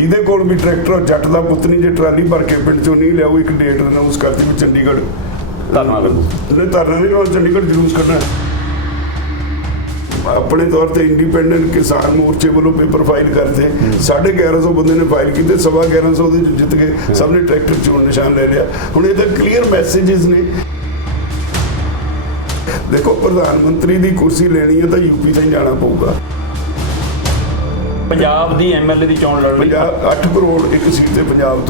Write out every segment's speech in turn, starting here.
ਜਿਹਦੇ ਕੋਲ ਵੀ ਟਰੈਕਟਰ ਜੱਟ ਦਾ ਪੁੱਤ नहीं जे ट्राली भर के पिंड चों नहीं लियाओ एक डेट अनाउंस करती भी चंडीगढ़ धरना लगू धरना नहीं लाना चंडीगढ़ जुलूस करना अपने तौर पर इंडिपेंडेंट किसान मोर्चे वालों पेपर फाइल करते 1150 बंदे ने फाइल किए 1150 जित गए सब ने ट्रैक्टर चोन निशान ले लिया हुण ये तो क्लीयर मैसेजेस ने देखो प्रधानमंत्री की कुर्सी लेनी है तो यूपी तक जाना पऊगा पंजाब दी MLA दी चोण लड़ रही 8 करोड़ एक सीट से पंजाब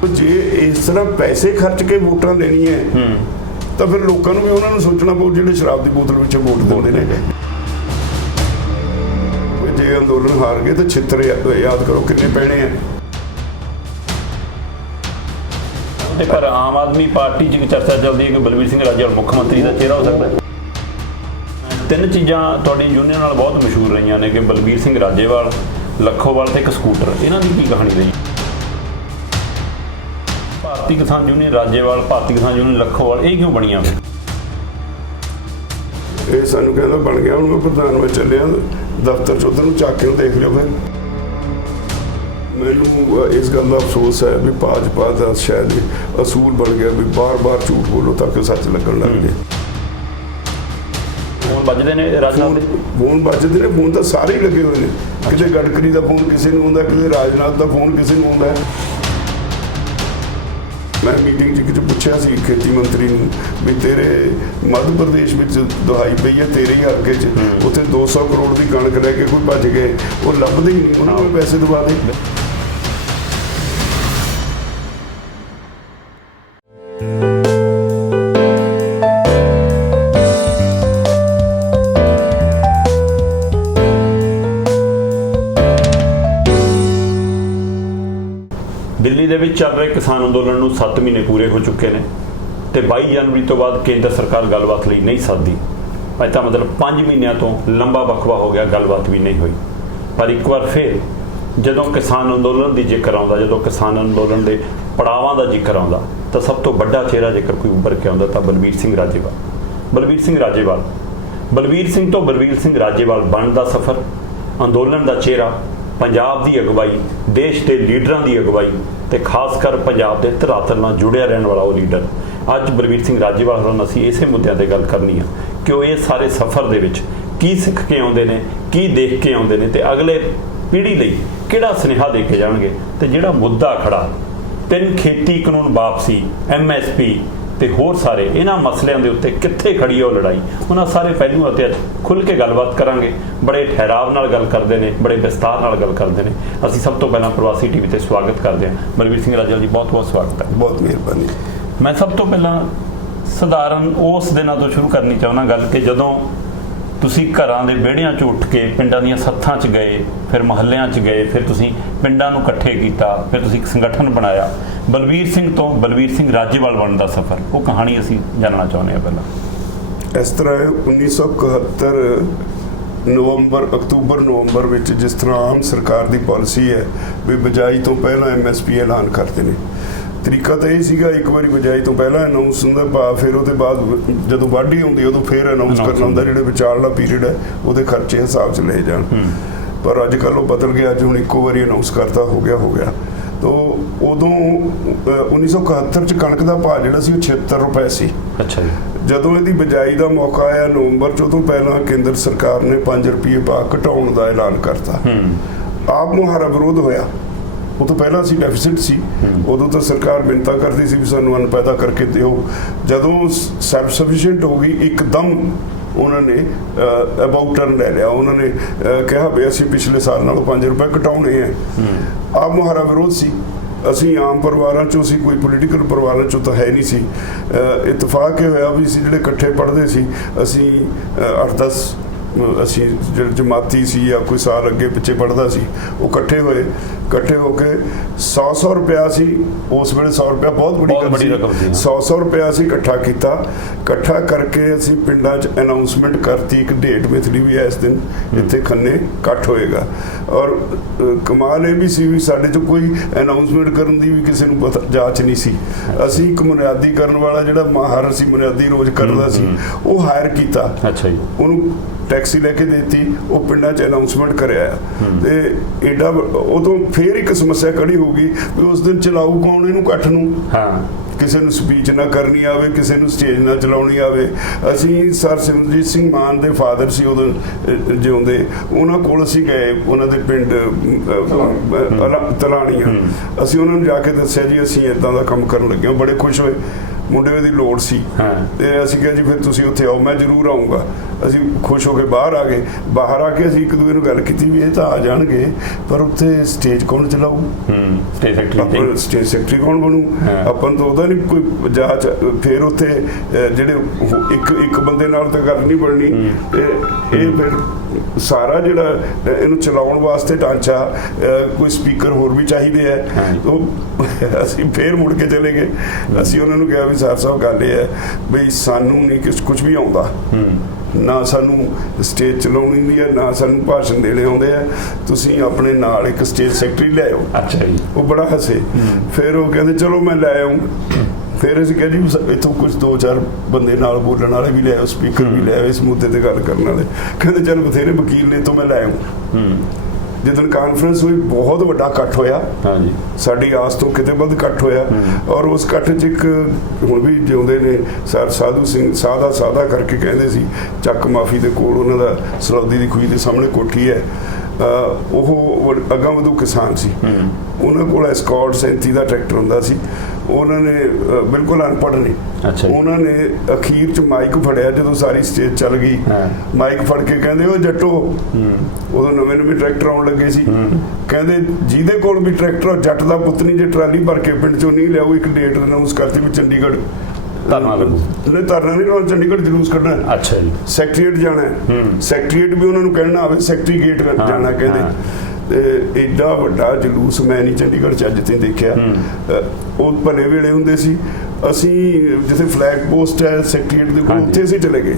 तो जे इस तरह पैसे खर्च के वोटां लेनी है तो फिर लोगों को भी उन्होंने सोचना पऊ जिहड़े शराब की बोतल पिछे वोट देते हैं जे अंदोलन हार गए तो छित्र याद करो कितने पैने हैं पर आम आदमी पार्टी च चर्चा चलती है कि बलबीर सिंह राजेवाल मुख्यमंत्री का चेहरा हो सकता है तीन चीज़ां तुहाडी यूनियन नाल बहुत मशहूर रही ने कि बलबीर सिंह राजेवाल लखोवाल ते एक स्कूटर इन्हां दी की कहानी रही भारतीय किसान यूनियन राजेवाल भारतीय किसान यूनियन लखोवाल ये क्यों बनिया ये सानू कहता बन गया हूँ मैं प्रधान में चलिया दफ्तर च उधर झाके देख लियो फिर मैनू इस गल का अफसोस है भी भाजपा का शायद असूल बन गया भी बार बार झूठ बोलो ताकि सच लगन लग जाए फोन बजते हैं राजनाथ फोन बजते हैं फोन तो सारे ही लगे हुए हैं किसी गडकरी का फोन किसी को आता किसी राजनाथ का फोन किसी को आता है मैं मीटिंग च पूछा सी खेती मंत्री ने भी तेरे मध्य प्रदेश में दुहाई पई है तेरे ही हल्के च उत्थे 200 करोड़ की कणक लैके कोई भज गए वो लभदे ही नहीं उन्होंने पैसे दवा दे दिल्ली ਦੇ ਵਿੱਚ ਚੱਲ ਰਹੇ ਕਿਸਾਨ ਅੰਦੋਲਨ ਨੂੰ 7 ਮਹੀਨੇ ਪੂਰੇ ਹੋ ਚੁੱਕੇ ਨੇ ਤੇ 22 ਜਨਵਰੀ ਤੋਂ ਬਾਅਦ ਕੇਂਦਰ ਸਰਕਾਰ ਗੱਲਬਾਤ ਲਈ ਨਹੀਂ ਸੱਦਦੀ ਅੱਜ ਤਾਂ ਮਤਲਬ 5 ਮਹੀਨਿਆਂ ਤੋਂ ਲੰਬਾ ਵਕਫਾ ਹੋ ਗਿਆ ਗੱਲਬਾਤ ਵੀ ਨਹੀਂ ਹੋਈ ਪਰ ਇੱਕ ਵਾਰ ਫਿਰ ਜਦੋਂ ਕਿਸਾਨ ਅੰਦੋਲਨ ਦੀ ਜ਼ਿਕਰ ਆਉਂਦਾ ਜਦੋਂ ਕਿਸਾਨ ਅੰਦੋਲਨ ਦੇ ਪੜਾਵਾਂ ਦਾ ਜ਼ਿਕਰ ਆਉਂਦਾ ਤਾਂ ਸਭ ਤੋਂ ਵੱਡਾ ਚਿਹਰਾ ਜੇਕਰ ਕੋਈ ਉੱਭਰ ਕੇ ਆਉਂਦਾ ਤਾਂ ਬਲਬੀਰ ਸਿੰਘ ਰਾਜੇਵਾਲ ਬਲਬੀਰ ਸਿੰਘ ਰਾਜੇਵਾਲ ਬਲਬੀਰ ਸਿੰਘ ਤੋਂ ਬਲਬੀਰ ਸਿੰਘ ਰਾਜੇਵਾਲ ਬਣਨ ਦਾ ਸਫ਼ਰ ਅੰਦੋਲਨ ਦਾ ਚਿਹਰਾ ਪੰਜਾਬ ਦੀ ਅਗਵਾਈ ਦੇਸ਼ ਦੇ ਲੀਡਰਾਂ ਦੀ ਅਗਵਾਈ ਤੇ ਖਾਸ ਕਰ ਪੰਜਾਬ ਦੇ ਧਰਾਤਲ ਨਾਲ ਜੁੜਿਆ ਰਹਿਣ ਵਾਲਾ ਉਹ ਲੀਡਰ ਅੱਜ ਬਲਬੀਰ ਸਿੰਘ ਰਾਜੇਵਾਲ ਹੋਰਾਂ ਅਸੀਂ ਇਸੇ ਮੁੱਦਿਆਂ ਤੇ ਗੱਲ ਕਰਨੀ ਆ ਕਿ ਉਹ ਇਹ ਸਾਰੇ ਸਫ਼ਰ ਦੇ ਵਿੱਚ ਕੀ ਸਿੱਖ ਕੇ ਆਉਂਦੇ ਨੇ ਕੀ ਦੇਖ ਕੇ ਆਉਂਦੇ ਨੇ ਤੇ ਅਗਲੇ ਪੀੜ੍ਹੀ ਲਈ ਕਿਹੜਾ ਸੁਨੇਹਾ ਦੇ ਕੇ ਜਾਣਗੇ ਤੇ ਜਿਹੜਾ ਮੁੱਦਾ ਖੜਾ 3 ਖੇਤੀ ਕਾਨੂੰਨ ਵਾਪਸੀ MSP ਤੇ ਹੋਰ ਸਾਰੇ ਇਹਨਾਂ ਮਸਲਿਆਂ ਦੇ ਉੱਤੇ ਕਿੱਥੇ ਖੜੀ ਹੈ ਉਹ ਲੜਾਈ ਉਹਨਾਂ ਸਾਰੇ ਪਹਿਲੂਆਂ ਤੇ ਖੁੱਲ੍ਹ ਕੇ ਗੱਲਬਾਤ ਕਰਾਂਗੇ ਬੜੇ ਠਹਿਰਾਵ ਨਾਲ ਗੱਲ ਕਰਦੇ ਨੇ ਬੜੇ ਵਿਸਤਾਰ ਨਾਲ ਗੱਲ ਕਰਦੇ ਨੇ ਅਸੀਂ ਸਭ ਤੋਂ ਪਹਿਲਾਂ ਪ੍ਰਵਾਸੀ ਟੀਵੀ ਤੇ ਸਵਾਗਤ ਕਰਦੇ ਹਾਂ ਬਲਬੀਰ ਸਿੰਘ ਰਾਜੇਵਾਲ ਜੀ ਬਹੁਤ ਬਹੁਤ ਸਵਾਗਤ ਹੈ ਬਹੁਤ ਮਿਹਰਬਾਨੀ ਮੈਂ ਸਭ ਤੋਂ ਪਹਿਲਾਂ ਸਧਾਰਨ ਉਸ ਦਿਨਾਂ ਤੋਂ ਸ਼ੁਰੂ ਕਰਨੀ ਚਾਹੁੰਦਾ ਗੱਲ ਕਿ ਜਦੋਂ ਤੁਸੀਂ ਘਰਾਂ ਦੇ ਵਿਹੜਿਆਂ 'ਚ ਉੱਠ ਕੇ ਪਿੰਡਾਂ ਦੀਆਂ ਸੱਥਾਂ 'ਚ ਗਏ ਫਿਰ ਮੁਹੱਲਿਆਂ 'ਚ ਗਏ ਫਿਰ ਤੁਸੀਂ ਪਿੰਡਾਂ ਨੂੰ ਇਕੱਠੇ ਕੀਤਾ ਫਿਰ ਤੁਸੀਂ ਇੱਕ ਸੰਗਠਨ ਬਣਾਇਆ ਬਲਬੀਰ ਸਿੰਘ ਤੋਂ ਬਲਬੀਰ ਸਿੰਘ ਰਾਜੇਵਾਲ ਬਣਨ ਦਾ ਸਫ਼ਰ ਉਹ ਕਹਾਣੀ ਅਸੀਂ ਜਾਣਨਾ ਚਾਹੁੰਦੇ ਹਾਂ ਪਹਿਲਾਂ ਇਸ ਤਰ੍ਹਾਂ 1971 ਅਕਤੂਬਰ ਨਵੰਬਰ ਵਿੱਚ ਜਿਸ ਤਰ੍ਹਾਂ ਆਮ ਸਰਕਾਰ ਦੀ ਪਾਲਿਸੀ ਹੈ ਵੀ ਬਿਜਾਈ ਤੋਂ ਪਹਿਲਾਂ MSP ਐਲਾਨ ਕਰਦੇ ਨੇ ਤਰੀਕਾ ਤਾਂ ਇਹ ਸੀਗਾ ਇੱਕ ਵਾਰੀ ਬਿਜਾਈ ਤੋਂ ਪਹਿਲਾਂ ਅਨਾਉਂਸ ਹੁੰਦਾ ਭਾਵ ਫਿਰ ਉਹਦੇ ਬਾਅਦ ਜਦੋਂ ਵਾਢੀ ਹੁੰਦੀ ਉਦੋਂ ਫਿਰ ਅਨਾਉਂਸ ਕਰਨਾ ਹੁੰਦਾ ਜਿਹੜੇ ਵਿਚਾਰਲਾ ਪੀਰੀਅਡ ਹੈ ਉਹਦੇ ਖਰਚੇ ਹਿਸਾਬ 'ਚ ਲਏ ਜਾਣ ਪਰ ਅੱਜ ਕੱਲ੍ਹ ਉਹ ਬਦਲ ਗਿਆ ਅੱਜ ਹੁਣ ਇੱਕੋ ਵਾਰੀ ਅਨਾਉਂਸ ਕਰਤਾ ਹੋ ਗਿਆ ਤੋ ਉਦੋਂ 1971 'ਚ ਕਣਕ ਦਾ ਭਾਅ ਜਿਹੜਾ ਸੀ ਉਹ 76 ਰੁਪਏ ਸੀ ਅੱਛਾ ਜੀ ਜਦੋਂ ਇਹਦੀ ਬਿਜਾਈ ਦਾ ਮੌਕਾ ਆਇਆ ਨਵੰਬਰ 'ਚ ਉਦੋਂ ਪਹਿਲਾਂ ਕੇਂਦਰ ਸਰਕਾਰ ਨੇ 5 ਰੁਪਏ ਭਾਅ ਘਟਾਉਣ ਦਾ ਐਲਾਨ ਕਰਤਾ ਆਪ ਮੁਹਾਰਾ ਵਿਰੋਧ ਹੋਇਆ ਉਹ ਤੋਂ ਪਹਿਲਾਂ ਅਸੀਂ ਡੈਫਿਸਿਟ ਸੀ ਉਦੋਂ ਤਾਂ ਸਰਕਾਰ ਮਿੰਨਤਾਂ ਕਰਦੀ ਸੀ ਵੀ ਸਾਨੂੰ ਅੰਨ ਪੈਦਾ ਕਰਕੇ ਦਿਓ ਜਦੋਂ ਸੈਲਫ ਸਫੀਸ਼ੀਐਂਟ ਹੋ ਗਈ ਇੱਕਦਮ ਉਹਨਾਂ ਨੇ ਅਬਾਊਟ ਟਰਨ ਲੈ ਲਿਆ ਉਹਨਾਂ ਨੇ ਕਿਹਾ ਵੀ ਅਸੀਂ ਪਿਛਲੇ ਸਾਲ ਨਾਲੋਂ 5 ਰੁਪਏ ਘਟਾਉਣੇ ਹੈ ਆਪ ਮੁਹਾਰਾ ਵਿਰੋਧ ਸੀ ਅਸੀਂ ਆਮ ਪਰਿਵਾਰਾਂ 'ਚੋਂ ਸੀ ਕੋਈ ਪੋਲੀਟੀਕਲ ਪਰਿਵਾਰਾਂ 'ਚੋਂ ਤਾਂ ਹੈ ਨਹੀਂ ਸੀ ਇਤਫਾਕ ਇਹ ਹੋਇਆ ਵੀ ਅਸੀਂ ਜਿਹੜੇ ਇਕੱਠੇ ਪੜ੍ਹਦੇ ਸੀ ਅਸੀਂ 8-10 ਅਸੀਂ ਜਿਹੜੇ ਜਮਾਤੀ ਸੀ ਜਾਂ ਕੋਈ ਸਾਲ ਅੱਗੇ ਪਿੱਛੇ ਪੜ੍ਹਦਾ ਸੀ ਉਹ ਇਕੱਠੇ ਹੋ ਕੇ 100 ਰੁਪਇਆ ਸੀ ਉਸ ਵੇਲੇ 100 ਰੁਪਇਆ ਬਹੁਤ ਬੜੀ ਰਕਮ ਸੀ 100 ਰੁਪਇਆ ਅਸੀਂ ਇਕੱਠਾ ਕਰਕੇ ਅਸੀਂ ਪਿੰਡਾਂ 'ਚ ਅਨਾਉਂਸਮੈਂਟ ਕਰਤੀ ਇੱਕ ਡੇਟ ਮਿਥਲੀ ਵੀ ਇਸ ਦਿਨ ਇੱਥੇ ਖੰਨੇ ਇਕੱਠ ਹੋਏਗਾ ਔਰ ਕਮਾਲ ਇਹ ਵੀ ਸੀ ਵੀ ਸਾਡੇ 'ਚ ਕੋਈ ਅਨਾਉਂਸਮੈਂਟ ਕਰਨ ਦੀ ਵੀ ਕਿਸੇ ਨੂੰ ਪਤਾ ਜਾਂਚ ਨਹੀਂ ਸੀ ਅਸੀਂ ਇੱਕ ਬੁਨਿਆਦੀ ਕਰਨ ਵਾਲਾ ਜਿਹੜਾ ਮਾਹਰ ਸੀ ਬੁਨਿਆਦੀ ਰੋਜ਼ ਕਰਦਾ ਸੀ ਉਹ ਹਾਇਰ ਕੀਤਾ ਅੱਛਾ ਜੀ ਉਹਨੂੰ ਟੈਕਸੀ ਲੈ ਕੇ ਦੇਤੀ, ਉਹ ਪਿੰਡਾਂ 'ਚ ਅਨਾਉਂਸਮੈਂਟ ਕਰਿਆ ਤੇ ਐਡਾ ਉਦੋਂ ਫੇਰ ਇੱਕ ਸਮੱਸਿਆ ਖੜੀ ਹੋ ਗਈ ਵੀ ਉਸ ਦਿਨ ਚਲਾਊ ਕੌਣ ਇਹਨੂੰ ਇਕੱਠ ਨੂੰ। ਕਿਸੇ ਨੂੰ ਸਪੀਚ ਨਾ ਕਰਨੀ ਆਵੇ, ਕਿਸੇ ਨੂੰ ਸਟੇਜ ਨਾ ਚਲਾਉਣੀ ਆਵੇ। ਅਸੀਂ ਸਰ ਸਿਮਰਜੀਤ ਸਿੰਘ ਮਾਨ ਦੇ ਫਾਦਰ ਸੀ ਉਦੋਂ ਜਿਉਂਦੇ, ਉਹਨਾਂ ਕੋਲ ਅਸੀਂ ਗਏ, ਉਹਨਾਂ ਦੇ ਪਿੰਡ ਤਲਾਣੀਆਂ। ਅਸੀਂ ਉਹਨਾਂ ਨੂੰ ਜਾ ਕੇ ਦੱਸਿਆ ਜੀ ਅਸੀਂ ਇੱਦਾਂ ਦਾ ਕੰਮ ਕਰਨ ਲੱਗੇ ਹਾਂ। ਬੜੇ ਖੁਸ਼ ਹੋਏ, ਮੁੰਡੇ ਦੀ ਲੋੜ ਸੀ ਤੇ ਅਸੀਂ ਕਿਹਾ ਜੀ ਫਿਰ ਤੁਸੀਂ ਉੱਥੇ ਆਓ, ਮੈਂ ਜ਼ਰੂਰ ਆਊਂਗਾ। ਅਸੀਂ ਖੁਸ਼ ਹੋ ਕੇ ਬਾਹਰ ਆ ਗਏ। ਬਾਹਰ ਆ ਕੇ ਅਸੀਂ ਇੱਕ ਦੂਜੇ ਨੂੰ ਗੱਲ ਕੀਤੀ ਵੀ ਇਹ ਤਾਂ ਆ ਜਾਣਗੇ ਪਰ ਉੱਥੇ ਸਟੇਜ ਕੌਣ ਚਲਾਊ, ਸਟੇਜ ਸੈਕਟਰੀ ਕੌਣ ਬਣੂ, ਆਪਾਂ ਨੂੰ ਤਾਂ ਉਹਦਾ ਨਹੀਂ ਕੋਈ ਜਾਂਚ। ਫਿਰ ਉੱਥੇ ਜਿਹੜੇ ਇੱਕ ਬੰਦੇ ਨਾਲ ਤਾਂ ਗੱਲ ਨਹੀਂ ਬਣਨੀ ਤੇ ਇਹ ਫਿਰ ਸਾਰਾ ਜਿਹੜਾ ਇਹਨੂੰ ਚਲਾਉਣ ਵਾਸਤੇ ਢਾਂਚਾ, ਕੋਈ ਸਪੀਕਰ ਹੋਰ ਵੀ ਚਾਹੀਦੇ ਹੈ। ਉਹ ਅਸੀਂ ਫੇਰ ਮੁੜ ਕੇ ਚਲੇ ਗਏ। ਅਸੀਂ ਉਹਨਾਂ ਨੂੰ ਕਿਹਾ ਵੀ ਸਰ ਸਾਹਿਬ ਗੱਲ ਇਹ ਹੈ ਬਈ ਸਾਨੂੰ ਨਹੀਂ ਕੁਝ ਵੀ ਆਉਂਦਾ, ਨਾ ਸਾਨੂੰ ਸਟੇਜ ਚਲਾਉਣੀ ਦੀ ਹੈ, ਨਾ ਸਾਨੂੰ ਭਾਸ਼ਣ ਦੇਣੇ ਆਉਂਦੇ ਆ, ਤੁਸੀਂ ਆਪਣੇ ਨਾਲ ਇੱਕ ਸਟੇਜ ਸੈਕਟਰੀ ਲੈ ਆਓ। ਅੱਛਾ ਜੀ। ਉਹ ਬੜਾ ਹੱਸੇ। ਫਿਰ ਉਹ ਕਹਿੰਦੇ ਚਲੋ ਮੈਂ ਲੈ ਆਊਂ। ਫਿਰ ਅਸੀਂ ਕਿਹਾ ਜੀ ਇੱਥੋਂ ਕੁਝ 2-4 ਬੰਦੇ ਨਾਲ ਬੋਲਣ ਵਾਲੇ ਵੀ ਲੈ ਆਓ, ਸਪੀਕਰ ਵੀ ਲੈ ਆਓ, ਇਸ ਮੁੱਦੇ ਤੇ ਗੱਲ ਕਰਨ ਵਾਲੇ। ਕਹਿੰਦੇ ਚੱਲ ਬਥੇਰੇ ਵਕੀਲ ਨੇ, ਤੋਂ ਮੈਂ ਲੈ ਆਊਂ। ਜਦੋਂ ਕਾਨਫਰੰਸ ਹੋਈ ਬਹੁਤ ਵੱਡਾ ਇਕੱਠ ਹੋਇਆ, ਸਾਡੀ ਆਸ ਤੋਂ ਕਿਤੇ ਵੱਧ ਇਕੱਠ ਹੋਇਆ। ਔਰ ਉਸ ਇਕੱਠ 'ਚ ਇੱਕ ਹੁਣ ਵੀ ਜਿਉਂਦੇ ਨੇ ਸਰ ਸਾਧੂ ਸਿੰਘ ਸਾਦਾ ਕਰਕੇ ਕਹਿੰਦੇ ਸੀ, ਚੱਕ ਮਾਫੀ ਦੇ ਕੋਲ ਉਹਨਾਂ ਦਾ ਸਲੌਦੀ ਦੀ ਖੂਹੀ ਦੇ ਸਾਹਮਣੇ ਕੋਠੀ ਹੈ। ਉਹ ਅੱਗਾ ਵਧੂ ਕਿਸਾਨ ਸੀ, ਉਹਨਾਂ ਕੋਲ ਐਸਕੌਰਟ 37 ਦਾ ਟਰੈਕਟਰ ਹੁੰਦਾ ਸੀ। ਉਹਨਾਂ ਨੇ ਬਿਲਕੁਲ ਅਨਪੜ੍ਹ ਨੇ, ਉਹਨਾਂ ਨੇ ਅਖੀਰ 'ਚ ਮਾਈਕ ਫੜਿਆ ਜਦੋਂ ਸਾਰੀ ਸਟੇਜ ਚੱਲ ਗਈ। ਮਾਈਕ ਫੜ ਕੇ ਕਹਿੰਦੇ ਉਹ ਜੱਟੋ, ਉਦੋਂ ਨਵੇਂ ਟਰੈਕਟਰ ਆਉਣ ਲੱਗੇ ਸੀ, ਕਹਿੰਦੇ ਜਿਹਦੇ ਕੋਲ ਵੀ ਟਰੈਕਟਰ ਜੱਟ ਦਾ ਪੁੱਤ ਨਹੀਂ, ਜੇ ਟਰਾਲੀ ਭਰ ਕੇ ਪਿੰਡ 'ਚੋਂ ਨਹੀਂ ਲਿਆਓ, ਇੱਕ ਡੇਟ ਅਨਾਉਂਸ ਕਰਤੀ ਵੀ ਚੰਡੀਗੜ੍ਹ ਧਰਨਾ ਲੱਗੂ। ਧਰਨਾ ਨਹੀਂ ਲਾਉਣਾ, ਚੰਡੀਗੜ੍ਹ ਜਲੂਸ ਕੱਢਣਾ। ਅੱਛਾ ਜੀ। ਸੈਕਟਰੀਏਟ ਜਾਣਾ, ਸੈਕਟਰੀਏਟ ਵੀ ਉਹਨਾਂ ਨੂੰ ਕਹਿਣਾ ਆਵੇ, ਸੈਕਟਰੀ ਗੇਟ ਜਾਣਾ ਕਹਿੰਦੇ। ਤੇ ਏਡਾ ਵੱਡਾ ਜਲੂਸ ਮੈਂ ਨਹੀਂ ਚੰਡੀਗੜ੍ਹ 'ਚ ਅੱਜ ਤਾਈਂ ਦੇਖਿਆ। ਉਹ ਭਲੇ ਵੇਲੇ ਹੁੰਦੇ ਸੀ। ਅਸੀਂ ਜਿੱਥੇ ਫਲੈਗ ਪੋਸਟ ਹੈ ਸੈਕਟਰੀਏਟ ਦੇ ਕੋਲ, ਉੱਥੇ ਅਸੀਂ ਚਲੇ ਗਏ।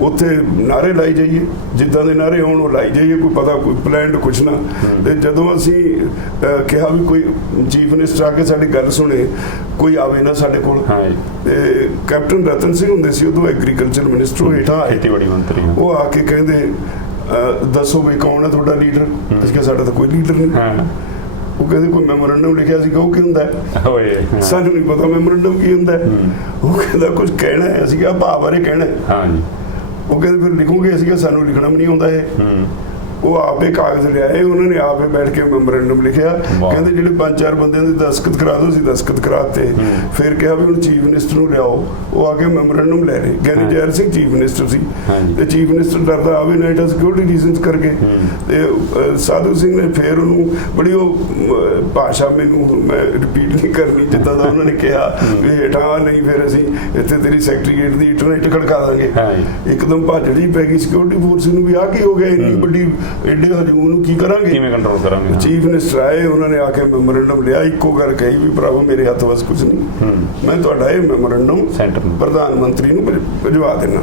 ਉੱਥੇ ਨਾਰੇ ਲਾਈ ਜਾਈਏ, ਜਿੱਦਾਂ ਦੇ ਨਾਰੇ ਆਉਣ ਉਹ ਲਾਈ ਜਾਈਏ, ਕੋਈ ਪਤਾ ਕੋਈ ਪਲਾਨ ਕੁਛ ਨਾ। ਤੇ ਜਦੋਂ ਅਸੀਂ ਕਿਹਾ ਵੀ ਕੋਈ ਚੀਫ ਮਿਨਿਸਟਰ ਆ ਕੇ ਸਾਡੀ ਗੱਲ ਸੁਣੇ, ਕੋਈ ਆਵੇ ਨਾ ਸਾਡੇ ਕੋਲ। ਤੇ ਕੈਪਟਨ ਰਤਨ ਸਿੰਘ ਹੁੰਦੇ ਸੀ ਉਦੋਂ ਐਗਰੀਕਲਚਰ ਮਿਨਿਸਟਰ, ਉਹ ਹੇਠਾਂ ਆਏ, ਖੇਤੀਬਾੜੀ ਮੰਤਰੀ। ਉਹ ਆ ਕੇ ਕਹਿੰਦੇ ਦੱਸੋ ਵੀ ਕੌਣ ਹੈ ਤੁਹਾਡਾ ਲੀਡਰ। ਅਸੀਂ ਕਿਹਾ ਸਾਡਾ ਤਾਂ ਕੋਈ ਲੀਡਰ ਨਹੀਂ। ਉਹ ਕਹਿੰਦੇ ਕੋਈ ਮੈਮੋਰੰਡਮ ਲਿਖਿਆ ਸੀਗਾ, ਉਹ ਕੀ ਹੁੰਦਾ ਹੈ? ਸਾਨੂੰ ਨਹੀਂ ਪਤਾ ਮੈਮੋਰੰਡਮ ਕੀ ਹੁੰਦਾ। ਉਹ ਕਹਿੰਦਾ ਕੁਝ ਕਹਿਣਾ ਹੈ। ਅਸੀਂ ਕਿਹਾ ਭਾਅ ਬਾਰੇ ਕਹਿਣਾ ਹੈ। ਉਹ ਕਹਿੰਦੇ ਫਿਰ ਲਿਖੋਗੇ? ਅਸੀਂ ਕਿਹਾ ਸਾਨੂੰ ਲਿਖਣਾ ਵੀ ਨਹੀਂ ਆਉਂਦਾ ਇਹ। ਉਹ ਆਪੇ ਕਾਗਜ਼ ਲਿਆਏ, ਉਹਨਾਂ ਨੇ ਆਪੇ ਬੈਠ ਕੇ ਮੈਮੋਰੰਡਮ ਲਿਖਿਆ। ਕਹਿੰਦੇ ਜਿਹੜੇ 5-4 ਬੰਦਿਆਂ ਦੇ ਦਸਤਖਤ ਕਰਾ ਦਿਓ, ਅਸੀਂ ਦਸਤਖਤ ਕਰਾਤੇ। ਫਿਰ ਕਿਹਾ ਵੀ ਹੁਣ ਚੀਫ ਮਿਨਿਸਟਰ ਨੂੰ ਲਿਆਓ। ਉਹ ਆ ਕੇ ਮੈਮੋਰੰਡਮ ਲੈ ਰਹੇ। ਗਿਆਨੀ ਜ਼ੈਲ ਸਿੰਘ ਚੀਫ ਮਿਨਿਸਟਰ ਸੀ ਤੇ ਚੀਫ ਮਿਨਿਸਟਰ ਡਰਦਾ ਆਵੇ ਨਾ ਸਿਕਿਉਰਿਟੀ ਰੀਜ਼ਨਸ ਕਰਕੇ। ਤੇ ਸਾਧੂ ਸਿੰਘ ਨੇ ਫਿਰ ਉਹਨੂੰ ਬੜੀ ਉਹ ਭਾਸ਼ਾ ਮੈਨੂੰ ਮੈਂ ਰਿਪੀਟ ਨਹੀਂ ਕਰਨੀ ਜਿੱਦਾਂ ਦਾ ਉਹਨਾਂ ਨੇ ਕਿਹਾ ਵੀ ਹੇਠਾਂ ਨਹੀਂ, ਫਿਰ ਅਸੀਂ ਇੱਥੇ ਤੇਰੀ ਸੈਕਟਰੀਏਟ ਦੀ ਇੰਟਰਨੈਟ ਖੜਕਾ ਦਾਂਗੇ। ਇੱਕਦਮ ਭਾਜੜੀ ਪੈ ਗਈ ਸਿਕਿਉਰਿਟੀ ਫੋਰਸ ਨੂੰ ਵੀ। ਆ ਕੀ ਹੋ ਗਿਆ, ਇੰਨੀ ਵੱਡੀ ਐਡੇ ਹਜੂਮ ਨੂੰ ਕੀ ਕਰਾਂਗੇ, ਕਿਵੇਂ ਕੰਟਰੋਲ ਕਰਾਂਗੇ। ਚੀਫ ਮਿਨਿਸਟਰ ਆਏ, ਉਹਨਾਂ ਨੇ ਆ ਕੇ ਮੈਮੋਰੰਡਮ ਲਿਆ। ਇੱਕੋ ਗੱਲ ਕਹੀ ਵੀ ਭਰਾਵੋ ਮੇਰੇ ਹੱਥ ਵਸ ਕੁਝ ਨਹੀਂ, ਮੈਂ ਤੁਹਾਡਾ ਇਹ ਮੈਮੋਰੰਡਮ ਪ੍ਰਧਾਨ ਮੰਤਰੀ ਨੂੰ ਭਿਜਵਾ ਦੇਣਾ।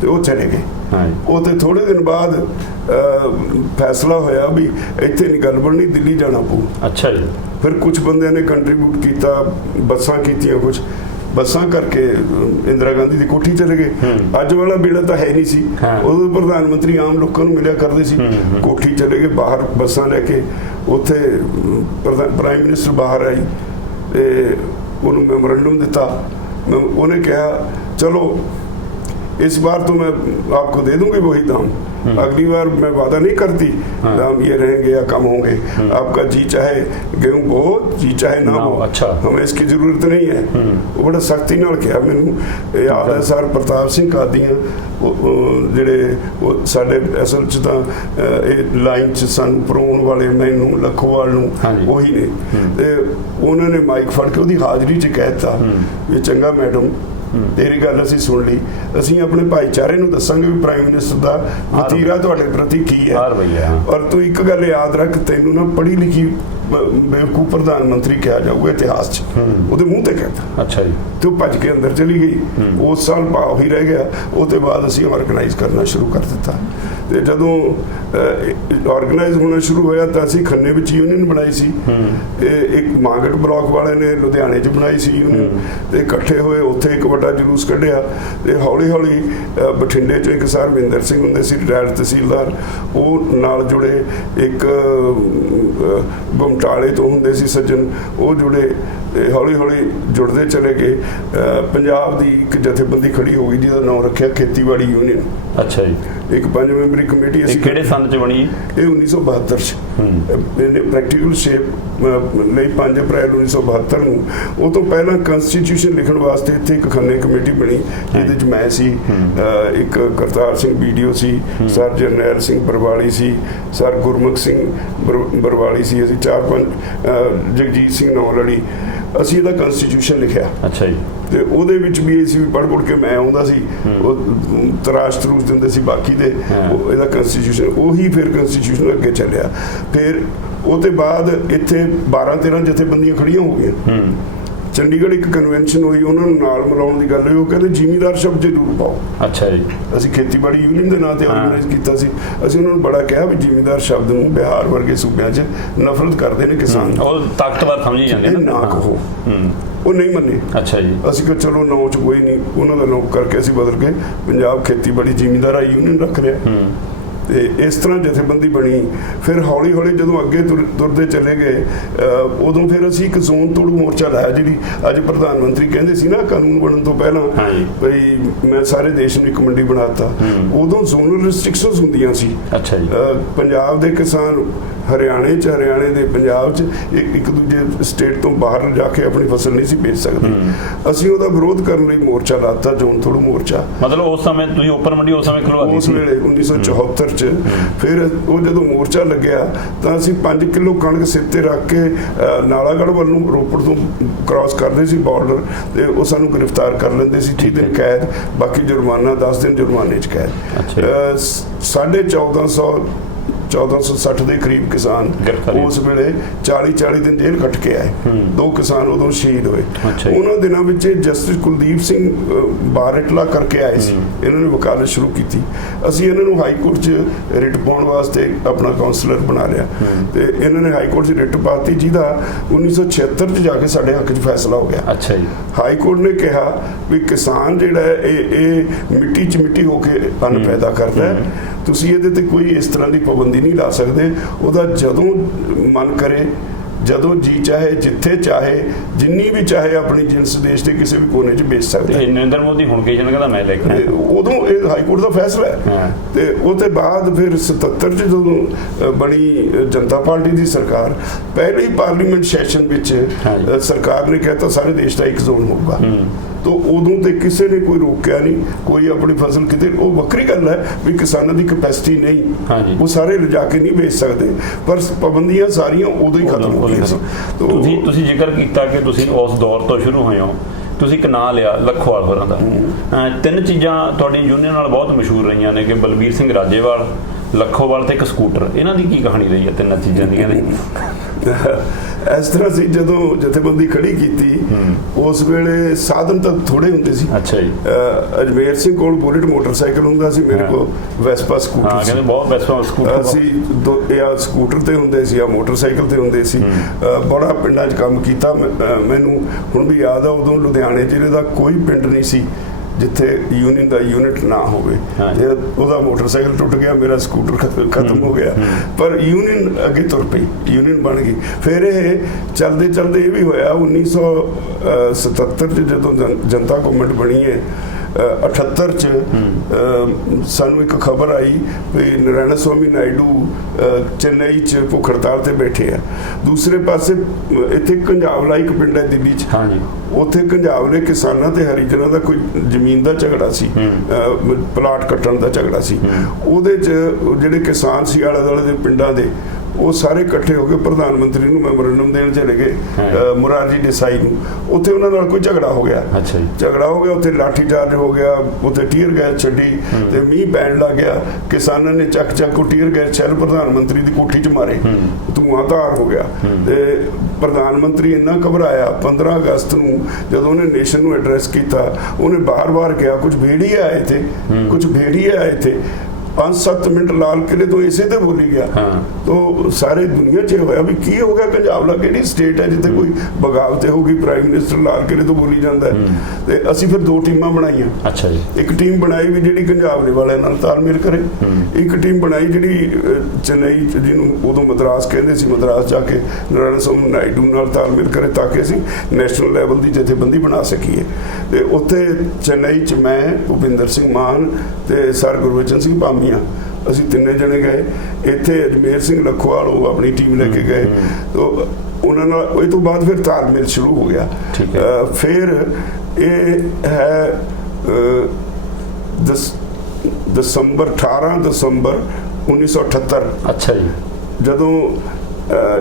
ਤੇ ਉਹ ਚਲੇ ਗਏ। ਉਹ ਤੇ ਥੋੜੇ ਦਿਨ ਬਾਅਦ ਫੈਸਲਾ ਹੋਇਆ ਵੀ ਇੱਥੇ ਨਹੀਂ ਗੱਲ ਬਣਨੀ, ਦਿੱਲੀ ਜਾਣਾ ਪਊ। ਅੱਛਾ ਜੀ। ਫਿਰ ਕੁਝ ਬੰਦਿਆਂ ਨੇ ਕੰਟਰੀਬਿਊਟ ਕੀਤਾ, ਬੱਸਾਂ ਕੀਤੀਆਂ, ਕੁਝ ਬੱਸਾਂ ਕਰਕੇ ਇੰਦਰਾ ਗਾਂਧੀ ਦੀ ਕੋਠੀ ਚਲੇ ਗਏ। ਅੱਜ ਵਾਲਾ ਵੇਲਾ ਤਾਂ ਹੈ ਨਹੀਂ ਸੀ, ਉਦੋਂ ਪ੍ਰਧਾਨ ਮੰਤਰੀ ਆਮ ਲੋਕਾਂ ਨੂੰ ਮਿਲਿਆ ਕਰਦੇ ਸੀ। ਕੋਠੀ ਚਲੇ ਗਏ, ਬਾਹਰ ਬੱਸਾਂ ਲੈ ਕੇ। ਉੱਥੇ ਪ੍ਰਾਈਮ ਮਿਨਿਸਟਰ ਬਾਹਰ ਆਈ ਤੇ ਉਹਨੂੰ ਮੈਮੋਰੰਡਮ ਦਿੱਤਾ। ਉਹਨੇ ਕਿਹਾ ਚਲੋ इस बार तो मैं आपको दे दूंगी वही दाम, अगली बार मैं वादा नहीं करती दाम ये रहेंगे या कम होंगे। आपका जी चाहे गेहूं बो, जी चाहे ना हो, अच्छा हमें इसकी जरूरत नहीं है। वो बड़ा सख्ती नाल किया। मैनू याद है सर प्रताप सिंह कादियां ਜਿਹੜੇ ਉਹ ਸਾਡੇ ਅਸਲ 'ਚ ਤਾਂ ਇਹ ਲਾਈਨ 'ਚ ਸਾਨੂੰ ਪਰਾਉਣ ਵਾਲੇ ਮੈਨੂੰ ਲੱਖੋਵਾਲ ਨੂੰ ਉਹੀ ਨੇ। ਤੇ ਉਹਨਾਂ ਨੇ ਮਾਈਕ ਫੜ ਕੇ ਉਹਦੀ ਹਾਜ਼ਰੀ 'ਚ ਕਹਿ ਦਿੱਤਾ ਵੀ ਚੰਗਾ ਮੈਡਮ ਤੇਰੀ ਗੱਲ ਅਸੀਂ ਸੁਣ ਲਈ, ਅਸੀਂ ਆਪਣੇ ਭਾਈਚਾਰੇ ਨੂੰ ਦੱਸਾਂਗੇ ਵੀ ਪ੍ਰਾਈਮ ਮਿਨਿਸਟਰ ਦਾ ਵਤੀਰਾ ਤੁਹਾਡੇ ਪ੍ਰਤੀ ਕੀ ਹੈ। ਔਰ ਤੂੰ ਇੱਕ ਗੱਲ ਯਾਦ ਰੱਖ, ਤੈਨੂੰ ਨਾ ਪੜ੍ਹੀ ਲਿਖੀ ਬੇਵਕੂਫ ਪ੍ਰਧਾਨ ਮੰਤਰੀ ਕਿਹਾ ਜਾਊਗਾ ਇਤਿਹਾਸ 'ਚ, ਉਹਦੇ ਮੂੰਹ ਤੇ ਕਹਿਤਾ। ਅੱਛਾ ਜੀ। ਤੇ ਉਹ ਭੱਜ ਕੇ ਅੰਦਰ ਚਲੀ ਗਈ। ਉਸ ਸਾਲ ਭਾਵ ਹੀ ਰਹਿ ਗਿਆ। ਉਹ ਤੋਂ ਬਾਅਦ ਅਸੀਂ ਆਰਗੇਨਾਈਜ਼ ਕਰਨਾ ਸ਼ੁਰੂ ਕਰ ਦਿੱਤਾ। ਤੇ ਜਦੋਂ ਆਰਗੇਨਾਈਜ਼ ਹੋਣਾ ਸ਼ੁਰੂ ਹੋਇਆ ਤਾਂ ਅਸੀਂ ਖੰਨੇ ਵਿੱਚ ਯੂਨੀਅਨ ਬਣਾਈ ਸੀ। ਇੱਕ ਮਾਂਗਟ ਬਲਾਕ ਵਾਲਿਆਂ ਨੇ ਲੁਧਿਆਣੇ 'ਚ ਬਣਾਈ ਸੀ ਯੂਨੀਅਨ, ਤੇ ਇਕੱਠੇ ਹੋਏ ਉੱਥੇ ਇੱਕ ਵੱਡਾ ਜਲੂਸ ਕੱਢਿਆ। ਤੇ ਹੌਲੀ ਹੌਲੀ ਬਠਿੰਡੇ 'ਚੋਂ ਇੱਕ ਸਰ ਵਿੰਦਰ ਸਿੰਘ ਹੁੰਦੇ ਸੀ, ਰਿਟਾਇਰਡ ਤਹਿਸੀਲਦਾਰ, ਉਹ ਨਾਲ ਜੁੜੇ। ਇੱਕ ਬਮਟਾਲੇ ਤੋਂ ਹੁੰਦੇ ਸੀ ਸੱਜਣ, ਉਹ ਜੁੜੇ। ਹੌਲੀ ਹੌਲੀ ਜੁੜਦੇ ਚਲੇ ਗਏ। ਪੰਜਾਬ ਦੀ ਇੱਕ ਜਥੇਬੰਦੀ ਖੜੀ ਹੋ ਗਈ ਜਿਹਦਾ ਨਾਮ ਰੱਖਿਆ ਖੇਤੀਬਾੜੀ ਯੂਨੀਅਨ। ਅੱਛਾ ਜੀ। ਇੱਕ 5 ਮੈਂਬਰੀ ਕਮੇਟੀ ਅਸੀਂ। ਕਿਹੜੇ ਸੰਨ 'ਚ ਬਣੀ? ਇਹ 1972 'ਚ। ਇਹਨੇ ਪ੍ਰੈਕਟੀਕਲ ਸ਼ੇਪ ਲਈ 5 ਅਪ੍ਰੈਲ 1972 ਨੂੰ। ਉਹ ਤੋਂ ਪਹਿਲਾਂ ਕਨਸਟੀਟਿਊਸ਼ਨ ਲਿਖਣ ਵਾਸਤੇ ਇੱਥੇ ਇੱਕ ਖੰਨੇ ਕਮੇਟੀ ਬਣੀ, ਜਿਹਦੇ 'ਚ ਮੈਂ ਸੀ, ਇੱਕ ਕਰਤਾਰ ਸਿੰਘ BDO ਸੀ, ਸਰ ਜਰਨੈਲ ਸਿੰਘ ਬਰਵਾਲੀ ਸੀ, ਸਰ ਗੁਰਮੁਖ ਸਿੰਘ ਬਰਵਾਲੀ ਸੀ। ਅਸੀਂ 4-5 ਜਗਜੀਤ ਸਿੰਘ ਨੌਲੜੀ, ਅਸੀਂ ਇਹਦਾ ਕਨਸਟੀਟਿਊਸ਼ਨ ਲਿਖਿਆ। ਅੱਛਾ ਜੀ। ਤੇ ਉਹਦੇ ਵਿੱਚ ਵੀ ਅਸੀਂ ਵੀ ਪੜ੍ਹ ਕੇ ਮੈਂ ਆਉਂਦਾ ਸੀ, ਉਹ ਤਰਾਸ਼ ਤਰੂਸ਼ ਦਿੰਦੇ ਸੀ ਬਾਕੀ ਦੇ। ਇਹਦਾ ਕਨਸਟੀਟਿਊਸ਼ਨ ਉਹੀ ਫਿਰ ਕਨਸਟੀਟਿਊਸ਼ਨ ਅੱਗੇ ਚੱਲਿਆ। ਫਿਰ ਉਹਦੇ ਬਾਅਦ ਇੱਥੇ 12-13 ਜਥੇਬੰਦੀਆਂ ਖੜੀਆਂ ਹੋ ਗਈਆਂ। ਚੰਡੀਗੜ੍ਹ ਇੱਕ ਕਨਵੈਨਸ਼ਨ ਹੋਈ, ਉਹਨਾਂ ਨੂੰ ਨਾਲ ਮਿਲਾਉਣ ਦੀ ਗੱਲ ਹੋਈ। ਉਹ ਕਹਿੰਦੇ ਜ਼ਿਮੀਂਦਾਰ ਸ਼ਬਦ ਜ਼ਰੂਰ ਪਾਓ। ਅੱਛਾ ਜੀ। ਅਸੀਂ ਖੇਤੀਬਾੜੀ ਯੂਨੀਅਨ ਦੇ ਨਾਂ ਤੇ ਆਰਗੇਨਾਈਜ਼ ਕੀਤਾ ਸੀ। ਅਸੀਂ ਉਹਨਾਂ ਨੂੰ ਬੜਾ ਕਿਹਾ ਵੀ ਜ਼ਿਮੀਂਦਾਰ ਸ਼ਬਦ ਨੂੰ ਬਿਹਾਰ ਵਰਗੇ ਸੂਬਿਆਂ 'ਚ ਨਫ਼ਰਤ ਕਰਦੇ ਨੇ ਕਿਸਾਨ, ਉਹ ਤਾਕਤਵਰ ਸਮਝੀ ਜਾਂਦੇ ਨੇ, ਨਾ ਕਹੋ। ਉਹ ਨਹੀਂ ਮੰਨੇ। ਅੱਛਾ ਜੀ। ਅਸੀਂ ਕਿਹਾ ਚਲੋ ਨਾਂ 'ਚ ਕੋਈ ਨਹੀਂ, ਉਹਨਾਂ ਦਾ ਨਾਂ ਕਰਕੇ ਅਸੀਂ ਬਦਲ ਕੇ ਪੰਜਾਬ ਖੇਤੀਬਾੜੀ ਜ਼ਿਮੀਂਦਾਰ ਯੂਨੀਅਨ ਰੱਖ ਲਿਆ। ਤੇ ਇਸ ਤਰ੍ਹਾਂ ਜਥੇਬੰਦੀ ਬਣੀ। ਫਿਰ ਹੌਲੀ ਹੌਲੀ ਜਦੋਂ ਅੱਗੇ ਤੁਰਦੇ ਚਲੇ ਗਏ, ਉਦੋਂ ਫਿਰ ਅਸੀਂ ਇੱਕ ਜ਼ੋਨ ਤੋੜ ਮੋਰਚਾ ਲਾਇਆ। ਜਿਹੜੀ ਅੱਜ ਪ੍ਰਧਾਨ ਮੰਤਰੀ ਕਹਿੰਦੇ ਸੀ ਨਾ ਕਾਨੂੰਨ ਬਣਨ ਤੋਂ ਪਹਿਲਾਂ ਬਈ ਮੈਂ ਸਾਰੇ ਦੇਸ਼ ਨੂੰ ਇੱਕ ਮੰਡੀ ਬਣਾਤਾ, ਉਦੋਂ ਜ਼ੋਨਲ ਰਿਸਟ੍ਰਿਕਸ਼ਨਸ ਹੁੰਦੀਆਂ ਸੀ। ਅੱਛਾ ਜੀ। ਪੰਜਾਬ ਦੇ ਕਿਸਾਨ ਹਰਿਆਣੇ 'ਚ, ਹਰਿਆਣੇ ਦੇ ਪੰਜਾਬ 'ਚ ਇੱਕ ਦੂਜੇ ਸਟੇਟ ਤੋਂ ਬਾਹਰ ਜਾ ਕੇ ਆਪਣੀ ਫਸਲ ਨਹੀਂ ਸੀ ਵੇਚ ਸਕਦੇ। ਅਸੀਂ ਉਹਦਾ ਵਿਰੋਧ ਕਰਨ ਲਈ ਮੋਰਚਾ ਲਾਤਾ, ਜ਼ੋਨ ਤੋੜ ਮੋਰਚਾ। ਮਤਲਬ ਉਸ ਸਮੇਂ ਤੁਸੀਂ ਓਪਨ ਮੰਡੀ ਉਸ ਸਮੇਂ ਖੁਲਵਾਈ ਉਸ ਵੇਲੇ 1974 'ਚ। ਫਿਰ ਉਹ ਜਦੋਂ ਮੋਰਚਾ ਲੱਗਿਆ ਤਾਂ ਅਸੀਂ 5 ਕਿਲੋ ਕਣਕ ਸਿਰ ਤੇ ਰੱਖ ਕੇ ਨਾਲਾਗੜ੍ਹ ਵੱਲ ਨੂੰ ਰੋਪੜ ਤੋਂ ਕ੍ਰਾਸ ਕਰਦੇ ਸੀ ਬਾਰਡਰ, ਤੇ ਉਹ ਸਾਨੂੰ ਗ੍ਰਿਫਤਾਰ ਕਰ ਲੈਂਦੇ ਸੀ। 30 ਦਿਨ ਕੈਦ, ਬਾਕੀ ਜੁਰਮਾਨਾ, 10 ਦਿਨ ਜੁਰਮਾਨੇ 'ਚ ਕੈਦ। 1460 ਦੇ ਕਰੀਬ ਕਿਸਾਨ ਉਸ ਵੇਲੇ 40 ਦਿਨ ਜੇਲ੍ਹ ਕੱਟ ਕੇ ਆਏ। 2 ਕਿਸਾਨ ਉਦੋਂ ਸ਼ਹੀਦ ਹੋਏ। ਉਹਨਾਂ ਦਿਨਾਂ ਵਿੱਚ ਜਸਟਿਸ ਕੁਲਦੀਪ ਸਿੰਘ ਬਾਰਟਲਾ ਕਰਕੇ ਆਏ ਸੀ। ਇਹਨਾਂ ਨੇ ਵਕਾਲਤ ਸ਼ੁਰੂ ਕੀਤੀ। ਅਸੀਂ ਇਹਨਾਂ ਨੂੰ ਹਾਈ ਕੋਰਟ 'ਚ ਰਿਟ ਪਾਉਣ ਵਾਸਤੇ ਆਪਣਾ ਕਾਉਂਸਲਰ ਬਣਾ ਲਿਆ, ਤੇ ਇਹਨਾਂ ਨੇ ਹਾਈ ਕੋਰਟ 'ਚ ਰਿਟ ਪਾਤੀ, ਜਿਹਦਾ 1976 'ਚ ਜਾ ਕੇ ਸਾਡੇ ਹੱਕ 'ਚ ਫੈਸਲਾ ਹੋ ਗਿਆ। ਅੱਛਾ ਜੀ। ਹਾਈ ਕੋਰਟ ਨੇ ਕਿਹਾ ਵੀ ਕਿਸਾਨ ਜਿਹੜਾ ਹੈ ਇਹ ਮਿੱਟੀ 'ਚ ਮਿੱਟੀ ਹੋ ਕੇ ਅੰਨ ਪੈਦਾ ਕਰਦਾ ਹੈ, ਤੁਸੀਂ ਇਹਦੇ ਤੇ ਕੋਈ ਇਸ ਤਰ੍ਹਾਂ ਦੀ ਪਾਬੰਦੀ ਨਹੀਂ ਲਾ ਸਕਦੇ। ਉਹਦਾ ਜਦੋਂ ਮਨ ਕਰੇ, ਜਦੋਂ ਜੀ ਚਾਹੇ, ਜਿੱਥੇ ਚਾਹੇ, ਜਿੰਨੀ ਵੀ ਚਾਹੇ ਆਪਣੀ ਜਿੰਸ ਦੇਸ਼ ਦੇ ਕਿਸੇ ਵੀ ਕੋਨੇ 'ਚ ਵੇਚ ਸਕਦੇ। ਨਰਿੰਦਰ ਮੋਦੀ ਹੁਣ ਕਹੀ ਜਾਂਦਾ ਮੈਂ ਲੈ ਕੇ ਉਦੋਂ ਇਹ ਹਾਈ ਕੋਰਟ ਦਾ ਫੈਸਲਾ ਹੈ। ਤੇ ਉਹਦੇ ਬਾਅਦ ਫਿਰ 77 'ਚ ਜਦੋਂ ਬਣੀ ਜਨਤਾ ਪਾਰਟੀ ਦੀ ਸਰਕਾਰ, ਪਹਿਲੇ ਹੀ ਪਾਰਲੀਮੈਂਟ ਸੈਸ਼ਨ ਵਿੱਚ ਸਰਕਾਰ ਨੇ ਕਹਿਤਾ ਸਾਰੇ ਦੇਸ਼ ਦਾ ਇੱਕ ਜ਼ੋਨ ਹੋਊਗਾ। तो उदों तो किसी ने कोई रोकया नहीं, कोई अपनी फसल किते। वो वक्री गल है भी किसानों की कैपेसिटी नहीं, वो सारे लिजा के नहीं बेच सकते, पर पाबंदियां सारियां उदों ही खत्म हो गई। तो तुसी जिक्र कीता कि तुसी उस दौर तो शुरू होए हो, ਤੁਸੀਂ ਇੱਕ ਨਾਂ ਲਿਆ ਲੱਖੋਵਾਲ ਹੋਰਾਂ ਦਾ। 3 ਚੀਜ਼ਾਂ ਤੁਹਾਡੀ ਯੂਨੀਅਨ ਨਾਲ ਬਹੁਤ ਮਸ਼ਹੂਰ ਰਹੀਆਂ ਨੇ ਕਿ ਬਲਬੀਰ ਸਿੰਘ ਰਾਜੇਵਾਲ, ਲੱਖੋਵਾਲ ਤੇ ਇੱਕ ਸਕੂਟਰ। ਇਹਨਾਂ ਦੀ ਕੀ ਕਹਾਣੀ ਰਹੀ ਹੈ 3 ਚੀਜ਼ਾਂ ਦੀ? ਕਹਿੰਦੇ ਇਸ ਤਰ੍ਹਾਂ ਸੀ, ਜਦੋਂ ਜਥੇਬੰਦੀ ਖੜੀ ਕੀਤੀ ਉਸ ਵੇਲੇ ਸਾਧਨ ਤਾਂ ਥੋੜੇ ਹੁੰਦੇ ਸੀ। ਅੱਛਾ ਜੀ। ਅਜਮੇਰ ਸਿੰਘ ਕੋਲ ਬੁਲਟ ਮੋਟਰਸਾਈਕਲ ਹੁੰਦਾ ਸੀ, ਮੇਰੇ ਕੋਲ ਵੈਸਪਾ ਸਕੂਟਰ ਸੀ। ਕਹਿੰਦੇ ਬਹੁਤ ਵੈਸਪਾ ਸਕੂਟਰ ਅਸੀਂ ਜਾਂ ਸਕੂਟਰ ਤੇ ਹੁੰਦੇ ਸੀ ਜਾਂ ਮੋਟਰਸਾਈਕਲ ਤੇ ਹੁੰਦੇ ਸੀ। ਬੜਾ ਪਿੰਡਾਂ 'ਚ ਕੰਮ ਕੀਤਾ। ਮੈਨੂੰ ਹੁਣ ਵੀ ਯਾਦ ਆ, ਉਦੋਂ ਲੁਧਿਆਣੇ ਜ਼ਿਲ੍ਹੇ ਦਾ ਕੋਈ ਪਿੰਡ ਨਹੀਂ ਸੀ ਜਿੱਥੇ ਯੂਨੀਅਨ ਦਾ ਯੂਨਿਟ ਨਾ ਹੋਵੇ। ਜੇ ਉਹਦਾ ਮੋਟਰਸਾਈਕਲ ਟੁੱਟ ਗਿਆ, ਮੇਰਾ ਸਕੂਟਰ ਖਤਮ ਹੋ ਗਿਆ, ਪਰ ਯੂਨੀਅਨ ਅੱਗੇ ਤੁਰ ਪਈ, ਯੂਨੀਅਨ ਬਣ ਗਈ। ਫਿਰ ਇਹ ਚਲਦੇ ਚਲਦੇ ਇਹ ਵੀ ਹੋਇਆ 1977 'ਚ ਜਦੋਂ ਜਨਤਾ ਗਵਰਨਮੈਂਟ ਬਣੀ ਹੈ, 78 'ਚ ਸਾਨੂੰ ਇੱਕ ਖਬਰ ਆਈ ਵੀ ਨਾਰਾਇਣ ਸਵਾਮੀ ਨਾਇਡੂ ਚੇਨਈ 'ਚ ਭੁੱਖ ਹੜਤਾਲ ਤੇ ਬੈਠੇ ਆ। ਦੂਸਰੇ ਪਾਸੇ ਇੱਥੇ ਕੰਝਾਵਲਾ ਇੱਕ ਪਿੰਡ ਹੈ ਦਿੱਲੀ 'ਚ, ਉੱਥੇ ਕੰਝਾਵਲੇ ਕਿਸਾਨਾਂ ਤੇ ਹਰੀਜਨਾਂ ਦਾ ਕੋਈ ਜ਼ਮੀਨ ਦਾ ਝਗੜਾ ਸੀ, ਪਲਾਟ ਕੱਟਣ ਦਾ ਝਗੜਾ ਸੀ। ਉਹਦੇ 'ਚ ਜਿਹੜੇ ਕਿਸਾਨ ਸੀ ਆਲੇ ਦੁਆਲੇ ਦੇ ਪਿੰਡਾਂ ਦੇ, ਉਹ ਸਾਰੇ ਇਕੱਠੇ ਹੋ ਕੇ ਪ੍ਰਧਾਨ ਮੰਤਰੀ ਨੂੰ ਮੈਮੋਰੰਡਮ ਦੇਣ ਚਲੇ ਗਏ ਮੁਰਾਰਜੀ ਦੇਸਾਈ ਨੂੰ। ਉੱਥੇ ਉਹਨਾਂ ਨਾਲ ਕੋਈ ਝਗੜਾ ਹੋ ਗਿਆ। ਅੱਛਾ ਜੀ। ਝਗੜਾ ਹੋ ਗਿਆ, ਉੱਥੇ ਲਾਠੀ ਚਾਰਜ ਹੋ ਗਿਆ, ਉੱਥੇ ਟੀਅਰ ਗੈਸ ਛੱਡੀ ਤੇ ਮੀਂਹ ਪੈਣ ਲੱਗ ਗਿਆ। ਕਿਸਾਨਾਂ ਨੇ ਚੱਕ ਟੀਅਰ ਗੈਸ ਛੱਲ ਪ੍ਰਧਾਨ ਮੰਤਰੀ ਦੀ ਕੋਠੀ 'ਚ ਮਾਰੇ, ਧੂਆਂਧਾਰ ਹੋ ਗਿਆ। ਤੇ ਪ੍ਰਧਾਨ ਮੰਤਰੀ ਇੰਨਾ ਘਬਰਾਇਆ 15 ਅਗਸਤ ਨੂੰ ਜਦੋਂ ਉਹਨੇ ਨੇਸ਼ਨ ਨੂੰ ਐਡਰੈਸ ਕੀਤਾ, ਉਹਨੇ ਬਾਰ-ਬਾਰ ਕਿਹਾ ਕੁਝ ਭੇੜੀਏ ਆਏ ਥੇ, ਕੁਝ ਭੇੜੀਏ ਆਏ ਥੇ। 5-7 ਮਿੰਟ ਲਾਲ ਕਿਲੇ ਤੋਂ ਇਸੇ ਤੇ ਬੋਲੀ ਗਿਆ। ਤੋ ਸਾਰੇ ਦੁਨੀਆ 'ਚ ਹੋਇਆ ਵੀ ਕੀ ਹੋ ਗਿਆ, ਪੰਜਾਬ ਲਾ ਕਿਹੜੀ ਸਟੇਟ ਹੈ ਜਿੱਥੇ ਕੋਈ ਬਗਾਵਤ ਹੋ ਗਈ, ਪ੍ਰਾਈਮ ਮਿਨਿਸਟਰ ਲਾਲ ਕਿਲੇ ਤੋਂ ਬੋਲੀ ਜਾਂਦਾ ਹੈ। ਤੇ ਅਸੀਂ ਫਿਰ 2 ਟੀਮਾਂ ਬਣਾਈਆਂ। ਅੱਛਾ ਜੀ। ਇੱਕ ਟੀਮ ਬਣਾਈ ਵੀ ਜਿਹੜੀ ਪੰਜਾਬ ਦੇ ਵਾਲਿਆਂ ਨਾਲ ਤਾਲਮੇਲ ਕਰੇ, ਇੱਕ ਟੀਮ ਬਣਾਈ ਜਿਹੜੀ ਚੇਨਈ ਜਿਹਨੂੰ ਉਦੋਂ ਮਦਰਾਸ ਕਹਿੰਦੇ ਸੀ, ਮਦਰਾਸ ਜਾ ਕੇ ਨਾਰਾਇਣ ਸਵਾਮੀ ਨਾਇਡੂ ਨਾਲ ਤਾਲਮੇਲ ਕਰੇ ਤਾਂ ਕਿ ਅਸੀਂ ਨੈਸ਼ਨਲ ਲੈਵਲ ਦੀ ਜਥੇਬੰਦੀ ਬਣਾ ਸਕੀਏ। ਤੇ ਉੱਥੇ ਚੇਨਈ 'ਚ ਮੈਂ, ਭੁਪਿੰਦਰ ਸਿੰਘ ਮਾਨ ਤੇ ਸਰ ਗੁਰਬਚਨ ਸਿੰਘ ਭਾਮੀਆ, ਅਸੀਂ 3 ਜਣੇ ਗਏ। ਇੱਥੇ ਅਜਮੇਰ ਸਿੰਘ ਲਖੋਵਾਲ ਉਹ ਆਪਣੀ ਟੀਮ ਲੈ ਕੇ ਗਏ। ਤੋ ਉਹਨਾਂ ਨਾਲ ਇਹ ਤੋਂ ਬਾਅਦ ਫਿਰ ਤਾਲਮੇਲ ਸ਼ੁਰੂ ਹੋ ਗਿਆ। ਫਿਰ ਇਹ ਹੈ ਦਸੰਬਰ 18 ਦਸੰਬਰ 1978। ਅੱਛਾ ਜੀ। ਜਦੋਂ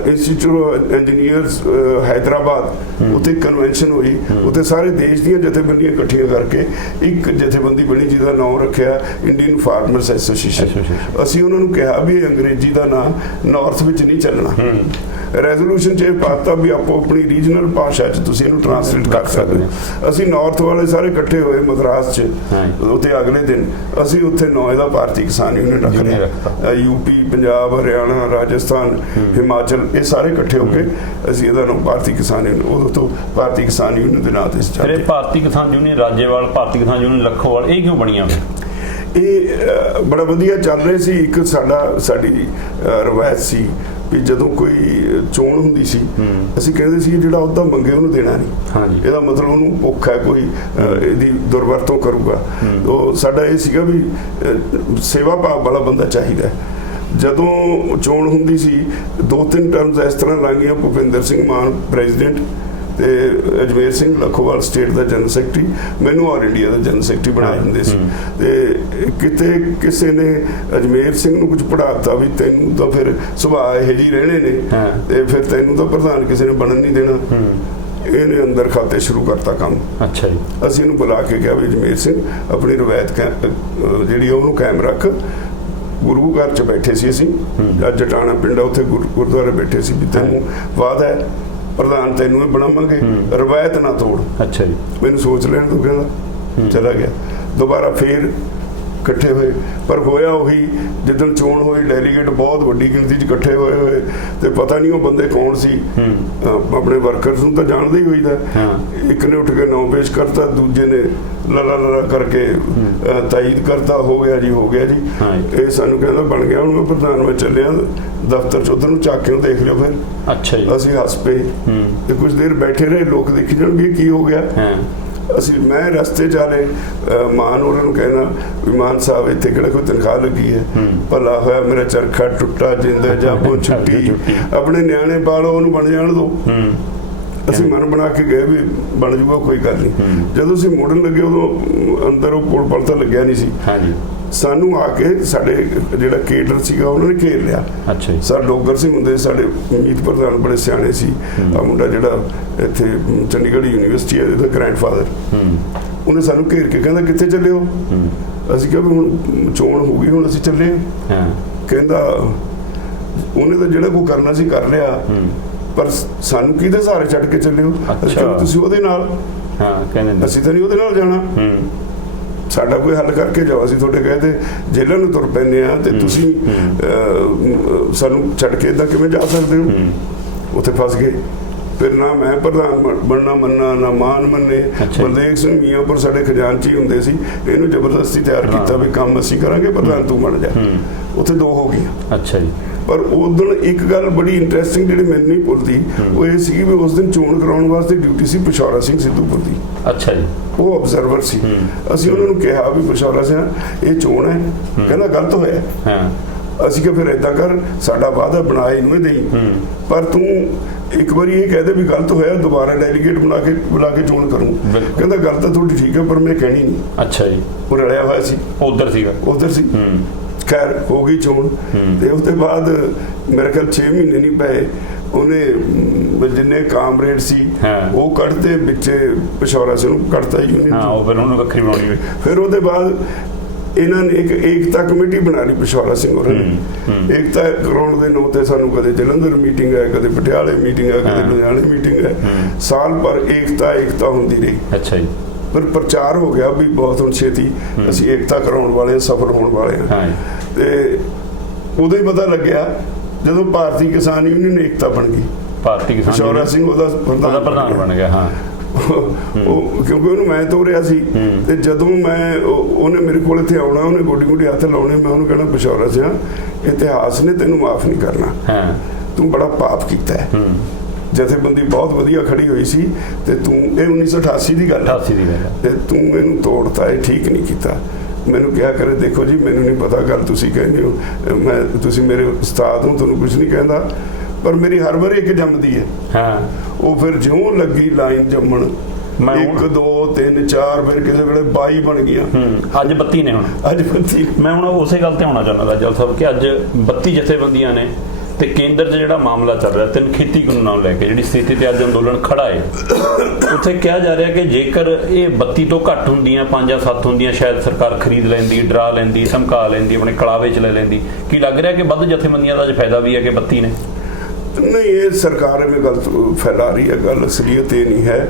ਇੰਸਟੀਚਿਊਟ ਇੰਜੀਨੀਅਰਸ ਹੈਦਰਾਬਾਦ ਉੱਥੇ ਕਨਵੈਨਸ਼ਨ ਹੋਈ, ਉੱਥੇ ਸਾਰੇ ਦੇਸ਼ ਦੀਆਂ ਜਥੇਬੰਦੀਆਂ ਇਕੱਠੀਆਂ ਕਰਕੇ ਇੱਕ ਜਥੇਬੰਦੀ ਬਣੀ ਜਿਹਦਾ ਨਾਮ ਰੱਖਿਆ ਇੰਡੀਅਨ ਫਾਰਮਰਸ ਐਸੋਸੀਏਸ਼ਨ। ਅਸੀਂ ਉਹਨਾਂ ਨੂੰ ਕਿਹਾ ਵੀ ਇਹ ਅੰਗਰੇਜ਼ੀ ਦਾ ਨਾਂ ਨਾਰਥ ਵਿੱਚ ਨਹੀਂ ਚੱਲਣਾ। ਰੈਜ਼ੋਲੂਸ਼ਨ 'ਚ ਇਹ ਪਾਤਾ ਵੀ ਆਪੋ ਆਪਣੀ ਰੀਜਨਲ ਭਾਸ਼ਾ 'ਚ ਤੁਸੀਂ ਇਹਨੂੰ ਟ੍ਰਾਂਸਲੇਟ ਕਰ ਸਕਦੇ। ਅਸੀਂ ਨਾਰਥ ਵਾਲੇ ਸਾਰੇ ਇਕੱਠੇ ਹੋਏ ਮਦਰਾਸ 'ਚ। ਉੱਥੇ ਅਗਲੇ ਦਿਨ ਅਸੀਂ ਉੱਥੇ ਨੌਂ ਦਾ ਭਾਰਤੀ ਕਿਸਾਨ ਯੂਨੀਅਨ ਰੱਖ ਲਿਆ। ਯੂਪੀ, ਪੰਜਾਬ, ਹਰਿਆਣਾ, ਰਾਜਸਥਾਨ, ਹਿਮਾਚਲ ਇਹ ਸਾਰੇ ਇਕੱਠੇ ਹੋ ਕੇ ਅਸੀਂ ਇਹਦਾ ਨਾਮ ਭਾਰਤੀ ਕਿਸਾਨ ਯੂਨੀਅਨ, ਉਦੋਂ ਤੋਂ ਭਾਰਤੀ ਕਿਸਾਨ ਯੂਨੀਅਨ ਦੇ ਨਾਂ ਤੇ ਚੱਲਦੇ। ਭਾਰਤੀ ਕਿਸਾਨ ਯੂਨੀਅਨ ਰਾਜੇਵਾਲ, ਭਾਰਤੀ ਕਿਸਾਨ ਯੂਨੀਅਨ ਲੱਖੋਵਾਲ, ਇਹ ਕਿਉਂ ਬਣੀਆਂ? ਇਹ ਬੜਾ ਵਧੀਆ ਚੱਲ ਰਿਹਾ ਸੀ। ਇੱਕ ਸਾਡੀ ਰਵਾਇਤ ਸੀ ਵੀ ਜਦੋਂ ਕੋਈ ਚੋਣ ਹੁੰਦੀ ਸੀ ਅਸੀਂ ਕਹਿੰਦੇ ਸੀ ਜਿਹੜਾ ਅਹੁਦਾ ਮੰਗੇ ਉਹਨੂੰ ਦੇਣਾ ਨਹੀਂ। ਇਹਦਾ ਮਤਲਬ ਉਹਨੂੰ ਭੁੱਖ ਹੈ, ਕੋਈ ਇਹਦੀ ਦੁਰਵਰਤੋਂ ਕਰੂਗਾ। ਉਹ ਸਾਡਾ ਇਹ ਸੀਗਾ ਵੀ ਸੇਵਾ ਭਾਵ ਵਾਲਾ ਬੰਦਾ ਚਾਹੀਦਾ। ਜਦੋਂ ਚੋਣ ਹੁੰਦੀ ਸੀ 2-3 ਟਰਮਸ ਇਸ ਤਰ੍ਹਾਂ ਲੰਘੀਆਂ। ਭੁਪਿੰਦਰ ਸਿੰਘ ਮਾਨ ਪ੍ਰੈਜ਼ੀਡੈਂਟ ਤੇ ਅਜਮੇਰ ਸਿੰਘ ਲਖੋਵਾਲ ਸਟੇਟ ਦਾ ਜਨਰਲ ਸੈਕਟਰੀ, ਮੈਨੂੰ ਆਲ ਇੰਡੀਆ ਦਾ ਜਨਰਲ ਸੈਕਟਰੀ ਬਣਾਏ ਹੁੰਦੇ ਸੀ। ਤੇ ਕਿਤੇ ਕਿਸੇ ਨੇ ਅਜਮੇਰ ਸਿੰਘ ਨੂੰ ਕੁਝ ਪੜ੍ਹਾਤਾ ਵੀ ਤੈਨੂੰ ਤਾਂ ਫਿਰ ਸੁਭਾਅ ਇਹੋ ਜਿਹੀ ਰਹਿਣੇ ਨੇ ਤੇ ਫਿਰ ਤੈਨੂੰ ਤਾਂ ਪ੍ਰਧਾਨ ਕਿਸੇ ਨੇ ਬਣਨ ਨਹੀਂ ਦੇਣਾ। ਇਹਨੇ ਅੰਦਰ ਖਾਤੇ ਸ਼ੁਰੂ ਕਰਤਾ ਕੰਮ। ਅੱਛਾ ਜੀ। ਅਸੀਂ ਇਹਨੂੰ ਬੁਲਾ ਕੇ ਕਿਹਾ ਵੀ ਅਜਮੇਰ ਸਿੰਘ ਆਪਣੀ ਰਵਾਇਤ ਜਿਹੜੀ ਉਹਨੂੰ ਕਾਇਮ ਰੱਖ। ਗੁਰੂ ਘਰ 'ਚ ਬੈਠੇ ਸੀ ਅਸੀਂ, ਜਟਾਣਾ ਪਿੰਡ ਆ, ਉੱਥੇ ਗੁਰਦੁਆਰੇ ਬੈਠੇ ਸੀ ਵੀ ਤੈਨੂੰ ਵਾਅਦਾ ਹੈ ਪ੍ਰਧਾਨ ਤੈਨੂੰ ਹੀ ਬਣਾਵਾਂਗੇ, ਰਵਾਇਤ ਨਾ ਤੋੜ। ਅੱਛਾ ਜੀ। ਮੈਨੂੰ ਸੋਚ ਲੈਣ ਤੋਂ ਕਹਿੰਦਾ, ਚਲਾ ਗਿਆ। ਦੁਬਾਰਾ ਫੇਰ ਇਕੱਠੇ ਹੋਏ, ਪਰ ਹੋਇਆ ਉਹੀ ਜਿੱਦਣ ਚੋਣ ਹੋਈ ਡੈਲੀਗੇਟ ਬਹੁਤ ਵੱਡੀ ਗਿਣਤੀ 'ਚ ਇਕੱਠੇ ਹੋਏ ਤੇ ਪਤਾ ਨਹੀਂ ਉਹ ਬੰਦੇ ਕੌਣ ਸੀ। ਆਪਣੇ ਵਰਕਰਸ ਨੂੰ ਤਾਂ ਜਾਣਦੇ ਹੀ ਹੋਈਦਾ। ਇੱਕ ਨੇ ਉੱਠ ਕੇ ਨਾਮ ਪੇਸ਼ ਕਰਤਾ, ਦੂਜੇ ਨੇ ਲਾ ਕਰਕੇ ਤਾਇਦ ਕਰਤਾ, ਹੋ ਗਿਆ ਜੀ, ਹੋ ਗਿਆ ਜੀ। ਇਹ ਸਾਨੂੰ ਕਹਿੰਦਾ ਬਣ ਗਿਆ, ਹੁਣ ਮੈਂ ਪ੍ਰਧਾਨ ਮੈਂ ਚੱਲਿਆ ਦਫ਼ਤਰ 'ਚ, ਉੱਧਰ ਨੂੰ ਝਾਕ ਕੇ ਦੇਖ ਲਿਓ। ਫਿਰ ਅੱਛਾ ਜੀ। ਅਸੀਂ ਹੱਸ ਪਏ ਤੇ ਕੁਝ ਦੇਰ ਬੈਠੇ ਰਹੇ, ਲੋਕ ਦੇਖੀ ਜਾਣਗੇ ਕੀ ਹੋ ਗਿਆ। ਮੈਂ ਰਸਤੇ 'ਚ ਆਲੇ ਮਾਨ ਉਹਨਾਂ ਨੂੰ ਕਹਿਣਾ ਵੀ ਮਾਨ ਸਾਹਿਬ ਇੱਥੇ ਕਿਹੜਾ ਕੋਈ ਤਨਖਾਹ ਲੱਗੀ ਹੈ, ਭਲਾ ਹੋਇਆ ਮੇਰਾ ਚਰਖਾ ਟੁੱਟਾ ਜਿੰਦ ਜਾਬੋ ਛੁੱਟੀ, ਆਪਣੇ ਨਿਆਣੇ ਪਾਲੋ ਉਹਨੂੰ ਬਣ ਜਾਣ ਦੋ। ਅਸੀਂ ਮਨ ਬਣਾ ਕੇ ਗਏ ਵੀ ਬਣ ਜੂਗਾ, ਕੋਈ ਗੱਲ ਨਹੀਂ। ਜਦੋਂ ਅਸੀਂ ਮੁੜਨ ਲੱਗੇ ਉਦੋਂ ਅੰਦਰ ਉਹ ਪੁਲ ਪਲ ਤਾਂ ਲੱਗਿਆ ਨਹੀਂ ਸੀ। ਸਾਨੂੰ ਆ ਕੇ ਸਾਡੇ ਜਿਹੜਾ ਕੇਡਰ ਸੀਗਾ ਉਹਨਾਂ ਨੇ ਘੇਰ ਲਿਆ। ਅੱਛਾ। ਸਰ ਡੋਗਰ ਸਿੰਘ ਹੁੰਦੇ ਸਾਡੇ ਮੀਤ ਪ੍ਰਧਾਨ, ਬੜੇ ਸਿਆਣੇ ਸੀ। ਆ ਮੁੰਡਾ ਜਿਹੜਾ ਇੱਥੇ ਚੰਡੀਗੜ੍ਹ ਯੂਨੀਵਰਸਿਟੀ ਹੈ, ਇਹਦਾ ਗ੍ਰੈਂਡਫਾਦਰ, ਉਹਨੇ ਸਾਨੂੰ ਘੇਰ ਕੇ ਕਹਿੰਦਾ ਕਿੱਥੇ ਚੱਲੇ ਹੋ? ਅਸੀਂ ਕਿਹਾ ਵੀ ਹੁਣ ਚੋਣ ਹੋ ਗਈ, ਹੁਣ ਅਸੀਂ ਚੱਲੇ ਹਾਂ। ਕਹਿੰਦਾ ਉਹਨੇ ਤਾਂ ਜਿਹੜਾ ਕੋਈ ਕਰਨਾ ਸੀ ਕਰ ਲਿਆ, ਪਰ ਸਾਨੂੰ ਕਿਹਦੇ ਸਹਾਰੇ ਛੱਡ ਕੇ ਚੱਲੇ ਹੋ? ਅਸੀਂ ਕਿਹਾ ਤੁਸੀਂ ਉਹਦੇ ਨਾਲ। ਅਸੀਂ ਤਾਂ ਨਹੀਂ ਉਹਦੇ ਨਾਲ ਜਾਣਾ, ਸਾਡਾ ਕੋਈ ਹੱਲ ਕਰਕੇ ਜਾਓ। ਅਸੀਂ ਤੁਹਾਡੇ ਕਹੇ ਤੇ ਜੇਲ੍ਹਾਂ ਨੂੰ ਤੁਰ ਪੈਂਦੇ ਆ ਤੇ ਤੁਸੀਂ ਸਾਨੂੰ ਛੱਡ ਕੇ ਇੱਦਾਂ ਕਿਵੇਂ ਜਾ ਸਕਦੇ ਹੋ? ਉੱਥੇ ਫਸ ਗਏ। ਫਿਰ ਨਾ ਮੈਂ ਪ੍ਰਧਾਨ ਬਣਨਾ ਮੰਨਾ, ਨਾ ਮਾਨ ਮੰਨੇ। ਬਲਦੇਵ ਸਿੰਘ ਮੀਆਂਪੁਰ ਸਾਡੇ ਖਜ਼ਾਨਚੀ ਹੁੰਦੇ ਸੀ, ਇਹਨੂੰ ਜ਼ਬਰਦਸਤੀ ਤਿਆਰ ਕੀਤਾ ਵੀ ਕੰਮ ਅਸੀਂ ਕਰਾਂਗੇ, ਪ੍ਰਧਾਨ ਤੂੰ ਬਣ ਜਾ। ਉੱਥੇ 2 ਹੋ ਗਈਆਂ। ਅੱਛਾ ਜੀ। ਪਰ ਉਦੋਂ ਇੱਕ ਗੱਲ ਬੜੀ ਇੰਟਰਸਟਿੰਗ ਜਿਹੜੀ ਮੈਨੂੰ ਨਹੀਂ ਭੁੱਲਦੀ, ਉਹ ਇਹ ਸੀ ਵੀ ਉਸ ਦਿਨ ਚੋਣ ਕਰਾਉਣ ਵਾਸਤੇ ਡਿਊਟੀ ਸੀ ਪਿਸ਼ੌਰਾ ਸਿੰਘ ਸਿੱਧੂਪੁਰ ਦੀ। ਅੱਛਾ ਜੀ। ਉਹ ਆਬਜ਼ਰਵਰ ਸੀ। ਅਸੀਂ ਉਹਨਾਂ ਨੂੰ ਕਿਹਾ ਵੀ ਪਿਸ਼ੌਰਾ ਸਿੰਘ ਇਹ ਚੋਣ ਹੈ, ਕਹਿੰਦਾ ਗਲਤ ਹੋਇਆ। ਅਸੀਂ ਕਿ ਫਿਰ ਏਦਾਂ ਕਰ, ਸਾਡਾ ਵਾਅਦਾ ਬਣਾ ਇਹਨੂੰ ਦੇਈ, ਪਰ ਤੂੰ ਇੱਕ ਵਾਰੀ ਇਹ ਕਹਦੇ ਵੀ ਗਲਤ ਹੋਇਆ, ਦੁਬਾਰਾ ਡੈਲੀਗੇਟ ਬੁਲਾ ਕੇ ਚੋਣ ਕਰੂੰ। ਕਹਿੰਦਾ ਗੱਲ ਤਾਂ ਤੁਹਾਡੀ ਠੀਕ ਹੈ, ਪਰ ਮੈਂ ਕਹਿਣੀ ਨਹੀਂ। ਅੱਛਾ ਜੀ। ਉਹ ਰਲਿਆ ਹੋਇਆ ਸੀ, ਉਧਰ ਸੀ। ਖੈਰ ਹੋ ਗਈ ਚੋਣ ਤੇ ਉਸ ਤੋਂ ਬਾਅਦ ਮੇਰੇ ਖਿਆਲ 6 ਮਹੀਨੇ ਨਹੀਂ ਪਏ ਉਹਨੇ ਜਿੰਨੇ ਕਾਮਰੇਡ ਸੀ ਉਹ ਕੱਢਦੇ ਵਿੱਚੇ ਪਿਸ਼ੌਰਾ ਸਿੰਘ ਨੂੰ ਕੱਢਤਾ ਯੂਨੀਅਨ ਉਹ ਫਿਰ ਉਹਨੂੰ ਵੱਖਰੀ ਬਣਾਉਣੀ ਫਿਰ ਉਹਦੇ ਬਾਅਦ ਇਹਨਾਂ ਨੇ ਇੱਕ ਏਕਤਾ ਕਮੇਟੀ ਬਣਾ ਲਈ ਪਿਸ਼ੌਰਾ ਸਿੰਘ ਹੋਰਾਂ ਨੇ ਏਕਤਾ ਕਰਾਉਣ ਦੇ ਨਾਂ ਤੇ ਸਾਨੂੰ ਕਦੇ ਜਲੰਧਰ ਮੀਟਿੰਗ ਹੈ ਕਦੇ ਪਟਿਆਲੇ ਮੀਟਿੰਗ ਹੈ ਕਦੇ ਲੁਧਿਆਣੇ ਮੀਟਿੰਗ ਹੈ ਸਾਲ ਭਰ ਏਕਤਾ ਹੁੰਦੀ ਰਹੀ। ਅੱਛਾ ਜੀ। ਪਰ ਪ੍ਰਚਾਰ ਹੋ ਗਿਆ ਵੀ ਬਹੁਤ ਹੁਣ ਛੇਤੀ ਅਸੀਂ ਏਕਤਾ ਕਰਾਉਣ ਵਾਲੇ ਸਫਲ ਹੋਣ ਵਾਲੇ ਹਾਂ ਤੇ ਉਦੋਂ ਹੀ ਪਤਾ ਲੱਗਿਆ ਜਦੋਂ ਭਾਰਤੀ ਕਿਸਾਨ ਯੂਨੀਅਨ ਏਕਤਾ ਬਣ ਗਈ ਭਾਰਤੀ ਕਿਸਾਨ ਪਿਸ਼ੌਰਾ ਸਿੰਘ ਉਹਦਾ ਪ੍ਰਧਾਨ ਬਣ ਗਿਆ। ਹਾਂ ਉਹ ਕਿਉਂਕਿ ਉਹਨੂੰ ਮੈਂ ਤੋਰਿਆ ਸੀ ਤੇ ਜਦੋਂ ਮੈਂ ਉਹਨੇ ਮੇਰੇ ਕੋਲ ਇੱਥੇ ਆਉਣਾ ਉਹਨੇ ਗੋਡੀ ਹੱਥ ਲਾਉਣੇ ਮੈਂ ਉਹਨੂੰ ਕਹਿਣਾ ਪਿਸ਼ੌਰਾ ਸਿੰਘ ਇਤਿਹਾਸ ਨੇ ਤੈਨੂੰ ਮਾਫ ਨਹੀਂ ਕਰਨਾ ਤੂੰ ਬੜਾ ਪਾਪ ਕੀਤਾ ਹੈ। ਜਥੇਬੰਦੀ ਬਹੁਤ ਵਧੀਆ ਖੜੀ ਹੋਈ ਸੀ ਤੇ ਤੂੰ ਇਹ 1988 ਦੀ ਗੱਲ ਤੇ ਤੂੰ ਇਹਨੂੰ ਤੋੜਤਾ ਇਹ ਠੀਕ ਨਹੀਂ ਕੀਤਾ। ਮੈਨੂੰ ਕਿਹਾ ਕਰੇ ਦੇਖੋ ਜੀ ਮੈਨੂੰ ਨਹੀਂ ਪਤਾ ਗੱਲ ਤੁਸੀਂ ਕਹਿੰਦੇ ਹੋ ਮੈਂ ਤੁਸੀਂ ਮੇਰੇ ਉਸਤਾਦ ਨੂੰ ਤੁਹਾਨੂੰ ਕੁਝ ਨਹੀਂ ਕਹਿੰਦਾ ਪਰ ਮੇਰੀ ਹਰ ਵਾਰੀ ਇੱਕ ਜੰਮਦੀ ਹੈ। ਉਹ ਫਿਰ ਜਿਉਂ ਲੱਗੀ ਲਾਈਨ ਜੰਮਣ 1 2 3 4 ਫਿਰ ਕਿਸੇ ਵੇਲੇ 22 ਬਣ ਗਈਆਂ। ਅੱਜ 32 ਨੇ ਹੁਣ ਅੱਜ 32 ਮੈਂ ਹੁਣ ਉਸੇ ਗੱਲ ਤੇ ਆਉਣਾ ਚਾਹੁੰਦਾ ਜਲ ਸਾਹਿਬ ਕਿ ਅੱਜ 32 ਜਥੇਬੰਦੀਆਂ ਨੇ ਤੇ ਕੇਂਦਰ 'ਚ ਜਿਹੜਾ ਮਾਮਲਾ ਚੱਲ ਰਿਹਾ 3 ਖੇਤੀ ਕਾਨੂੰਨਾਂ ਨੂੰ ਲੈ ਕੇ ਜਿਹੜੀ ਸਥਿਤੀ ਤੇ ਅੱਜ ਅੰਦੋਲਨ ਖੜਾ ਹੈ ਉੱਥੇ ਕਿਹਾ ਜਾ ਰਿਹਾ ਕਿ ਜੇਕਰ ਇਹ 32 ਤੋਂ ਘੱਟ ਹੁੰਦੀਆਂ 5 ਜਾਂ 7 ਹੁੰਦੀਆਂ ਸ਼ਾਇਦ ਸਰਕਾਰ ਖਰੀਦ ਲੈਂਦੀ ਡਰਾ ਲੈਂਦੀ ਧਮਕਾ ਲੈਂਦੀ ਆਪਣੇ ਕਲਾਵੇ 'ਚ ਲੈ ਲੈਂਦੀ। ਕੀ ਲੱਗ ਰਿਹਾ ਕਿ ਵੱਧ ਜਥੇਬੰਦੀਆਂ ਦਾ ਅੱਜ ਫਾਇਦਾ ਵੀ ਹੈ ਕਿ 32 ਨੇ? ਨਹੀਂ ਇਹ ਸਰਕਾਰ ਇਹ ਗੱਲ ਫੈਲਾ ਰਹੀ ਹੈ ਗੱਲ ਅਸਲੀਅਤ ਇਹ ਨਹੀਂ ਹੈ।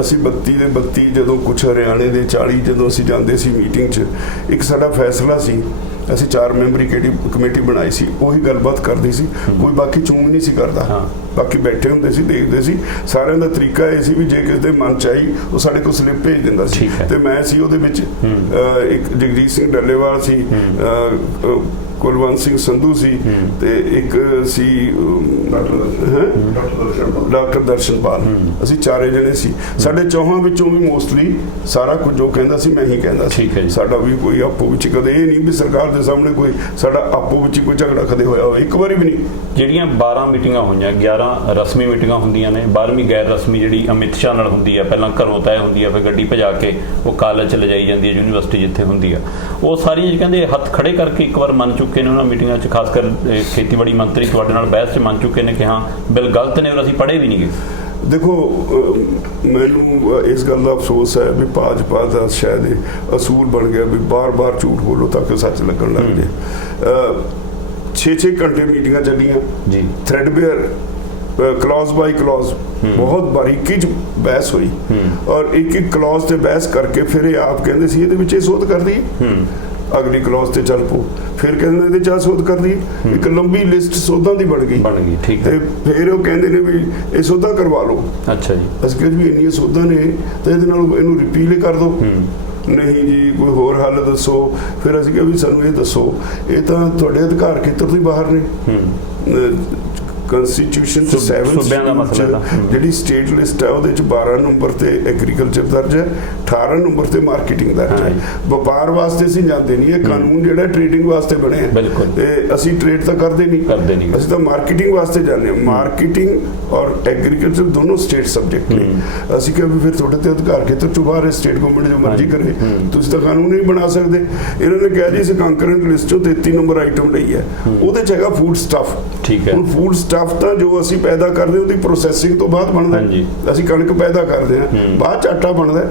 ਅਸੀਂ 32 ਦੇ 32 ਜਦੋਂ ਕੁਛ ਹਰਿਆਣੇ ਦੇ 40 ਜਦੋਂ ਅਸੀਂ ਜਾਂਦੇ ਸੀ ਮੀਟਿੰਗ 'ਚ ਇੱਕ ਸਾਡਾ ਫੈਸਲਾ ਸੀ ਅਸੀਂ 4 ਮੈਂਬਰੀ ਕਮੇਟੀ ਬਣਾਈ ਸੀ ਉਹੀ ਗੱਲਬਾਤ ਕਰਦੀ ਸੀ ਕੋਈ ਬਾਕੀ ਚੋਣ ਨਹੀਂ ਸੀ ਕਰਦਾ ਬਾਕੀ ਬੈਠੇ ਹੁੰਦੇ ਸੀ ਦੇਖਦੇ ਸੀ। ਸਾਰਿਆਂ ਦਾ ਤਰੀਕਾ ਇਹ ਸੀ ਵੀ ਜੇ ਕਿਸੇ ਦੇ ਮਨ ਚ ਆਈ ਉਹ ਸਾਡੇ ਕੋਲ ਸਲਿੱਪ ਭੇਜ ਦਿੰਦਾ ਸੀ ਤੇ ਮੈਂ ਸੀ ਉਹਦੇ ਵਿੱਚ ਇੱਕ ਜਗਜੀਤ ਸਿੰਘ ਡੱਲੇਵਾਲ ਸੀ ਕੁਲਵੰਤ ਸਿੰਘ ਸੰਧੂ ਸੀ ਤੇ ਇੱਕ ਸੀ ਡਾਕਟਰ ਦਰਸ਼ਨਪਾਲ ਅਸੀਂ 4 ਜਣੇ ਸੀ। ਸਾਡੇ 4 ਵਿੱਚੋਂ ਵੀ ਮੋਸਟਲੀ ਸਾਰਾ ਕੁਝ ਜੋ ਕਹਿੰਦਾ ਸੀ ਮੈਂ ਹੀ ਕਹਿੰਦਾ ਸੀ। ਸਾਡਾ ਵੀ ਕੋਈ ਆਪੋ ਵਿੱਚ ਕਦੇ ਇਹ ਨਹੀਂ ਵੀ ਸਰਕਾਰ ਦੇ ਸਾਹਮਣੇ ਕੋਈ ਸਾਡਾ ਆਪੋ ਵਿੱਚ ਕੋਈ ਝਗੜਾ ਕਦੇ ਹੋਇਆ ਹੋਵੇ ਇੱਕ ਵਾਰੀ ਵੀ ਨਹੀਂ। ਜਿਹੜੀਆਂ 12 ਮੀਟਿੰਗਾਂ ਹੋਈਆਂ 11 ਰਸਮੀ ਮੀਟਿੰਗਾਂ ਹੁੰਦੀਆਂ ਨੇ 12ਵੀਂ ਗੈਰ ਰਸਮੀ ਜਿਹੜੀ ਅਮਿਤ ਸ਼ਾਹ ਨਾਲ ਹੁੰਦੀ ਹੈ ਪਹਿਲਾਂ ਘਰੋਂ ਤੈਅ ਹੁੰਦੀ ਹੈ ਫਿਰ ਗੱਡੀ ਭਜਾ ਕੇ ਉਹ ਕਾਲਜ 'ਚ ਲਿਜਾਈ ਜਾਂਦੀ ਹੈ ਯੂਨੀਵਰਸਿਟੀ ਜਿੱਥੇ ਹੁੰਦੀ ਆ ਉਹ ਸਾਰੀਆਂ ਜੀ ਕਹਿੰਦੇ ਹੱਥ ਖੜੇ ਕਰਕੇ ਇੱਕ ਵਾਰ ਮੰਨ ਚੁੱਕੇ ਨੇ ਉਹਨਾਂ ਮੀਟਿੰਗਾਂ 'ਚ ਖਾਸ ਕਰ ਖੇਤੀਬਾੜੀ ਮੰਤਰੀ ਤੁਹਾਡੇ ਨਾਲ ਬਹਿਸ 'ਚ ਮੰਨ ਚੁੱਕੇ ਨੇ ਕਿ ਹਾਂ ਬਿੱਲ ਗਲਤ ਨੇ ਔਰ ਅਸੀਂ ਪੜ੍ਹੇ ਵੀ ਨਹੀਂ ਗਏ। ਦੇਖੋ ਮੈਨੂੰ ਇਸ ਗੱਲ ਦਾ ਅਫਸੋਸ ਹੈ ਵੀ ਭਾਜਪਾ ਦਾ ਸ਼ਾਇਦ ਇਹ ਅਸੂਲ ਬਣ ਗਿਆ ਵੀ ਬਾਰ-ਬਾਰ ਝੂਠ ਬੋਲੋ ਤਾਂ ਕਿ ਸੱਚ ਲੱਗਣ ਲੱਗ ਜਾਏ। 6-6 ਘੰਟੇ ਮੀਟਿੰਗਾਂ ਚੱਲੀਆਂ ਜੀ ਥ੍ਰੈਡਬੇਅਰ ਕਲੌਜ਼ ਬਾਈ ਕਲੌਜ਼ ਬਹੁਤ ਬਾਰੀਕੀ 'ਚ ਬਹਿਸ ਹੋਈ ਔਰ ਇੱਕ ਕਲੌਜ਼ ਤੇ ਬਹਿਸ ਕਰਕੇ ਫਿਰ ਇਹ ਆਪ ਕਹਿੰਦੇ ਸੀ ਇਹਦੇ ਵਿੱਚ ਇਹ ਸੋਧ ਕਰ ਦਈਏ ਅਗਲੀ ਕਲੌਜ਼ ਤੇ ਚੱਲ ਪੋ ਫਿਰ ਕਹਿੰਦੇ ਇਹਦੇ 'ਚ ਸੋਧ ਕਰ ਦਈਏ ਇੱਕ ਲੰਬੀ ਲਿਸਟ ਸੋਧਾਂ ਦੀ ਬਣ ਗਈ ਠੀਕ ਤੇ ਫਿਰ ਉਹ ਕਹਿੰਦੇ ਨੇ ਵੀ ਇਹ ਸੋਧਾਂ ਕਰਵਾ ਲਓ। ਅੱਛਾ ਜੀ ਅਸੀਂ ਕਹਿੰਦੇ ਵੀ ਇੰਨੀਆਂ ਸੋਧਾਂ ਨੇ ਤੇ ਇਹਦੇ ਨਾਲ ਇਹਨੂੰ ਰਿਪੀਲ ਕਰ ਦਿਓ। ਨਹੀਂ ਜੀ ਕੋਈ ਹੋਰ ਹੱਲ ਦੱਸੋ। ਫਿਰ ਅਸੀਂ ਕਿਹਾ ਵੀ ਸਾਨੂੰ ਇਹ ਦੱਸੋ ਇਹ ਤਾਂ ਤੁਹਾਡੇ ਅਧਿਕਾਰ ਖੇਤਰ ਤੋਂ ਹੀ ਬਾਹਰ ਨੇ। ਕੰਸਟੀਟਿਊਸ਼ਨ 'ਚ 7 ਜਿਹੜੀ ਸਟੇਟ ਲਿਸਟ ਹੈ ਉਹਦੇ 'ਚ 12 ਨੰਬਰ ਤੇ ਐਗਰੀਕਲਚਰ ਦਰਜ ਹੈ 18 ਨੰਬਰ ਤੇ ਮਾਰਕੀਟਿੰਗ ਦਰਜ ਹੈ। ਵਪਾਰ ਵਾਸਤੇ ਅਸੀਂ ਜਾਂਦੇ ਨਹੀਂ ਇਹ ਕਾਨੂੰਨ ਜਿਹੜਾ ਟ੍ਰੇਡਿੰਗ ਵਾਸਤੇ ਬਣਿਆ ਤੇ ਅਸੀਂ ਟ੍ਰੇਡ ਤਾਂ ਕਰਦੇ ਨਹੀਂ ਅਸੀਂ ਤਾਂ ਮਾਰਕੀਟਿੰਗ ਵਾਸਤੇ ਜਾਂਦੇ ਹਾਂ। ਮਾਰਕੀਟਿੰਗ ਔਰ ਐਗਰੀਕਲਚਰ ਦੋਨੋਂ ਸਟੇਟ ਸਬਜੈਕਟ ਨੇ। ਅਸੀਂ ਕਿਹਾ ਵੀ ਫਿਰ ਤੁਹਾਡੇ ਤੇ ਅਧਿਕਾਰ ਖੇਤਰ ਤੋਂ ਬਾਹਰ ਹੈ ਸਟੇਟ ਗਵਰਨਮੈਂਟ ਜੋ ਮਰਜ਼ੀ ਕਰੇ ਤੁਸੀਂ ਤਾਂ ਕਾਨੂੰਨ ਨਹੀਂ ਬਣਾ ਸਕਦੇ। ਇਹਨਾਂ ਨੇ ਕਿਹਾ ਜੀ ਅਸੀਂ ਕੰਕਰੈਂਟ ਲਿਸਟ 'ਚੋਂ 33 ਨੰਬਰ ਆਈਟਮ ਲਈ ਹੈ ਉਹਦੇ 'ਚ ਹੈਗਾ ਫੂਡ ਸਟਫ। ਠੀਕ ਹੈ ਹੁਣ ਫੂਡ ਸਟਫ ਤਾਂ ਜੋ ਅਸੀਂ ਪੈਦਾ ਕਰਦੇ ਉਹਦੀ ਪ੍ਰੋਸੈਸਿੰਗ ਤੋਂ ਬਾਅਦ ਬਣਦਾ। ਅਸੀਂ ਕਣਕ ਪੈਦਾ ਕਰਦੇ ਹਾਂ ਬਾਅਦ 'ਚ ਆਟਾ ਬਣਦਾ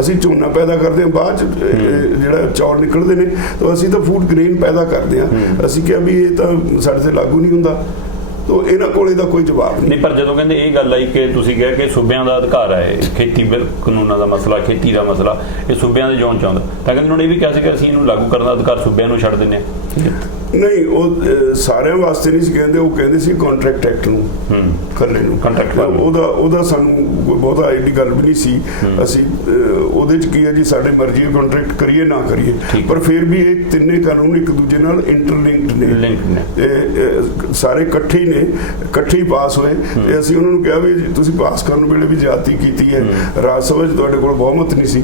ਅਸੀਂ ਝੋਨਾ ਪੈਦਾ ਕਰਦੇ ਹਾਂ ਬਾਅਦ 'ਚ ਜਿਹੜਾ ਚੌਲ ਨਿਕਲਦੇ ਨੇ ਤਾਂ ਅਸੀਂ ਤਾਂ ਫੂਡ ਗ੍ਰੇਨ ਪੈਦਾ ਕਰਦੇ ਹਾਂ। ਅਸੀਂ ਕਿਹਾ ਵੀ ਇਹ ਤਾਂ ਸਾਡੇ ਤੇ ਲਾਗੂ ਨਹੀਂ ਹੁੰਦਾ ਤੋ ਇਹਨਾਂ ਕੋਲ ਇਹਦਾ ਕੋਈ ਜਵਾਬ ਨਹੀਂ। ਪਰ ਜਦੋਂ ਕਹਿੰਦੇ ਇਹ ਗੱਲ ਆਈ ਕਿ ਤੁਸੀਂ ਕਿਹਾ ਕਿ ਸੂਬਿਆਂ ਦਾ ਅਧਿਕਾਰ ਹੈ ਖੇਤੀ ਕਾਨੂੰਨਾਂ ਦਾ ਮਸਲਾ ਖੇਤੀ ਦਾ ਮਸਲਾ ਇਹ ਸੂਬਿਆਂ ਦੇ ਜ਼ੋਨ 'ਚ ਆਉਂਦਾ ਤਾਂ ਕਹਿੰਦੇ ਉਹਨਾਂ ਨੇ ਇਹ ਵੀ ਕਿਹਾ ਸੀ ਕਿ ਅਸੀਂ ਇਹਨੂੰ ਲਾਗੂ ਕਰਨ ਦਾ ਅਧਿਕਾਰ ਸੂਬਿਆਂ ਨੂੰ ਛੱਡ ਦਿੰਦੇ ਹਾਂ। ਨਹੀਂ ਉਹ ਸਾਰਿਆਂ ਵਾਸਤੇ ਨਹੀਂ ਸੀ ਕਹਿੰਦੇ ਉਹ ਕਹਿੰਦੇ ਸੀ ਕੰਟਰੈਕਟ ਐਕਟ ਨੂੰ ਇਕੱਲੇ ਨੂੰ ਉਹਦਾ ਸਾਨੂੰ ਬਹੁਤਾ ਆਈਡੀ ਗੱਲ ਵੀ ਨਹੀਂ ਸੀ। ਅਸੀਂ ਉਹਦੇ 'ਚ ਕੀ ਹੈ ਜੀ ਸਾਡੇ ਮਰਜ਼ੀ ਕੰਟਰੈਕਟ ਕਰੀਏ ਨਾ ਕਰੀਏ ਪਰ ਫਿਰ ਵੀ ਇਹ ਤਿੰਨੇ ਕਾਨੂੰਨ ਇੱਕ ਦੂਜੇ ਨਾਲ ਇੰਟਰਲਿੰਕਡ ਨੇ ਸਾਰੇ ਇਕੱਠੇ ਨੇ ਇਕੱਠੇ ਹੀ ਪਾਸ ਹੋਏ ਤੇ ਅਸੀਂ ਉਹਨਾਂ ਨੂੰ ਕਿਹਾ ਵੀ ਤੁਸੀਂ ਪਾਸ ਕਰਨ ਵੇਲੇ ਵੀ ਜ਼ਿਆਦਤੀ ਕੀਤੀ ਹੈ ਰਾਜ ਸਭਾ 'ਚ ਤੁਹਾਡੇ ਕੋਲ ਬਹੁਮਤ ਨਹੀਂ ਸੀ।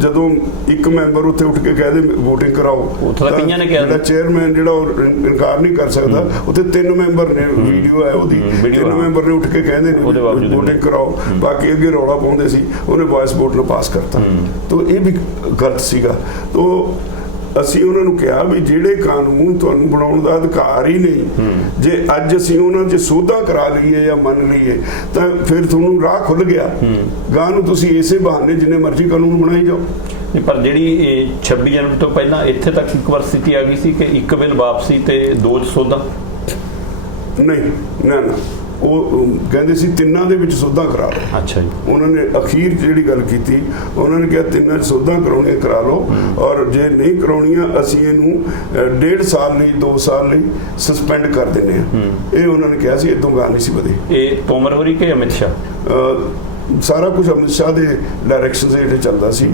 ਜਦੋਂ ਇੱਕ ਮੈਂਬਰ ਉੱਥੇ ਉੱਠ ਕੇ ਕਹਿੰਦੇ VOTING ਕਰਾਓ ਜਿਹੜਾ ਚੇਅਰਮੈਨ ਜਿਹੜਾ ਉਹ ਇਨਕਾਰ ਨਹੀਂ ਕਰ ਸਕਦਾ ਉੱਥੇ 3 ਮੈਂਬਰ ਨੇ ਵੀਡੀਓ ਹੈ ਉਹਦੀ 3 ਮੈਂਬਰ ਨੇ ਉੱਠ ਕੇ ਕਹਿੰਦੇ ਨੇ VOTING ਕਰਾਓ ਬਾਕੀ ਅੱਗੇ ਰੌਲਾ ਪਾਉਂਦੇ ਸੀ ਉਹਨੇ ਵੌਇਸ ਵੋਟ ਨੂੰ ਪਾਸ ਕਰਤਾ ਤਾਂ ਇਹ ਵੀ ਗਲਤ ਸੀਗਾ। ਤਾਂ ਅਸੀਂ ਉਹਨਾਂ ਨੂੰ ਕਿਹਾ ਵੀ ਜਿਹੜੇ ਕਾਨੂੰਨ ਤੁਹਾਨੂੰ ਬਣਾਉਣ ਦਾ ਅਧਿਕਾਰ ਹੀ ਨਹੀਂ, ਜੇ ਅੱਜ ਅਸੀਂ ਉਹਨਾਂ 'ਚ ਸੋਧਾਂ ਕਰਾ ਲਈਏ ਜਾਂ ਮੰਨ ਲਈਏ ਤਾਂ ਫਿਰ ਤੁਹਾਨੂੰ ਰਾਹ ਖੁੱਲ ਗਿਆ। ਗਾਂ ਨੂੰ ਤੁਸੀਂ ਇਸੇ ਬਹਾਨੇ ਜਿੰਨੇ ਮਰਜ਼ੀ ਕਾਨੂੰਨ ਬਣਾਈ ਜਾਓ। ਪਰ ਜਿਹੜੀ 26 ਜਨਵਰੀ ਤੋਂ ਪਹਿਲਾਂ ਇੱਥੇ ਤੱਕ ਇੱਕ ਵਾਰ ਸਥਿਤੀ ਆ ਗਈ ਸੀ ਕਿ ਇੱਕ ਬਿੱਲ ਵਾਪਸੀ ਤੇ 2 ਸੋਧਾਂ ਨਹੀਂ, ਨਾ ਉਹ ਕਹਿੰਦੇ ਸੀ ਤਿੰਨਾਂ ਦੇ ਵਿੱਚ ਸੋਧਾਂ ਕਰਾ ਲਓ। ਅੱਛਾ ਜੀ। ਉਹਨਾਂ ਨੇ ਅਖੀਰ ਜਿਹੜੀ ਗੱਲ ਕੀਤੀ, ਉਹਨਾਂ ਨੇ ਕਿਹਾ ਤਿੰਨਾਂ 'ਚ ਸੋਧਾਂ ਕਰਾਉਣੀਆਂ ਕਰਾ ਲਓ, ਔਰ ਜੇ ਨਹੀਂ ਕਰਾਉਣੀਆਂ ਅਸੀਂ ਇਹਨੂੰ 1.5 ਸਾਲ ਲਈ 2 ਸਾਲ ਲਈ ਸਸਪੈਂਡ ਕਰ ਦਿੰਦੇ ਹਾਂ। ਇਹ ਉਹਨਾਂ ਨੇ ਕਿਹਾ ਸੀ, ਇਦੋਂ ਗੱਲ ਨਹੀਂ ਸੀ ਵਧੀ। ਇਹ ਤੋਮਰ ਹੋਰੀ ਕਿ ਅਮਿਤ ਸ਼ਾਹ? ਸਾਰਾ ਕੁਝ ਅਮਿਤ ਸ਼ਾਹ ਦੇ ਡਾਇਰੈਕਸ਼ਨ ਦੇ ਜਿਹੜੇ ਚੱਲਦਾ ਸੀ।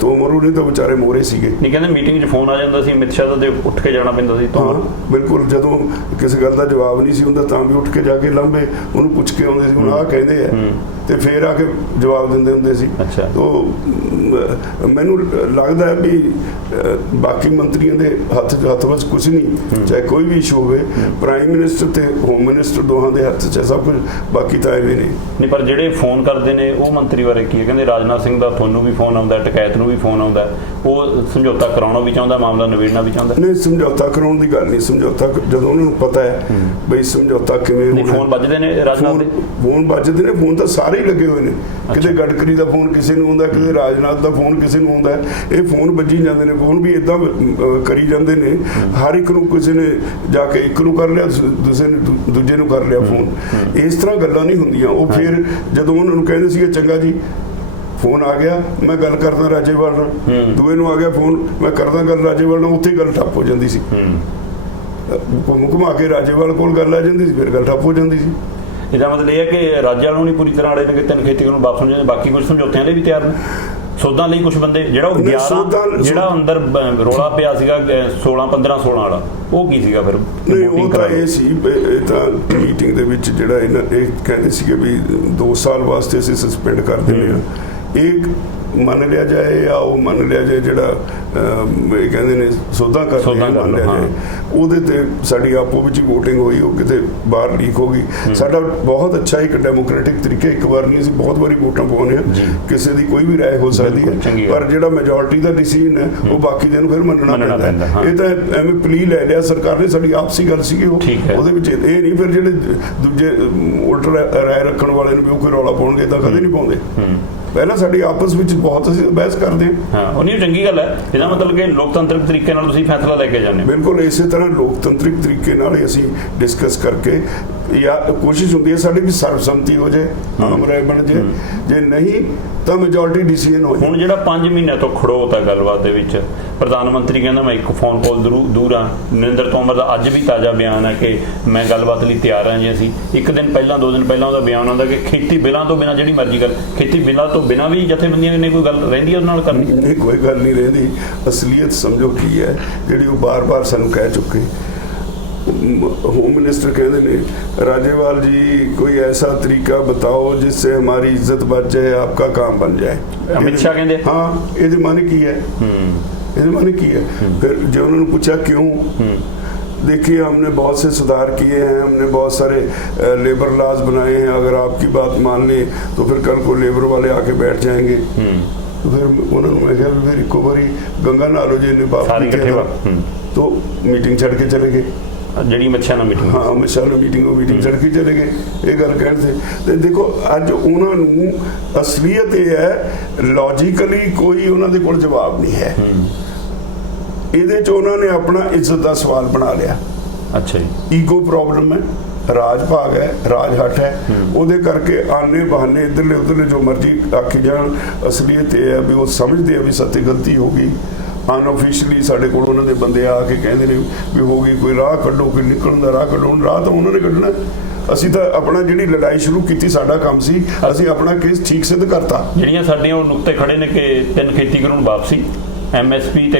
ਤੋਮਰ ਨੇ ਤਾਂ ਵਿਚਾਰੇ ਮੋਰੇ ਸੀਗੇ। ਨਹੀਂ, ਕਹਿੰਦੇ ਮੀਟਿੰਗ 'ਚ ਫੋਨ ਆ ਜਾਂਦਾ ਸੀ ਅਮਿਤ ਸ਼ਾਹ ਦਾ ਤੇ ਉੱਠ ਕੇ ਜਾਣਾ ਪੈਂਦਾ ਸੀ। ਹਾਂ ਬਿਲਕੁਲ, ਜਦੋਂ ਕਿਸੇ ਗੱਲ ਦਾ ਜਵਾਬ ਨਹੀਂ ਸੀ ਹੁੰਦਾ ਤਾਂ ਵੀ ਉੱਠ ਕੇ ਜਾ ਕੇ ਲਾਂਭੇ ਉਹਨੂੰ ਪੁੱਛ ਕੇ ਆਉਂਦੇ ਸੀ, ਹੁਣ ਆਹ ਕਹਿੰਦੇ ਆ, ਤੇ ਫੇਰ ਆ ਕੇ ਜਵਾਬ ਦਿੰਦੇ ਹੁੰਦੇ ਸੀ। ਮੈਨੂੰ ਲੱਗਦਾ ਹੈ ਵੀ ਬਾਕੀ ਮੰਤਰੀਆਂ ਦੇ ਹੱਥ ਵਿੱਚ ਕੁਝ ਨਹੀਂ, ਚਾਹੇ ਕੋਈ ਵੀ ਇਸ਼ੂ ਹੋਵੇ, ਪ੍ਰਾਈਮ ਮਿਨਿਸਟਰ ਤੇ ਹੋਮ ਮਿਨਿਸਟਰ ਦੋਹਾਂ ਦੇ ਹੱਥ 'ਚ ਸਭ ਕੁਝ, ਬਾਕੀ ਤਾਂ ਐਵੇਂ ਨਹੀਂ। ਪਰ ਜਿਹੜੇ ਫੋਨ ਕਰਦੇ ਨੇ ਉਹ ਮੰਤਰੀ ਬਾਰੇ ਕੀ ਹੈ? ਕਹਿੰਦੇ ਰਾਜਨਾਥ ਸਿੰਘ ਦਾ ਤੁਹਾਨੂੰ ਵੀ ਫੋਨ ਆਉਂਦਾ, ਟਕੈਤ ਨੂੰ ਵੀ ਫੋਨ ਆਉਂਦਾ, ਉਹ ਸਮਝੌਤਾ ਕਰਾਉਣਾ ਵੀ ਚਾਹੁੰਦਾ, ਮਾਮਲਾ ਨਿਬੇੜਨਾ ਵੀ ਚਾਹੁੰਦਾ। ਨਹੀਂ, ਸਮਝੌਤਾ ਕਰਾਉਣ ਦੀ ਗੱਲ ਨਹੀਂ। ਸਮਝੌਤਾ ਜਦੋਂ ਉਹਨਾਂ ਨੂੰ ਪਤਾ ਹੈ ਬਈ ਸਮਝੌਤਾ ਕਿਵੇਂ ਹੋਣਾ। ਫੋਨ ਵੱਜਦੇ ਨੇ ਰਾਜਨਾਥ ਦੇ? ਫੋਨ ਵੱਜਦੇ ਨੇ, ਫੋਨ ਤਾਂ ਸਾਰੇ ਹੀ ਲੱਗੇ ਹੋਏ ਨੇ। ਕਿਤੇ ਗਡਕਰੀ ਦਾ ਫੋਨ ਕਿਸੇ ਨੂੰ ਆਉਂਦਾ, ਕਿਤੇ ਰਾਜਨਾਥ ਦਾ ਫੋਨ ਕਿਸੇ ਨੂੰ ਆਉਂਦਾ। ਇਹ ਫੋਨ ਵੱਜੀ ਜਾਂਦੇ ਨੇ, ਫੋਨ ਵੀ ਇਦਾਂ ਕਰੀ ਜਾਂਦੇ ਨੇ, ਹਰ ਇੱਕ ਨੂੰ ਕਿਸੇ ਨੇ ਜਾ ਕੇ ਇੱਕ ਨੂੰ ਕਰ ਲਿਆ, ਦੂਜੇ ਨੂੰ ਕਰ ਲਿਆ ਫੋਨ। ਇਸ ਤਰ੍ਹਾਂ ਗੱਲਾਂ ਨਹੀਂ ਹੁੰਦੀਆਂ। ਉਹ ਫਿਰ ਜਦੋਂ ਉਹਨਾਂ ਨੂੰ ਕਹਿੰਦੇ ਸੀਗੇ ਚੰਗਾ ਜੀ ਫੋਨ ਆ ਗਿਆ, ਮੈਂ ਗੱਲ ਕਰਦਾ ਰਾਜੇਵਾਲ ਨਾਲ, ਦੂਏ ਨੂੰ ਆ ਗਿਆ ਫੋਨ, ਮੈਂ ਕਰਦਾ ਗੱਲ ਰਾਜੇਵਾਲ ਨਾਲ, ਉੱਥੇ ਗੱਲ ਠੱਪ ਹੋ ਜਾਂਦੀ ਸੀ। ਘੁਮਾ ਕੇ ਰਾਜੇਵਾਲ ਕੋਲ ਗੱਲ ਆ ਜਾਂਦੀ ਸੀ, ਫਿਰ ਗੱਲ ਠੱਪ ਹੋ ਜਾਂਦੀ ਸੀ। ਇਹਦਾ ਮਤਲਬ ਇਹ ਹੈ ਕਿ ਰਾਜੇਵਾਲ ਨੂੰ ਨਹੀਂ ਪੂਰੀ ਤਰ੍ਹਾਂ ਅੜੇ ਨੇ ਕਿ 3 ਖੇਤੀ ਨੂੰ ਵਾਪਸ ਹੋ ਜਾਂਦੇ, ਬਾਕੀ ਕੁਝ ਸਮਝੌਤਿਆਂ ਲਈ ਵੀ ਤਿਆਰ ਨੇ। ਸੋਧਾਂ ਲਈ ਕੁਝ ਬੰਦੇ, ਜਿਹੜਾ ਉਹ 11 ਜਿਹੜਾ ਅੰਦਰ ਰੌਲਾ ਪਿਆ ਸੀਗਾ 16-15-16 ਵਾਲਾ, ਉਹ ਕੀ ਸੀਗਾ ਫਿਰ? ਨਹੀਂ, ਉਹ ਤਾਂ ਇਹ ਸੀ, ਇਹ ਤਾਂ ਮੀਟਿੰਗ ਦੇ ਵਿੱਚ ਜਿਹੜਾ ਇਹ ਕਹਿੰਦੇ ਸੀਗੇ ਵੀ 2 ਸਾਲ ਵਾਸਤੇ ਅਸੀਂ ਸਸਪੈਂਡ ਕਰ ਦਿੰਦੇ ਹਾਂ। ਇਹ ਮੰਨ ਲਿਆ ਜਾਏ ਜਾਂ ਉਹ ਮੰਨ ਲਿਆ ਜਾਏ, ਜਿਹੜਾ ਇਹ ਕਹਿੰਦੇ ਨੇ ਸੋਧਾਂ ਕਰਦੇ ਮੰਨ ਲਿਆ ਜਾਏ, ਉਹਦੇ ਤੇ ਸਾਡੀ ਆਪੋ ਵਿੱਚ ਵੋਟਿੰਗ ਹੋਈ, ਉਹ ਕਿਤੇ ਬਾਹਰ ਲੀਕ ਹੋ ਗਈ। ਸਾਡਾ ਬਹੁਤ ਅੱਛਾ ਇੱਕ ਡੈਮੋਕ੍ਰੈਟਿਕ ਤਰੀਕਾ, ਇੱਕ ਵਾਰ ਨਹੀਂ, ਅਸੀਂ ਬਹੁਤ ਵਾਰੀ ਵੋਟਾਂ ਪਾਉਂਦੇ ਹਾਂ, ਕਿਸੇ ਦੀ ਕੋਈ ਵੀ ਰਾਏ ਹੋ ਸਕਦੀ ਹੈ, ਪਰ ਜਿਹੜਾ ਮੈਜੋਰਟੀ ਦਾ ਡਿਸੀਜਨ ਹੈ ਉਹ ਬਾਕੀ ਦੇ ਨੂੰ ਫਿਰ ਮੰਨਣਾ ਪੈਂਦਾ। ਇਹ ਤਾਂ ਐਵੇਂ ਪਲੀ ਲੈ ਲਿਆ ਸਰਕਾਰ ਨੇ, ਸਾਡੀ ਆਪਸੀ ਗੱਲ ਸੀਗੀ ਉਹਦੇ ਵਿੱਚ। ਇਹ ਨਹੀਂ ਫਿਰ ਜਿਹੜੇ ਦੂਜੇ ਉਲਟ ਰਾਏ ਰੱਖਣ ਵਾਲੇ ਨੂੰ ਵੀ ਉਹ ਕੋਈ ਰੌਲਾ ਪਾਉਣਗੇ, ਤਾਂ ਕਦੇ ਨਹੀਂ ਪਾਉਂਦੇ। ਪਹਿਲਾਂ ਸਾਡੀ ਆਪਸ ਵਿੱਚ ਬਹੁਤ ਅਸੀਂ ਬਹਿਸ ਕਰਦੇ ਹਾਂ। ਉਹ ਨਹੀਂ, ਚੰਗੀ ਗੱਲ ਹੈ। ਇਹਦਾ ਮਤਲਬ ਕਿ ਲੋਕਤੰਤਰਿਕ ਤਰੀਕੇ ਨਾਲ ਤੁਸੀਂ ਫੈਸਲਾ ਲੈ ਕੇ ਜਾਂਦੇ ਹੋ। ਬਿਲਕੁਲ ਇਸੇ ਤਰ੍ਹਾਂ ਲੋਕਤੰਤਰਿਕ ਤਰੀਕੇ ਨਾਲ ਹੀ ਅਸੀਂ ਡਿਸਕਸ ਕਰਕੇ, ਜਾਂ ਕੋਸ਼ਿਸ਼ ਹੁੰਦੀ ਹੈ ਸਾਡੀ ਵੀ ਸਰਬਸੰਮਤੀ ਹੋ ਜਾਏ, ਆਮ ਰਾਏ ਬਣ ਜਾਏ, ਜੇ ਨਹੀਂ ਤਾਂ ਮੈਜੋਰਟੀ ਡਿਸੀਜਨ ਹੋ ਜਾਏ। ਹੁਣ ਜਿਹੜਾ 5 ਮਹੀਨਿਆਂ ਤੋਂ ਖੜੋਤਾ ਗੱਲਬਾਤ ਦੇ ਵਿੱਚ, ਪ੍ਰਧਾਨ ਮੰਤਰੀ ਕਹਿੰਦਾ ਮੈਂ ਇੱਕ ਫੋਨ ਕਾਲ ਦੂਰ ਹਾਂ। ਨਰਿੰਦਰ ਤੋਮਰ ਦਾ ਅੱਜ ਵੀ ਤਾਜ਼ਾ ਬਿਆਨ ਹੈ ਕਿ ਮੈਂ ਗੱਲਬਾਤ ਲਈ ਤਿਆਰ ਹਾਂ ਜੀ। ਅਸੀਂ ਇੱਕ ਦਿਨ ਪਹਿਲਾਂ 2 ਦਿਨ ਪਹਿਲਾਂ ਉਹਦਾ ਬਿਆਨ ਆਉਂਦਾ ਕਿ ਖੇਤੀ ਬਿੱਲਾਂ ਤੋਂ ਬਿਨਾਂ ਜਿਹੜੀ ਮਰਜ਼ੀ ਗੱਲ, ਖੇਤੀ ਬਿੱਲਾਂ ਤੋਂ ਬਿਨਾਂ ਵੀ ਜਥੇਬੰਦੀਆਂ ਨੇ ਕੋਈ ਗੱਲ ਰਹਿੰਦੀ ਹੈ ਉਹਦੇ ਨਾਲ ਕਰਨੀ? ਨਹੀਂ, ਕੋਈ ਗੱਲ ਨਹੀਂ ਰਹਿੰਦੀ। ਅਸਲੀਅਤ ਸਮਝੋ ਕੀ ਹੈ, ਜਿਹੜੀ ਉਹ ਬਾਰ-ਬਾਰ ਸਾਨੂੰ ਕਹਿ ਚੁੱਕੇ। होम मिनिस्टर कहते हैं राजेवाल जी कोई ऐसा तरीका बताओ जिससे हमारी इज्जत बच जाए, आपका काम बन जाए। अमित शाह कहते हाँ, ये माने की है, ये माने की है। फिर जो उन्होंने पूछा क्यों, देखिए हमने बहुत से सुधार किए हैं, हमने बहुत सारे लेबर लॉज बनाए हैं, अगर आपकी बात मान लें तो फिर कल को लेबर वाले आके बैठ जाएंगे। तो फिर उन्होंने मैं कहा फिर एक बारी गंगा नालो जी ने बात तो मीटिंग छड़ के चले गए। ਜਿਹੜੀ ਮੱਛਾ ਨਾਲ ਮੀਟਿੰਗ, ਹਾਂ ਮੱਛਾ ਨਾਲ ਮੀਟਿੰਗ ਛੱਡ ਕੇ ਚਲੇ ਗਏ। ਇਹ ਗੱਲ ਕਹਿਣ ਤੇ ਦੇਖੋ ਅੱਜ ਉਹਨਾਂ ਨੂੰ ਅਸਲੀਅਤ ਇਹ ਹੈ, ਲੌਜੀਕਲੀ ਕੋਈ ਉਹਨਾਂ ਦੇ ਕੋਲ ਜਵਾਬ ਨਹੀਂ ਹੈ। ਇਹਦੇ 'ਚ ਉਹਨਾਂ ਨੇ ਆਪਣਾ ਇੱਜ਼ਤ ਦਾ ਸਵਾਲ ਬਣਾ ਲਿਆ। ਅੱਛਾ ਜੀ, ਈਗੋ ਪ੍ਰੋਬਲਮ ਹੈ, ਰਾਜ ਭਾਗ ਹੈ, ਰਾਜ ਹੱਟ ਹੈ, ਉਹਦੇ ਕਰਕੇ ਆਨੇ ਬਹਾਨੇ ਇੱਧਰਲੇ ਉੱਧਰਲੇ ਜੋ ਮਰਜ਼ੀ ਆਖੀ ਜਾਣ। ਅਸਲੀਅਤ ਇਹ ਹੈ ਵੀ ਉਹ ਸਮਝਦੇ ਆ ਵੀ ਸੱਚੀ ਗਲਤੀ ਹੋ ਗਈ। ਅਨਆਫੀਸ਼ੀਅਲੀ ਸਾਡੇ ਕੋਲ ਉਹਨਾਂ ਦੇ ਬੰਦੇ ਆ ਕੇ ਕਹਿੰਦੇ ਨੇ ਵੀ ਹੋ ਗਈ, ਕੋਈ ਰਾਹ ਕੱਢੋ, ਕੋਈ ਨਿਕਲਣ ਦਾ ਰਾਹ ਕੱਢੋ। ਰਾਹ ਤਾਂ ਉਹਨਾਂ ਨੇ ਕੱਢਣਾ। ਅਸੀਂ ਤਾਂ ਆਪਣਾ ਜਿਹੜੀ ਲੜਾਈ ਸ਼ੁਰੂ ਕੀਤੀ, ਸਾਡਾ ਕੰਮ ਸੀ, ਅਸੀਂ ਆਪਣਾ ਕੇਸ ਠੀਕ ਸਿੱਧ ਕਰਤਾ। ਜਿਹੜੀਆਂ ਸਾਡੀਆਂ ਉਹ ਨੁਕਤੇ ਖੜੇ ਨੇ ਕਿ 3 ਖੇਤੀ ਕਾਨੂੰਨ ਵਾਪਸੀ, MSP ਤੇ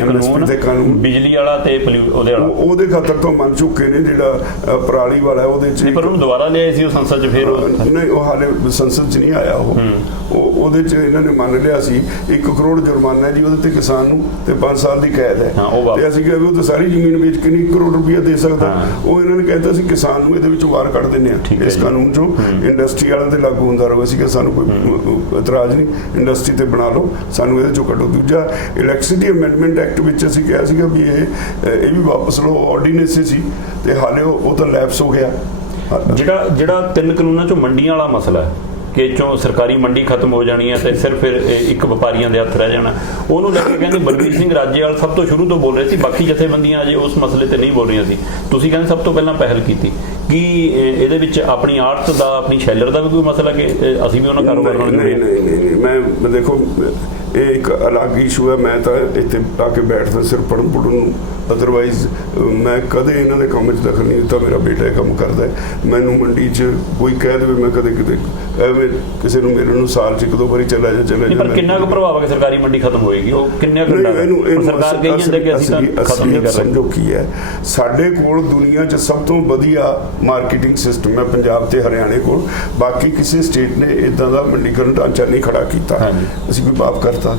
ਕਾਨੂੰਨ, ਬਿਜਲੀ ਵਾਲਾ ਤੇ ਉਹਦੇ ਵਾਲਾ, ਉਹਦੇ ਖਾਤਰ ਤੋਂ ਮੰਨ ਚੁੱਕੇ ਨੇ। ਜਿਹੜਾ ਪਰਾਲੀ ਵਾਲਾ ਉਹਦੇ 'ਚ ਪਰ ਉਹਨੂੰ ਦੁਬਾਰਾ ਲਿਆਏ ਸੀ ਉਹ ਸੰਸਦ 'ਚ, ਫਿਰ ਨਹੀਂ, ਉਹ ਹਾਲੇ ਸੰਸਦ 'ਚ ਨਹੀਂ ਆਇਆ। ਉਹਦੇ 'ਚ ਇਹਨਾਂ ਨੇ ਮੰਨ ਲਿਆ ਸੀ 1 ਕਰੋੜ ਜੁਰਮਾਨਾ ਜੀ ਉਹਦੇ ਤੇ ਕਿਸਾਨ ਨੂੰ, ਤੇ 5 ਸਾਲ ਦੀ ਕੈਦ ਹੈ। ਤੇ ਅਸੀਂ ਕਿਹਾ ਵੀ ਉਹ ਤਾਂ ਸਾਰੀ ਜ਼ਮੀਨ ਵੇਚ ਕੇ ਨਹੀਂ 1 ਕਰੋੜ ਰੁਪਇਆ ਦੇ ਸਕਦਾ। ਉਹ ਇਹਨਾਂ ਨੇ ਕਹਿਤਾ ਸੀ ਕਿਸਾਨ ਨੂੰ ਇਹਦੇ ਵਿੱਚੋਂ ਬਾਹਰ ਕੱਢ ਦਿੰਦੇ ਆ ਇਸ ਕਾਨੂੰਨ 'ਚੋਂ, ਇੰਡਸਟਰੀ ਵਾਲਿਆਂ ਤੇ ਲਾਗੂ ਹੁੰਦਾ ਰਹੂਗਾ। ਅਸੀਂ ਕਿ ਸਾਨੂੰ ਕੋਈ ਇਤਰਾਜ਼ ਨਹੀਂ, ਇੰਡਸਟਰੀ ਤੇ ਬਣਾ ਲਓ, ਸਾਨੂੰ ਇਹਦੇ 'ਚੋਂ ਕੱਢੋ। ਦੂਜਾ ਇਲੈਕਸ਼ਨ ਇਲੈਕਟ੍ਰਿਸਿਟੀ ਅਮੈਂਡਮੈਂਟ ਐਕਟ ਵਿੱਚ ਅਸੀਂ ਕਿਹਾ ਸੀਗਾ ਵੀ ਇਹ ਵੀ ਵਾਪਸ ਲਓ, ਆਰਡੀਨੈਂਸ ਸੀ ਤੇ ਹਾਲੇ ਉਹ ਤਾਂ ਲੈਪਸ ਹੋ ਗਿਆ। ਜਿਹੜਾ 3 ਕਾਨੂੰਨਾਂ ਚੋਂ ਮੰਡੀਆਂ ਵਾਲਾ ਮਸਲਾ ਹੈ ਕਿ ਚੋਂ ਸਰਕਾਰੀ ਮੰਡੀ ਖਤਮ ਹੋ ਜਾਣੀ ਹੈ ਤੇ ਸਿਰਫ ਫਿਰ ਇੱਕ ਵਪਾਰੀਆਂ ਦੇ ਹੱਥ ਰਹਿ ਜਾਣਾ, ਉਹਨੂੰ ਲੈ ਕੇ ਕਹਿੰਦੇ ਬਲਬੀਰ ਸਿੰਘ ਰਾਜੇਵਾਲ ਸਭ ਤੋਂ ਸ਼ੁਰੂ ਤੋਂ ਬੋਲ ਰਹੇ ਸੀ, ਬਾਕੀ ਜਥੇਬੰਦੀਆਂ ਅਜੇ ਉਸ ਮਸਲੇ ਤੇ ਨਹੀਂ ਬੋਲ ਰਹੀਆਂ ਸੀ, ਤੁਸੀਂ ਕਹਿੰਦੇ ਸਭ ਤੋਂ ਪਹਿਲਾਂ ਪਹਿਲ ਕੀਤੀ। ਕੀ ਇਹਦੇ ਵਿੱਚ ਆਪਣੀ ਆੜਤ ਦਾ, ਆਪਣੀ ਸ਼ੈਲਰ ਦਾ ਵੀ ਕੋਈ ਮਸਲਾ ਕਿ ਅਸੀਂ ਵੀ ਉਹਨਾਂ ਕਾਰੋਬਾਰ ਨਾਲ ਜੁੜੇ? ਨਹੀਂ, ਮੈਂ ਦੇਖੋ ਇਹ ਇੱਕ ਅਲੱਗ ਇਸ਼ੂ ਹੈ। ਮੈਂ ਤਾਂ ਇੱਥੇ ਆ ਕੇ ਬੈਠਦਾ ਸਿਰਫ ਪੜ੍ਹਨ ਨੂੰ, ਅਦਰਵਾਈਜ਼ ਮੈਂ ਕਦੇ ਇਹਨਾਂ ਦੇ ਕੰਮ 'ਚ ਦਖਲ ਨਹੀਂ ਦਿੱਤਾ। ਮੇਰਾ ਬੇਟਾ ਇਹ ਕੰਮ ਕਰਦਾ ਹੈ। ਮੈਨੂੰ ਮੰਡੀ 'ਚ ਕੋਈ ਕਹਿ ਦੇਵੇ, ਮੈਂ ਕਦੇ ਕਿਤੇ ਐਵੇਂ ਕਿਸੇ ਨੂੰ ਮਿਲਣ ਨੂੰ ਸਾਲ 'ਚ 1-2 ਵਾਰੀ ਚਲਾ ਜਾ। ਪਰ ਕਿੰਨਾ ਕੁ ਪ੍ਰਭਾਵ ਹੈ ਕਿ ਸਰਕਾਰੀ ਮੰਡੀ ਖਤਮ ਹੋਏਗੀ? ਉਹ ਕਿੰਨਾ ਸਰਕਾਰ ਕਹੀ ਜਾਂਦੇ ਕਿ ਅਸੀਂ ਤਾਂ ਖਤਮ ਨਹੀਂ ਕਰ ਰਹੇ। ਸਮਝੋ ਕੀ ਹੈ, ਸਾਡੇ ਕੋਲ ਦੁਨੀਆ 'ਚ ਸਭ ਤੋਂ ਵਧੀਆ ਮਾਰਕੀਟਿੰਗ ਸਿਸਟਮ ਹੈ ਪੰਜਾਬ ਤੇ ਹਰਿਆਣੇ ਕੋਲ। ਬਾਕੀ ਕਿਸੇ ਸਟੇਟ ਨੇ ਇਦਾਂ ਦਾ ਮੰਡੀਕਰਨ ਢਾਂਚਾ ਨਹੀਂ ਖੜਾ ਕੀਤਾ। ਅਸੀਂ ਕੋਈ ਪਾਪ ਕਰਤਾ।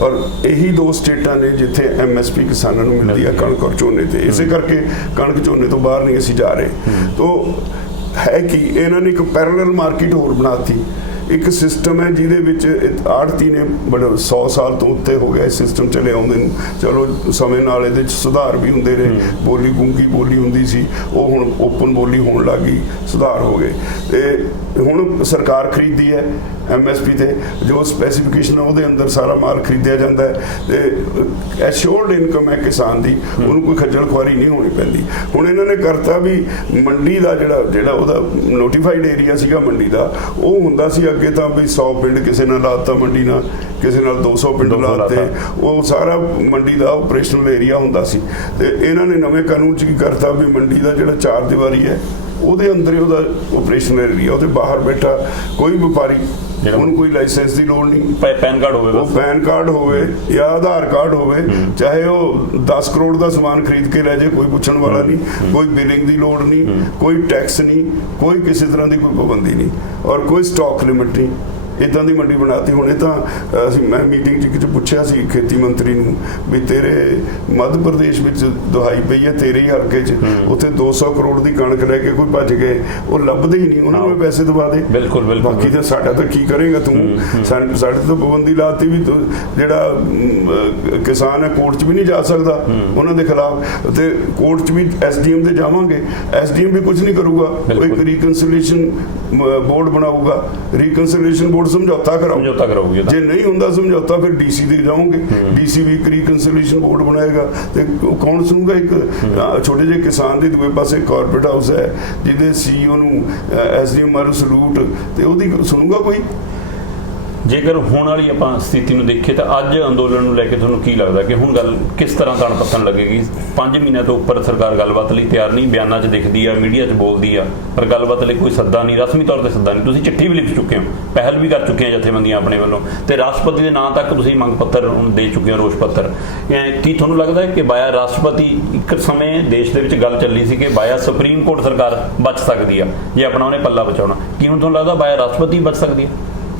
ਔਰ ਇਹੀ 2 ਸਟੇਟਾਂ ਨੇ ਜਿੱਥੇ MSP ਕਿਸਾਨਾਂ ਨੂੰ ਮਿਲਦੀ ਹੈ, ਕਣਕ ਔਰ ਝੋਨੇ ਤੇ। ਇਸੇ ਕਰਕੇ ਕਣਕ ਝੋਨੇ ਤੋਂ ਬਾਹਰ ਨਹੀਂ ਅਸੀਂ ਜਾ ਰਹੇ। ਤੋ ਹੈ ਕਿ ਇਹਨਾਂ ਨੇ ਇੱਕ ਪੈਰਲਲ ਮਾਰਕੀਟ ਹੋਰ ਬਣਾਤੀ। ਇੱਕ ਸਿਸਟਮ ਹੈ ਜਿਹਦੇ ਵਿੱਚ ਆੜਤੀ ਨੇ ਬੜੇ 100 ਸਾਲ ਤੋਂ ਉੱਤੇ ਹੋ ਗਿਆ ਸਿਸਟਮ ਚਲੇ ਆਉਂਦੇ ਨੂੰ। ਚਲੋ ਸਮੇਂ ਨਾਲ ਇਹਦੇ 'ਚ ਸੁਧਾਰ ਵੀ ਹੁੰਦੇ ਰਹੇ। ਬੋਲੀ ਗੂੰਗੀ ਬੋਲੀ ਹੁੰਦੀ ਸੀ, ਉਹ ਹੁਣ ਓਪਨ ਬੋਲੀ ਹੋਣ ਲੱਗ ਗਈ, ਸੁਧਾਰ ਹੋ ਗਏ। ਤੇ ਹੁਣ ਸਰਕਾਰ ਖਰੀਦਦੀ ਹੈ MSP ਤੇ, ਜੋ ਸਪੈਸੀਫਿਕੇਸ਼ਨ ਹੈ ਉਹਦੇ ਅੰਦਰ ਸਾਰਾ ਮਾਲ ਖਰੀਦਿਆ ਜਾਂਦਾ ਹੈ ਤੇ ਐਸ਼ੋਰਡ ਇਨਕਮ ਹੈ ਕਿਸਾਨ ਦੀ, ਉਹਨੂੰ ਕੋਈ ਖੱਜਲ ਖੁਆਰੀ ਨਹੀਂ ਹੋਣੀ ਪੈਂਦੀ। ਹੁਣ ਇਹਨਾਂ ਨੇ ਕਰਤਾ ਵੀ ਮੰਡੀ ਦਾ ਜਿਹੜਾ ਉਹਦਾ ਨੋਟੀਫਾਈਡ ਏਰੀਆ ਸੀਗਾ ਮੰਡੀ ਦਾ, ਉਹ ਹੁੰਦਾ ਸੀ ਅੱਗੇ ਤਾਂ ਵੀ 100 ਪਿੰਡ ਕਿਸੇ ਨਾਲ ਲਾਤਾ ਮੰਡੀ ਨਾਲ, ਕਿਸੇ ਨਾਲ 200 ਪਿੰਡ ਲਾਤੇ, ਉਹ ਸਾਰਾ ਮੰਡੀ ਦਾ ਆਪਰੇਸ਼ਨਲ ਏਰੀਆ ਹੁੰਦਾ ਸੀ। ਤੇ ਇਹਨਾਂ ਨੇ ਨਵੇਂ ਕਾਨੂੰਨ 'ਚ ਕੀ ਕਰਤਾ ਵੀ ਮੰਡੀ ਦਾ ਜਿਹੜਾ 4 ਦੀਵਾਰੀ ਹੈ ਉਹਦੇ ਅੰਦਰ ਹੀ ਉਹਦਾ ਆਪਰੇਸ਼ਨਲ ਏਰੀਆ, ਉਹਦੇ ਬਾਹਰ ਬੈਠਾ ਕੋਈ ਵਪਾਰੀ, ਉਹਨੂੰ ਕੋਈ ਲਾਇਸੈਂਸ ਦੀ ਲੋੜ ਨਹੀਂ। ਪੈਨ ਕਾਰਡ ਹੋਵੇ, ਉਹ ਪੈਨ ਕਾਰਡ ਹੋਵੇ ਜਾਂ ਆਧਾਰ ਕਾਰਡ ਹੋਵੇ, ਚਾਹੇ ਉਹ 10 ਕਰੋੜ ਦਾ ਸਮਾਨ ਖਰੀਦ ਕੇ ਲੈ ਜਾਏ, ਕੋਈ ਪੁੱਛਣ ਵਾਲਾ ਨਹੀਂ, ਕੋਈ ਬਿਲਿੰਗ ਦੀ ਲੋੜ ਨਹੀਂ, ਕੋਈ ਟੈਕਸ ਨਹੀਂ, ਕੋਈ ਕਿਸੇ ਤਰ੍ਹਾਂ ਦੀ ਕੋਈ ਪਾਬੰਦੀ ਨਹੀਂ, ਔਰ ਕੋਈ ਸਟਾਕ ਲਿਮਿਟ ਨਹੀਂ। ਇੱਦਾਂ ਦੀ ਮੰਡੀ ਬਣਾਤੀ। ਹੁਣ ਇਹ ਤਾਂ ਮੈਂ ਮੀਟਿੰਗ 'ਚ ਕਿਤੇ ਪੁੱਛਿਆ ਸੀ ਖੇਤੀ ਮੰਤਰੀ ਨੂੰ ਵੀ ਤੇਰੇ ਮੱਧ ਪ੍ਰਦੇਸ਼ ਵਿੱਚ ਦੁਹਾਈ ਪਈ ਹੈ, ਤੇਰੇ ਹੀ ਹਲਕੇ 'ਚ ਉੱਥੇ 200 ਕਰੋੜ ਦੀ ਕਣਕ ਲੈ ਕੇ ਕੋਈ ਭੱਜ ਗਏ, ਉਹ ਲੱਭਦੇ ਹੀ ਨਹੀਂ, ਉਹਨਾਂ ਨੂੰ ਪੈਸੇ ਦਵਾ ਦੇ। ਬਿਲਕੁਲ। ਬਾਕੀ ਤਾਂ ਸਾਡਾ ਤਾਂ ਕੀ ਕਰੇਗਾ ਤੂੰ? ਸਾਡੇ ਤੋਂ ਪਾਬੰਦੀ ਲਾਤੀ ਵੀ ਜਿਹੜਾ ਕਿਸਾਨ ਹੈ ਕੋਰਟ 'ਚ ਵੀ ਨਹੀਂ ਜਾ ਸਕਦਾ ਉਹਨਾਂ ਦੇ ਖਿਲਾਫ, ਤੇ ਕੋਰਟ 'ਚ ਵੀ SDM ਦੇ ਜਾਵਾਂਗੇ, SDM ਵੀ ਕੁਝ ਨਹੀਂ ਕਰੂਗਾ। ਉਹ ਇੱਕ ਰੀਕਨਸਿਲੀਏਸ਼ਨ ਬੋਰਡ ਬਣਾਊਗਾ, ਰੀਕਨਸਿਲੀਏਸ਼ਨ ਬੋਰਡ ਸਮਝੌਤਾ ਕਰਾਊਗੀ। ਜੇ ਨਹੀਂ ਹੁੰਦਾ ਸਮਝੌਤਾ ਫਿਰ DC ਦੇ ਜਾਓਗੇ, DC ਵੀ ਇੱਕ ਰੀਕਨਸਿਲੀਏਸ਼ਨ ਬੋਰਡ ਬਣਾਏਗਾ ਤੇ ਕੌਣ ਸੁਣੂਗਾ? ਇੱਕ ਛੋਟੇ ਜਿਹੇ ਕਿਸਾਨ ਦੇ ਦੂਏ ਪਾਸੇ ਕਾਰਪੋਰੇਟ ਹਾਊਸ ਹੈ ਜਿਹਦੇ CEO ਨੂੰ SDM ਮਾਰੂ ਸਲੂਟ, ਤੇ ਉਹਦੀ ਸੁਣੂਗਾ ਕੋਈ? ਜੇਕਰ ਹੋਣ ਵਾਲੀ ਆਪਾਂ ਸਥਿਤੀ ਨੂੰ ਦੇਖੀਏ ਤਾਂ ਅੱਜ ਅੰਦੋਲਨ ਨੂੰ ਲੈ ਕੇ ਤੁਹਾਨੂੰ ਕੀ ਲੱਗਦਾ ਕਿ ਹੁਣ ਗੱਲ ਕਿਸ ਤਰ੍ਹਾਂ ਤਣ ਪੱਤਣ ਲੱਗੇਗੀ? 5 ਮਹੀਨਿਆਂ ਤੋਂ ਉੱਪਰ ਸਰਕਾਰ ਗੱਲਬਾਤ ਲਈ ਤਿਆਰ ਨਹੀਂ, ਬਿਆਨਾਂ 'ਚ ਦਿਖਦੀ ਆ, ਮੀਡੀਆ 'ਚ ਬੋਲਦੀ ਆ, ਪਰ ਗੱਲਬਾਤ ਲਈ ਕੋਈ ਸੱਦਾ ਨਹੀਂ, ਰਸਮੀ ਤੌਰ ਤੇ ਸੱਦਾ ਨਹੀਂ। ਤੁਸੀਂ ਚਿੱਠੀ ਵੀ ਲਿਖ ਚੁੱਕੇ ਹੋ, ਪਹਿਲ ਵੀ ਕਰ ਚੁੱਕੇ ਹੋ ਜਥੇਬੰਦੀਆਂ ਆਪਣੇ ਵੱਲੋਂ, ਤੇ ਰਾਸ਼ਟਰਪਤੀ ਦੇ ਨਾਂ ਤੱਕ ਤੁਸੀਂ ਮੰਗ ਪੱਤਰ ਦੇ ਚੁੱਕੇ ਹੋ, ਰੋਸ ਪੱਤਰ। ਕੀ ਤੁਹਾਨੂੰ ਲੱਗਦਾ ਹੈ ਕਿ ਬਾਇਆ ਰਾਸ਼ਟਰਪਤੀ, ਇੱਕ ਸਮੇਂ ਦੇਸ਼ ਦੇ ਵਿੱਚ ਗੱਲ ਚੱਲੀ ਸੀ ਕਿ ਬਾਇਆ ਸੁਪਰੀਮ ਕੋਰਟ ਸਰਕਾਰ ਬਚ ਸਕਦੀ ਆ ਜੇ ਆਪਣਾ ਉਹਨੇ ਪੱਲਾ ਬਚਾਉਣਾ, ਕੀ ਹੁਣ ਤੁਹਾਨੂੰ ਲੱਗਦਾ ਬਾਇਆ ਰਾਸ਼ਟਰਪਤੀ ਬਚ ਸਕਦੀ ਹੈ?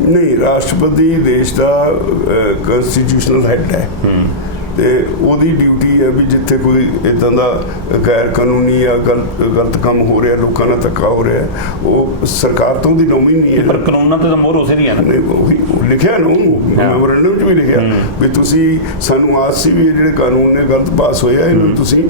ਨਹੀਂ, ਰਾਸ਼ਟਰਪਤੀ ਦੇਸ਼ ਦਾ ਕਨਸਟੀਟਿਊਸ਼ਨਲ ਹੈਡ ਹੈ ਤੇ ਉਹਦੀ ਡਿਊਟੀ ਹੈ ਵੀ ਜਿੱਥੇ ਕੋਈ ਇਦਾਂ ਦਾ ਗੈਰ ਕਾਨੂੰਨੀ ਜਾਂ ਗਲਤ ਕੰਮ ਹੋ ਰਿਹਾ, ਲੋਕਾਂ ਨਾਲ ਧੱਕਾ ਹੋ ਰਿਹਾ, ਉਹ ਸਰਕਾਰ ਤੋਂ ਉਹਦੀ ਨੌਮੀ ਨਹੀਂ ਹੈ। ਪਰ ਕਾਨੂੰਨਾਂ ਤੇ ਤਾਂ ਮੋਹਰ ਉਸੇ ਦੀ ਹੈ ਨਾ। ਉਹ ਲਿਖਿਆ ਨਾ ਮੈਮੋਰੰਡਮ 'ਚ ਵੀ ਲਿਖਿਆ ਵੀ ਤੁਸੀਂ ਸਾਨੂੰ ਆਸ ਸੀ ਵੀ ਇਹ ਜਿਹੜੇ ਕਾਨੂੰਨ ਨੇ ਗਲਤ ਪਾਸ ਹੋਇਆ, ਇਹਨੂੰ ਤੁਸੀਂ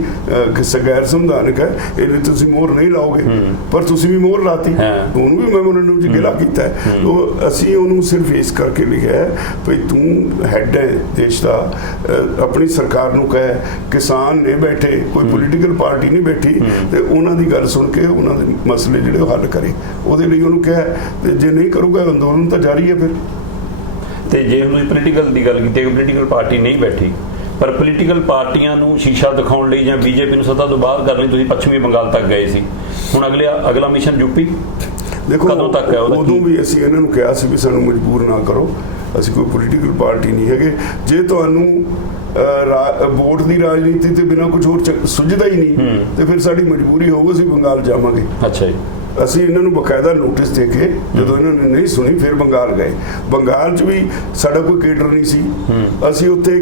ਗੈਰ ਸੰਵਿਧਾਨਕ ਹੈ, ਇਹਨੂੰ ਤੁਸੀਂ ਮੋਹਰ ਨਹੀਂ ਲਾਓਗੇ, ਪਰ ਤੁਸੀਂ ਵੀ ਮੋਹਰ ਲਾਤੀ, ਉਹਨੂੰ ਵੀ ਮੈਮੋਰੰਡਮ 'ਚ ਗਿਲਾ ਕੀਤਾ ਹੈ। ਉਹ ਅਸੀਂ ਉਹਨੂੰ ਸਿਰਫ ਇਸ ਕਰਕੇ ਲਿਖਿਆ ਹੈ ਵੀ ਤੂੰ ਹੈਡ ਹੈ ਦੇਸ਼ ਦਾ, ਆਪਣੀ ਸਰਕਾਰ ਨੂੰ ਕਹੇ ਕਿਸਾਨ ਨੇ ਬੈਠੇ, ਕੋਈ ਪੋਲੀਟੀਕਲ ਪਾਰਟੀ ਨਹੀਂ ਬੈਠੀ, ਤੇ ਉਹਨਾਂ ਦੀ ਗੱਲ ਸੁਣ ਕੇ ਉਹਨਾਂ ਦੇ ਮਸਲੇ ਜਿਹੜੇ ਉਹ ਹੱਲ ਕਰੇ, ਉਹਦੇ ਲਈ ਉਹਨੂੰ ਕਹੇ। ਤੇ ਜੇ ਨਹੀਂ ਕਰੂਗਾ ਅੰਦੋਲਨ ਤਾਂ ਜਾਰੀ ਹੈ ਫਿਰ। ਤੇ ਜੇ ਹੁਣ ਪੋਲੀਟੀਕਲ ਦੀ ਗੱਲ ਕੀਤੀ, ਪੋਲੀਟੀਕਲ ਪਾਰਟੀ ਨਹੀਂ ਬੈਠੀ, ਪਰ ਪੋਲੀਟੀਕਲ ਪਾਰਟੀਆਂ ਨੂੰ ਸ਼ੀਸ਼ਾ ਦਿਖਾਉਣ ਲਈ ਜਾਂ BJP ਨੂੰ ਸੱਤਾ ਤੋਂ ਬਾਹਰ ਕਰਨ ਲਈ ਤੁਸੀਂ ਪੱਛਮੀ ਬੰਗਾਲ ਤੱਕ ਗਏ ਸੀ, ਹੁਣ ਅਗਲਾ ਮਿਸ਼ਨ UP ਦੇਖੋ ਕਦੋਂ ਤੱਕ ਹੈ? ਉਦੋਂ ਵੀ ਅਸੀਂ ਇਹਨਾਂ ਨੂੰ ਕਿਹਾ ਸੀ ਵੀ ਸਾਨੂੰ ਮਜਬੂਰ ਨਾ ਕਰੋ, ਅਸੀਂ ਕੋਈ ਪੋਲੀਟੀਕਲ ਪਾਰਟੀ ਨਹੀਂ ਹੈਗੇ। ਜੇ ਤੁਹਾਨੂੰ ਵੋਟ ਦੀ ਰਾਜਨੀਤੀ ਤੇ ਬਿਨਾਂ ਕੁਝ ਹੋਰ ਸੁਝਦਾ ਹੀ ਨਹੀਂ ਤੇ ਫਿਰ ਸਾਡੀ ਮਜਬੂਰੀ ਹੋਊਗੀ ਅਸੀਂ ਬੰਗਾਲ ਜਾਵਾਂਗੇ। ਅੱਛਾ ਜੀ। ਅਸੀਂ ਇਹਨਾਂ ਨੂੰ ਬਕਾਇਦਾ ਨੋਟਿਸ ਦੇ ਕੇ ਜਦੋਂ ਇਹਨਾਂ ਨੇ ਨਹੀਂ ਸੁਣੀ ਫਿਰ ਬੰਗਾਲ ਗਏ। ਬੰਗਾਲ 'ਚ ਵੀ ਸਾਡਾ ਕੋਈ ਕੇਡਰ ਨਹੀਂ ਸੀ। ਅਸੀਂ ਉੱਥੇ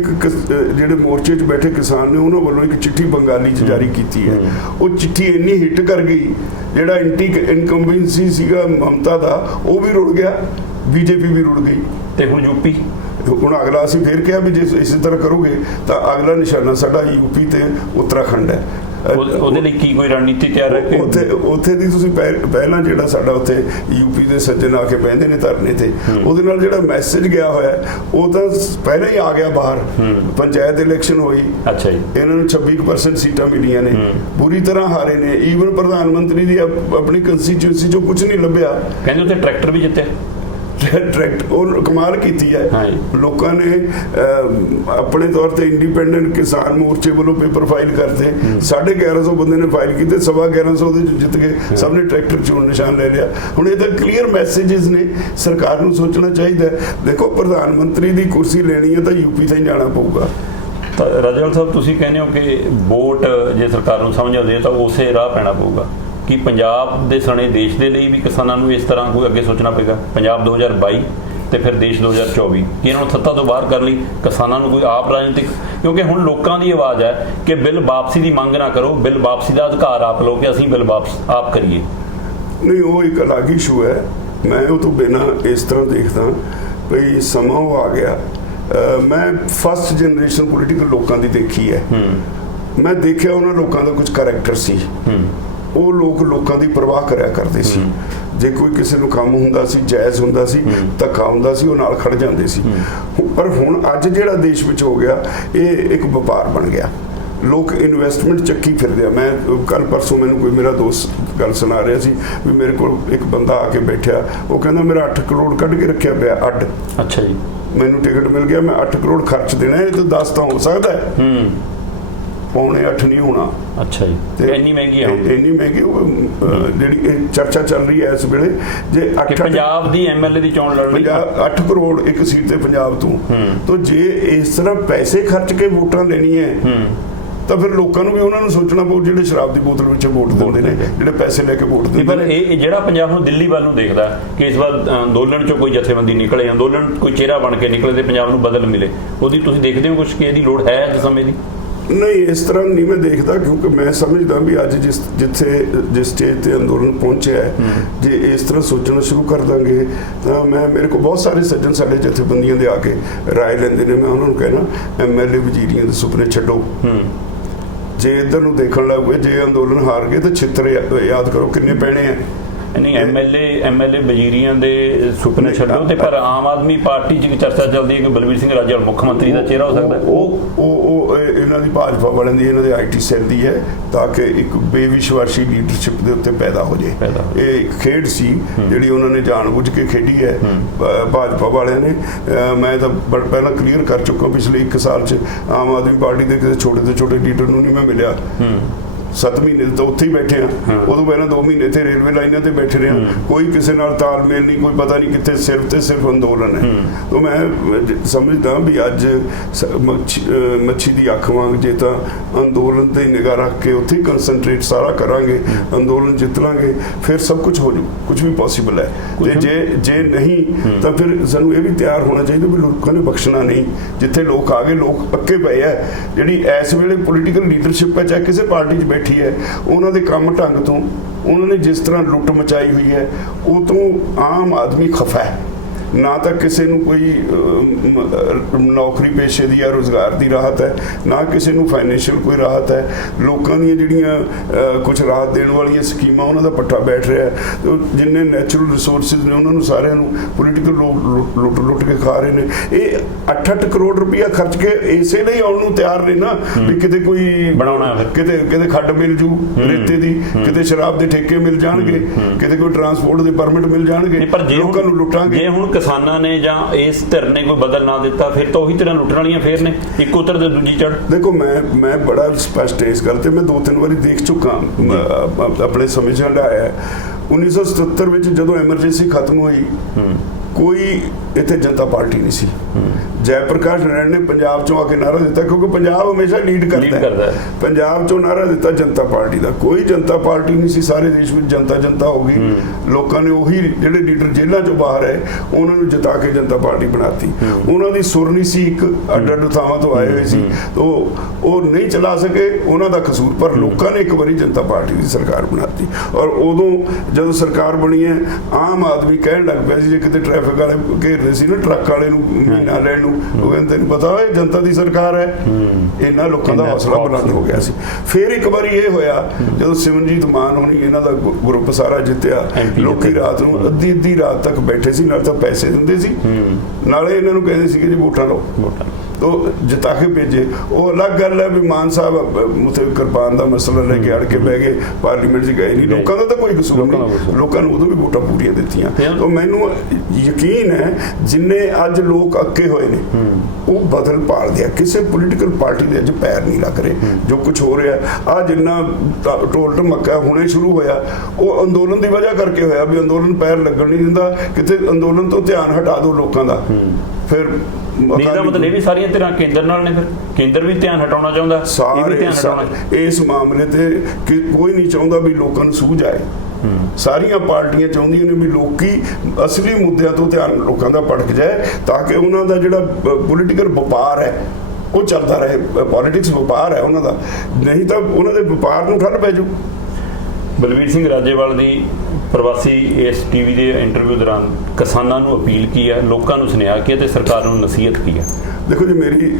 ਜਿਹੜੇ ਮੋਰਚੇ 'ਚ ਬੈਠੇ ਕਿਸਾਨ ਨੇ ਉਹਨਾਂ ਵੱਲੋਂ ਇੱਕ ਚਿੱਠੀ ਬੰਗਾਲੀ 'ਚ ਜਾਰੀ ਕੀਤੀ ਹੈ। ਉਹ ਚਿੱਠੀ ਇੰਨੀ ਹਿੱਟ ਕਰ ਗਈ, ਜਿਹੜਾ ਇਨਕੰਬੈਂਸੀ ਸੀਗਾ ਮਮਤਾ ਦਾ ਉਹ ਵੀ ਰੁੜ ਗਿਆ, ਬੀਜੇਪੀ ਵੀ ਰੁੜ ਗਈ। ਤੇ ਹੁਣ ਯੂਪੀ, ਹੁਣ ਅਗਲਾ ਅਸੀਂ ਫਿਰ ਕਿਹਾ ਵੀ ਜੇ ਇਸੇ ਤਰ੍ਹਾਂ ਕਰੋਗੇ ਤਾਂ ਅਗਲਾ ਨਿਸ਼ਾਨਾ ਸਾਡਾ ਯੂਪੀ ਤੇ ਉੱਤਰਾਖੰਡ ਹੈ। ਉਹਦੇ ਲਈ ਕੀ ਕੋਈ ਰਣਨੀਤੀ ਤਿਆਰ ਹੈ? ਉੱਥੇ ਦੀ ਤੁਸੀਂ ਪਹਿਲਾਂ ਜਿਹੜਾ ਸਾਡਾ ਉੱਥੇ ਯੂਪੀ ਦੇ ਸੱਜਣ ਆ ਕੇ ਬਹਿੰਦੇ ਨੇ ਧਰਨੇ ਤੇ, ਉਹਦੇ ਨਾਲ ਜਿਹੜਾ ਮੈਸੇਜ ਗਿਆ ਹੋਇਆ ਉਹ ਤਾਂ ਪਹਿਲਾਂ ਹੀ ਆ ਗਿਆ ਬਾਹਰ। ਪੰਚਾਇਤ ਇਲੈਕਸ਼ਨ ਹੋਈ, ਅੱਛਾ ਜੀ, ਇਹਨਾਂ ਨੂੰ 26% ਸੀਟਾਂ ਮਿਲੀਆਂ ਨੇ, ਬੁਰੀ ਤਰ੍ਹਾਂ ਹਾਰੇ ਨੇ। ਈਵਨ ਪ੍ਰਧਾਨ ਮੰਤਰੀ ਦੀ ਆਪਣੀ ਕੰਸਟੀਚੁਐਂਸੀ 'ਚੋਂ ਕੁਝ ਨਹੀਂ ਲੱਭਿਆ। ਕਹਿੰਦੇ ਉੱਥੇ ਟਰੈਕਟਰ ਵੀ ਜਿੱਤੇ, ਡਾਇਰੈਕਟ ਉਹ ਕਮਾਲ ਕੀਤੀ ਹੈ। ਲੋਕਾਂ ਨੇ ਆਪਣੇ ਤੌਰ ਤੇ ਇੰਡੀਪੈਂਡੈਂਟ ਕਿਸਾਨ ਮੋਰਚੇ ਵੱਲੋਂ ਪੇਪਰ ਫਾਈਲ ਕਰਤੇ, 1150 ਬੰਦੇ ਨੇ ਫਾਈਲ ਕੀਤੇ, 1150 ਉਹਦੇ ਜਿੱਤ ਗਏ, ਸਭ ਨੇ ਟਰੈਕਟਰ ਚੋਣ ਨਿਸ਼ਾਨ ਲੈ ਲਿਆ। ਹੁਣ ਇਹ ਤਾਂ ਕਲੀਅਰ ਮੈਸੇजेस ਨੇ, ਸਰਕਾਰ ਨੂੰ ਸੋਚਣਾ ਚਾਹੀਦਾ। ਦੇਖੋ ਪ੍ਰਧਾਨ ਮੰਤਰੀ ਦੀ ਕੁਰਸੀ ਲੈਣੀ ਹੈ ਤਾਂ ਯੂਪੀ ਤਾਂ ਹੀ ਜਾਣਾ ਪਊਗਾ। ਤਾਂ ਰਾਜੇਵਾਲ ਸਾਹਿਬ, ਤੁਸੀਂ ਕਹਿੰਦੇ ਹੋ ਕਿ ਵੋਟ ਜੇ ਸਰਕਾਰ ਨੂੰ ਸਮਝ ਆਉਂਦੀ ਹੈ ਤਾਂ ਉਸੇ ਰਾਹ ਪੈਣਾ ਪਊਗਾ ਕਿ ਪੰਜਾਬ ਦੇ ਸਣੇ ਦੇਸ਼ ਦੇ ਲਈ ਵੀ ਕਿਸਾਨਾਂ ਨੂੰ ਇਸ ਤਰ੍ਹਾਂ ਕੋਈ ਅੱਗੇ ਸੋਚਣਾ ਪਏਗਾ। ਪੰਜਾਬ 2022 ਤੇ ਫਿਰ ਦੇਸ਼ 2024 ਕਿ ਇਹਨਾਂ ਨੂੰ ਸੱਤਾ ਤੋਂ ਬਾਹਰ ਕਰਨ ਲਈ ਕਿਸਾਨਾਂ ਨੂੰ ਕੋਈ ਆਪ ਰਾਜਨੀਤਿਕ, ਕਿਉਂਕਿ ਹੁਣ ਲੋਕਾਂ ਦੀ ਆਵਾਜ਼ ਹੈ ਕਿ ਬਿੱਲ ਵਾਪਸੀ ਦੀ ਮੰਗ ਨਾ ਕਰੋ, ਬਿੱਲ ਵਾਪਸੀ ਦਾ ਅਧਿਕਾਰ ਆਪ ਲਓ ਕਿ ਅਸੀਂ ਬਿੱਲ ਵਾਪਸ ਆਪ ਕਰੀਏ। ਨਹੀਂ, ਉਹ ਇੱਕ ਅਲੱਗ ਇਸ਼ੂ ਹੈ। ਮੈਂ ਉਹ ਤੋਂ ਬਿਨਾਂ ਇਸ ਤਰ੍ਹਾਂ ਦੇਖਦਾ ਵੀ ਸਮਾਂ ਉਹ ਆ ਗਿਆ। ਮੈਂ ਫਸਟ ਜਨਰੇਸ਼ਨ ਪੋਲੀਟੀਕਲ ਲੋਕਾਂ ਦੀ ਦੇਖੀ ਹੈ। ਮੈਂ ਦੇਖਿਆ ਉਹਨਾਂ ਲੋਕਾਂ ਦਾ ਕੁਝ ਕਰੈਕਟਰ ਸੀ। ਉਹ ਲੋਕਾਂ ਦੀ ਪਰਵਾਹ ਕਰਿਆ ਕਰਦੇ ਸੀ। ਜੇ ਕੋਈ ਕਿਸੇ ਨੂੰ ਕੰਮ ਹੁੰਦਾ ਸੀ, ਜਾਇਜ਼ ਹੁੰਦਾ ਸੀ, ਧੱਕਾ ਹੁੰਦਾ ਸੀ, ਉਹ ਨਾਲ ਖੜ ਜਾਂਦੇ ਸੀ। ਪਰ ਹੁਣ ਅੱਜ ਜਿਹੜਾ ਦੇਸ਼ ਵਿੱਚ ਹੋ ਗਿਆ, ਇਹ ਇੱਕ ਵਪਾਰ ਬਣ ਗਿਆ। ਲੋਕ ਇਨਵੈਸਟਮੈਂਟ ਚੱਕੀ ਫਿਰਦੇ ਆ। ਮੈਂ ਕੱਲ ਪਰਸੋਂ ਮੈਨੂੰ ਕੋਈ ਮੇਰਾ ਦੋਸਤ ਗੱਲ ਸੁਣਾ ਰਿਹਾ ਸੀ ਵੀ ਮੇਰੇ ਕੋਲ ਇੱਕ ਬੰਦਾ ਆ ਕੇ ਬੈਠਿਆ, ਉਹ ਕਹਿੰਦਾ ਮੇਰਾ 8 ਕਰੋੜ ਕੱਢ ਕੇ ਰੱਖਿਆ ਪਿਆ ਅੱਡ। ਅੱਛਾ ਜੀ, ਮੈਨੂੰ ਟਿਕਟ ਮਿਲ ਗਿਆ, ਮੈਂ 8 ਕਰੋੜ ਖਰਚ ਦੇਣਾ, ਇਹ ਤਾਂ 10 ਤਾਂ ਹੋ ਸਕਦਾ ਹੈ, ਪੌਣੇ 8 ਨਹੀਂ ਹੋਣਾ। ਅੱਛਾ ਜੀ, ਇੰਨੀ ਮਹਿੰਗੀ ਹੈ? ਇੰਨੀ ਮਹਿੰਗੀ ਜਿਹੜੀ ਇਹ ਚਰਚਾ ਚੱਲ ਰਹੀ ਹੈ ਇਸ ਵੇਲੇ। ਜੇ ਪੰਜਾਬ ਦੀ ਐਮਐਲਏ ਦੀ ਚੋਣ ਲੜਨੀ, 8 ਕਰੋੜ ਇੱਕ ਸੀਟ ਤੇ ਪੰਜਾਬ ਤੋਂ ਜੇ ਇਸ ਤਰ੍ਹਾਂ ਪੈਸੇ ਖਰਚ ਕੇ ਵੋਟਾਂ ਲੈਣੀ ਹੈ ਤਾਂ ਫਿਰ ਲੋਕਾਂ ਨੂੰ ਵੀ ਉਹਨਾਂ ਨੂੰ ਸੋਚਣਾ ਪਊ ਜਿਹੜੇ ਸ਼ਰਾਬ ਦੀ ਬੋਤਲ ਵਿੱਚ ਵੋਟ ਦਿੰਦੇ ਨੇ, ਜਿਹੜੇ ਪੈਸੇ ਲੈ ਕੇ ਵੋਟ ਦਿੰਦੇ ਨੇ। ਪਰ ਇਹ ਜਿਹੜਾ ਪੰਜਾਬ ਨੂੰ ਦਿੱਲੀ ਵੱਲ ਨੂੰ ਦੇਖਦਾ ਕਿ ਇਸ ਵਾਰ ਅੰਦੋਲਨ ਚੋਂ ਕੋਈ ਜਥੇਬੰਦੀ ਨਿਕਲੇ, ਅੰਦੋਲਨ ਕੋਈ ਚਿਹਰਾ ਬਣ ਕੇ ਨਿਕਲੇ ਤੇ ਪੰਜਾਬ ਨੂੰ ਬਦਲ ਮਿਲੇ, ਉਹਦੀ ਤੁਸੀਂ ਦੇਖਦੇ ਹੋ ਕੁਝ ਕਿ ਇਹਦੀ ਲੋੜ ਹੈ ਅੱਜ ਸਮੇਂ ਦੀ? ਨਹੀਂ, ਇਸ ਤਰ੍ਹਾਂ ਨਹੀਂ ਮੈਂ ਦੇਖਦਾ, ਕਿਉਂਕਿ ਮੈਂ ਸਮਝਦਾ ਵੀ ਅੱਜ ਜਿਸ ਸਟੇਜ ਤੇ ਅੰਦੋਲਨ ਪਹੁੰਚਿਆ ਹੈ, ਜੇ ਇਸ ਤਰ੍ਹਾਂ ਸੋਚਣਾ ਸ਼ੁਰੂ ਕਰ ਦਾਂਗੇ ਤਾਂ ਮੇਰੇ ਕੋਲ ਬਹੁਤ ਸਾਰੇ ਸੱਜਣ ਸਾਡੇ ਜਥੇਬੰਦੀਆਂ ਦੇ ਆ ਕੇ ਰਾਏ ਲੈਂਦੇ ਨੇ। ਮੈਂ ਉਹਨਾਂ ਨੂੰ ਕਹਿਣਾ ਐਮਐਲਏ ਵਜ਼ੀਰੀਆਂ ਦੇ ਸੁਪਨੇ ਛੱਡੋ, ਜੇ ਇੱਧਰ ਨੂੰ ਦੇਖਣ ਲੱਗ ਪਏ, ਜੇ ਅੰਦੋਲਨ ਹਾਰ ਗਏ ਤਾਂ ਛਿੱਤਰ ਯਾਦ ਕਰੋ ਕਿੰਨੇ ਪੈਣੇ ਆ। ਨਹੀਂ, ਐਮਐਲਏ ਵਜ਼ੀਰੀਆਂ ਦੇ ਸੁਪਨੇ ਛੱਡੋ ਤੇ ਪਰ ਆਮ ਆਦਮੀ ਪਾਰਟੀ 'ਚ ਚਰਚਾ ਚੱਲਦੀ ਹੈ ਕਿ ਬਲਬੀਰ ਸਿੰਘ ਰਾਜਾ ਮੁੱਖ ਮੰਤਰੀ ਦਾ ਚਿਹਰਾ ਹੋ ਸਕਦਾ। ਉਹ ਇਹਨਾਂ ਦੀ ਭਾਜਪਾ ਵਾਲਿਆਂ ਦੀ, ਇਹਨਾਂ ਦੇ ਆਈਟੀ ਸੈੱਲ ਦੀ ਹੈ, ਤਾਂ ਕਿ ਇੱਕ ਬੇਵਿਸ਼ਵਾਸੀ ਲੀਡਰਸ਼ਿਪ ਦੇ ਉੱਤੇ ਪੈਦਾ ਹੋ ਜੇ। ਇਹ ਖੇਡ ਸੀ ਜਿਹੜੀ ਉਹਨਾਂ ਨੇ ਜਾਣਬੁੱਝ ਕੇ ਖੇਡੀ ਹੈ ਭਾਜਪਾ ਵਾਲਿਆਂ ਨੇ। ਮੈਂ ਤਾਂ ਪਹਿਲਾਂ ਕਲੀਅਰ ਕਰ ਚੁੱਕਾ, ਪਿਛਲੇ 1 ਸਾਲ 'ਚ ਆਮ ਆਦਮੀ ਪਾਰਟੀ ਦੇ ਕਿਸੇ ਛੋਟੇ ਤੋਂ ਛੋਟੇ ਲੀਡਰ ਨੂੰ ਨਹੀਂ ਮੈਂ ਮਿਲਿਆ। 7 ਮਹੀਨੇ ਤਾਂ ਉੱਥੇ ਹੀ ਬੈਠੇ ਆ, ਉਦੋਂ ਪਹਿਲਾਂ 2 ਮਹੀਨੇ ਇੱਥੇ ਰੇਲਵੇ ਲਾਈਨਾਂ ਤੇ ਬੈਠੇ ਰਹੇ, ਕੋਈ ਕਿਸੇ ਨਾਲ ਤਾਲਮੇਲ ਨਹੀਂ, ਕੋਈ ਪਤਾ ਨਹੀਂ ਕਿੱਥੇ, ਸਿਰਫ ਤੇ ਸਿਰਫ ਅੰਦੋਲਨ ਹੈ। ਤਾਂ ਮੈਂ ਸਮਝਦਾ ਵੀ ਅੱਜ ਮੱਛੀ ਦੀ ਅੱਖ ਵਾਂਗ ਜੇ ਤਾਂ ਅੰਦੋਲਨ ਤੇ ਨਿਗਾਹ ਰੱਖ ਕੇ ਉੱਥੇ ਕੰਸਨਟਰੇਟ ਸਾਰਾ ਕਰਾਂਗੇ, ਅੰਦੋਲਨ ਜਿੱਤ ਲਾਂਗੇ, ਫਿਰ ਸਭ ਕੁਝ ਹੋ ਜੂ, ਕੁਝ ਵੀ ਪੋਸੀਬਲ ਹੈ। ਤੇ ਜੇ ਨਹੀਂ ਤਾਂ ਫਿਰ ਸਾਨੂੰ ਇਹ ਵੀ ਤਿਆਰ ਹੋਣਾ ਚਾਹੀਦਾ ਵੀ ਲੋਕਾਂ ਨੇ ਬਖਸ਼ਣਾ ਨਹੀਂ। ਜਿੱਥੇ ਲੋਕ ਆ ਗਏ, ਲੋਕ ਪੱਕੇ ਪਏ ਆ। ਜਿਹੜੀ ਇਸ ਵੇਲੇ ਪੋਲੀਟੀਕਲ ਲੀਡਰਸ਼ਿਪ ਹੈ, ਚਾਹੇ ਕਿਸੇ ਪਾਰਟੀ 'ਚ ਬੈਠੀ ਹੈ, ਉਹਨਾਂ ਦੇ ਕੰਮ ਢੰਗ ਤੋਂ, ਉਹਨਾਂ ਨੇ ਜਿਸ ਤਰ੍ਹਾਂ ਲੁੱਟ ਮਚਾਈ ਹੋਈ ਹੈ, ਉਹ ਤੋਂ ਆਮ ਆਦਮੀ ਖਫਾ ਹੈ। ਨਾ ਤਾਂ ਕਿਸੇ ਨੂੰ ਕੋਈ ਨੌਕਰੀ ਪੇਸ਼ੇ ਦੀ ਜਾਂ ਰੁਜ਼ਗਾਰ ਦੀ ਰਾਹਤ ਹੈ, ਨਾ ਕਿਸੇ ਨੂੰ ਫਾਈਨੈਂਸ਼ੀਅਲ ਕੋਈ ਰਾਹਤ ਹੈ। ਲੋਕਾਂ ਦੀਆਂ ਜਿਹੜੀਆਂ ਕੁਝ ਰਾਹਤ ਦੇਣ ਵਾਲੀਆਂ ਸਕੀਮਾਂ, ਉਹਨਾਂ ਦਾ ਪੱਠਾ ਬੈਠ ਰਿਹਾ ਹੈ। ਜਿੰਨੇ ਨੈਚੁਰਲ ਰਿਸੋਰਸਿਸ ਨੇ ਉਹਨਾਂ ਨੂੰ ਸਾਰਿਆਂ ਨੂੰ ਪੋਲੀਟੀਕਲ ਲੁੱਟ ਕੇ ਖਾ ਰਹੇ ਨੇ। ਇਹ 8-8 ਕਰੋੜ ਰੁਪਇਆ ਖਰਚ ਕੇ ਇਸੇ ਲਈ ਆਉਣ ਨੂੰ ਤਿਆਰ ਨੇ ਨਾ ਵੀ ਕਿਤੇ ਕੋਈ ਬਣਾਉਣਾ, ਕਿਤੇ ਖੱਡ ਮਿਲ ਜੂ ਰੇਤੇ ਦੀ, ਕਿਤੇ ਸ਼ਰਾਬ ਦੇ ਠੇਕੇ ਮਿਲ ਜਾਣਗੇ, ਕਿਤੇ ਕੋਈ ਟਰਾਂਸਪੋਰਟ ਦੇ ਪਰਮਿਟ ਮਿਲ ਜਾਣਗੇ, ਲੋਕਾਂ ਨੂੰ ਲੁੱਟਾਂਗੇ। ਹੁਣ ਕਿਸਾਨਾਂ ਨੇ ਜਾਂ ਇਸ ਧਿਰ ਨੇ ਕੋਈ ਬਦਲ ਨਾ ਦਿੱਤਾ, ਫਿਰ ਤਾਂ ਉਹੀ ਧਿਰਾਂ ਲੁੱਟਣ ਵਾਲੀਆਂ ਫੇਰ ਨੇ, ਇੱਕ ਉਤਰ ਤੇ ਦੂਜੀ ਚੜ। ਦੇਖੋ, ਮੈਂ ਬੜਾ ਸਪਸ਼ਟ ਇਸ ਗੱਲ ਤੇ ਮੈਂ 2-3 ਵਾਰੀ ਦੇਖ ਚੁੱਕਾ, ਆਪਣੇ ਸਮੇਂ 'ਚ ਹੰਢਾਇਆ। 1977 ਵਿੱਚ ਜਦੋਂ ਐਮਰਜੈਂਸੀ ਖਤਮ ਹੋਈ ਕੋਈ ਇੱਥੇ ਜਨਤਾ ਪਾਰਟੀ ਨਹੀਂ ਸੀ। ਜੈ ਪ੍ਰਕਾਸ਼ ਨਾਰਾਇਣ ਨੇ ਪੰਜਾਬ ਚੋਂ ਆ ਕੇ ਨਾਰਾ ਦਿੱਤਾ, ਕਿਉਂਕਿ ਪੰਜਾਬ ਹਮੇਸ਼ਾ ਲੀਡ ਕਰਦਾ ਹੈ। ਪੰਜਾਬ ਚੋਂ ਨਾਰਾ ਦਿੱਤਾ ਜਨਤਾ ਪਾਰਟੀ ਦਾ, ਕੋਈ ਜਨਤਾ ਪਾਰਟੀ ਨਹੀਂ ਸੀ। ਸਾਰੇ ਦੇਸ਼ ਵਿੱਚ ਜਨਤਾ ਹੋ ਗਈ। ਲੋਕਾਂ ਨੇ ਉਹੀ ਜਿਹੜੇ ਲੀਡਰ ਜੇਲ੍ਹਾਂ ਚੋਂ ਬਾਹਰ ਆਏ ਉਹਨਾਂ ਨੂੰ ਜਿਤਾ ਕੇ ਜਨਤਾ ਪਾਰਟੀ ਬਣਾਤੀ। ਉਹਨਾਂ ਦੀ ਸੁਰ ਨਹੀਂ ਸੀ, ਇੱਕ ਅੱਡ ਥਾਵਾਂ ਤੋਂ ਆਏ ਹੋਏ ਸੀ, ਉਹ ਨਹੀਂ ਚਲਾ ਸਕੇ, ਉਹਨਾਂ ਦਾ ਕਸੂਰ। ਪਰ ਲੋਕਾਂ ਨੇ ਇੱਕ ਵਾਰੀ ਜਨਤਾ ਪਾਰਟੀ ਦੀ ਸਰਕਾਰ ਬਣਾਤੀ। ਔਰ ਉਦੋਂ ਜਦੋਂ ਸਰਕਾਰ ਬਣੀ ਹੈ, ਆਮ ਆਦਮੀ ਕਹਿਣ ਲੱਗ ਪਿਆ ਸੀ, ਜੇ ਕਿਤੇ ਟ੍ਰੈਫਿਕ ਵਾਲੇ ਘੇਰਦੇ ਸੀ ਨਾ ਟਰੱਕ ਵਾਲੇ ਨੂੰ ਮਹੀਨਾ ਲੈਣ ਨੂੰ, ਉਹ ਕਹਿੰਦੇ ਤੈਨੂੰ ਪਤਾ ਹੈ ਜਨਤਾ ਦੀ ਸਰਕਾਰ ਹੈ। ਇਹਨਾਂ ਲੋਕਾਂ ਦਾ ਹੌਸਲਾ ਬੁਲੰਦ ਹੋ ਗਿਆ ਸੀ। ਫਿਰ ਇੱਕ ਵਾਰੀ ਇਹ ਹੋਇਆ ਜਦੋਂ ਸਿਮਰਨਜੀਤ ਮਾਨ ਹੋਣੀ ਇਹਨਾਂ ਦਾ ਗਰੁੱਪ ਸਾਰਾ ਜਿੱਤਿਆ, ਲੋਕੀ ਰਾਤ ਨੂੰ ਅੱਧੀ ਰਾਤ ਤੱਕ ਬੈਠੇ ਸੀ, ਨਾਲ ਤਾਂ ਪੈਸੇ ਦਿੰਦੇ ਸੀ, ਨਾਲੇ ਇਹਨਾਂ ਨੂੰ ਕਹਿੰਦੇ ਸੀ ਕਿ ਜੀ ਵੋਟਾਂ ਲਓ, ਤੋ ਜਿਤਾ ਕੇ ਭੇਜੇ। ਉਹ ਅਲੱਗ ਗੱਲ ਹੈ ਵੀ ਮਾਨ ਸਾਹਿਬ ਉੱਥੇ ਕਿਰਪਾਨ ਦਾ ਮਸਲਾ ਲੈ ਕੇ ਅੜ ਕੇ ਬਹਿ ਗਏ, ਪਾਰਲੀਮੈਂਟ 'ਚ ਗਏ ਨਹੀਂ। ਲੋਕਾਂ ਦਾ ਤਾਂ ਕੋਈ ਕਸੂਰ ਨਹੀਂ, ਲੋਕਾਂ ਨੂੰ ਉਦੋਂ ਵੀ ਵੋਟਾਂ ਪੂਰੀਆਂ ਦਿੱਤੀਆਂ। ਤਾਂ ਮੈਨੂੰ ਯਕੀਨ ਹੈ ਜਿੰਨੇ ਅੱਜ ਲੋਕ ਅੱਕੇ ਹੋਏ ਨੇ ਉਹ ਬਦਲ ਭਾਲਦੇ ਆ। ਕਿਸੇ ਪੋਲੀਟੀਕਲ ਪਾਰਟੀ ਦੇ ਅੱਜ ਪੈਰ ਨਹੀਂ ਲੱਗ ਰਹੇ। ਜੋ ਕੁਝ ਹੋ ਰਿਹਾ ਆ, ਜਿੰਨਾ ਢੋਲ ਢਮੱਕਾ ਹੁਣੇ ਸ਼ੁਰੂ ਹੋਇਆ, ਉਹ ਅੰਦੋਲਨ ਦੀ ਵਜ੍ਹਾ ਕਰਕੇ ਹੋਇਆ ਵੀ ਅੰਦੋਲਨ ਪੈਰ ਲੱਗਣ ਨਹੀਂ ਦਿੰਦਾ। ਕਿਤੇ ਅੰਦੋਲਨ ਤੋਂ ਧਿਆਨ ਹਟਾ ਦਿਓ ਲੋਕਾਂ ਦਾ, ਫਿਰ ਇਹਦਾ ਮਤਲਬ ਇਹ ਵੀ ਸਾਰੀਆਂ ਧਿਰਾਂ ਕੇਂਦਰ ਨਾਲ ਨੇ। ਫਿਰ ਕੇਂਦਰ ਵੀ ਧਿਆਨ ਹਟਾਉਣਾ ਚਾਹੁੰਦਾ, ਸਾਰੇ ਇਸ ਮਾਮਲੇ ਤੇ ਕੋਈ ਨਹੀਂ ਚਾਹੁੰਦਾ ਵੀ ਲੋਕਾਂ ਨੂੰ ਸੂਝ ਆਏ। ਸਾਰੀਆਂ ਪਾਰਟੀਆਂ ਚਾਹੁੰਦੀਆਂ ਨੇ ਵੀ ਲੋਕੀ ਅਸਲੀ ਮੁੱਦਿਆਂ ਤੋਂ ਧਿਆਨ ਲੋਕਾਂ ਦਾ ਭਟਕ ਜਾਏ, ਤਾਂ ਕਿ ਉਹਨਾਂ ਦਾ ਜਿਹੜਾ ਪੋਲੀਟੀਕਲ ਵਪਾਰ ਹੈ ਉਹ ਚੱਲਦਾ ਰਹੇ। ਪੋਲੀਟਿਕਸ ਵਪਾਰ ਹੈ ਉਹਨਾਂ ਦਾ, ਨਹੀਂ ਤਾਂ ਉਹਨਾਂ ਦੇ ਵਪਾਰ ਨੂੰ ਠੱਲ ਪੈ ਜਾਊ। ਬਲਵੀਰ ਸਿੰਘ ਰਾਜੇਵਾਲ ਦੀ ਪ੍ਰਵਾਸੀ ਇਸ ਟੀਵੀ ਦੇ ਇੰਟਰਵਿਊ ਦੌਰਾਨ ਕਿਸਾਨਾਂ ਨੂੰ ਅਪੀਲ ਕੀ ਹੈ, ਲੋਕਾਂ ਨੂੰ ਸੁਨੇਹਾ ਕੀ ਹੈ ਤੇ ਸਰਕਾਰ ਨੂੰ ਨਸੀਹਤ ਕੀ ਹੈ? ਦੇਖੋ ਜੀ, ਮੇਰੀ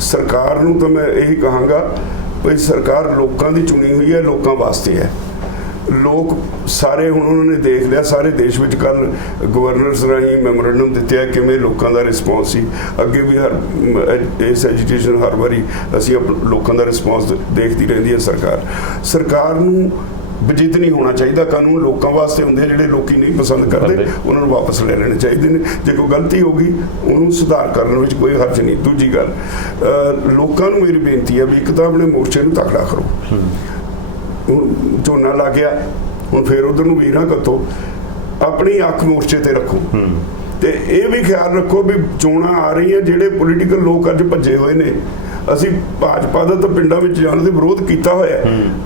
ਸਰਕਾਰ ਨੂੰ ਤਾਂ ਮੈਂ ਇਹੀ ਕਹਾਂਗਾ ਵੀ ਸਰਕਾਰ ਲੋਕਾਂ ਦੀ ਚੁਣੀ ਹੋਈ ਹੈ, ਲੋਕਾਂ ਵਾਸਤੇ ਹੈ। ਲੋਕ ਸਾਰੇ ਹੁਣ ਉਹਨਾਂ ਨੇ ਦੇਖ ਲਿਆ, ਸਾਰੇ ਦੇਸ਼ ਵਿੱਚ ਕੱਲ ਗਵਰਨਰਸ ਰਾਹੀਂ ਮੈਮੋਰੈਂਡਮ ਦਿੱਤੇ ਆ ਕਿਵੇਂ ਲੋਕਾਂ ਦਾ ਰਿਸਪੌਂਸ ਸੀ। ਅੱਗੇ ਵੀ ਇਸ ਐਜੀਟੇਸ਼ਨ ਹਰ ਵਾਰੀ ਅਸੀਂ ਲੋਕਾਂ ਦਾ ਰਿਸਪੌਂਸ ਦੇਖਦੀ ਰਹਿੰਦੀ ਹੈ ਸਰਕਾਰ ਨੂੰ ਵਜੀਦ ਨਹੀਂ ਹੋਣਾ ਚਾਹੀਦਾ। ਕਾਨੂੰਨ ਲੋਕਾਂ ਵਾਸਤੇ ਹੁੰਦੇ ਆ, ਜਿਹੜੇ ਲੋਕੀ ਨਹੀਂ ਪਸੰਦ ਕਰਦੇ ਉਹਨਾਂ ਨੂੰ ਵਾਪਸ ਲੈ ਲੈਣੇ ਚਾਹੀਦੇ ਨੇ। ਜੇ ਕੋਈ ਗਲਤੀ ਹੋ ਗਈ ਉਹਨੂੰ ਸੁਧਾਰ ਕਰਨ ਵਿੱਚ ਕੋਈ ਹਰਜ ਨਹੀਂ। ਦੂਜੀ ਗੱਲ, ਲੋਕਾਂ ਨੂੰ ਮੇਰੀ ਬੇਨਤੀ ਹੈ ਵੀ ਇੱਕ ਤਾਂ ਆਪਣੇ ਮੋਰਚੇ ਨੂੰ ਤਕੜਾ ਕਰੋ। ਹੁਣ ਝੋਨਾ ਲੱਗ ਗਿਆ, ਹੁਣ ਫਿਰ ਉਧਰ ਨੂੰ ਵੀਰਾਂ ਕੱਤੋ, ਆਪਣੀ ਅੱਖ ਮੋਰਚੇ ਤੇ ਰੱਖੋ। ਤੇ ਇਹ ਵੀ ਖਿਆਲ ਰੱਖੋ ਵੀ ਚੋਣਾਂ ਆ ਰਹੀਆਂ, ਜਿਹੜੇ ਪੋਲੀਟੀਕਲ ਲੋਕ ਅੱਜ ਭੱਜੇ ਹੋਏ ਨੇ, ਅਸੀਂ ਭਾਜਪਾ ਦਾ ਤਾਂ ਪਿੰਡਾਂ ਵਿੱਚ ਜਾਣ ਦੇ ਵਿਰੋਧ ਕੀਤਾ ਹੋਇਆ,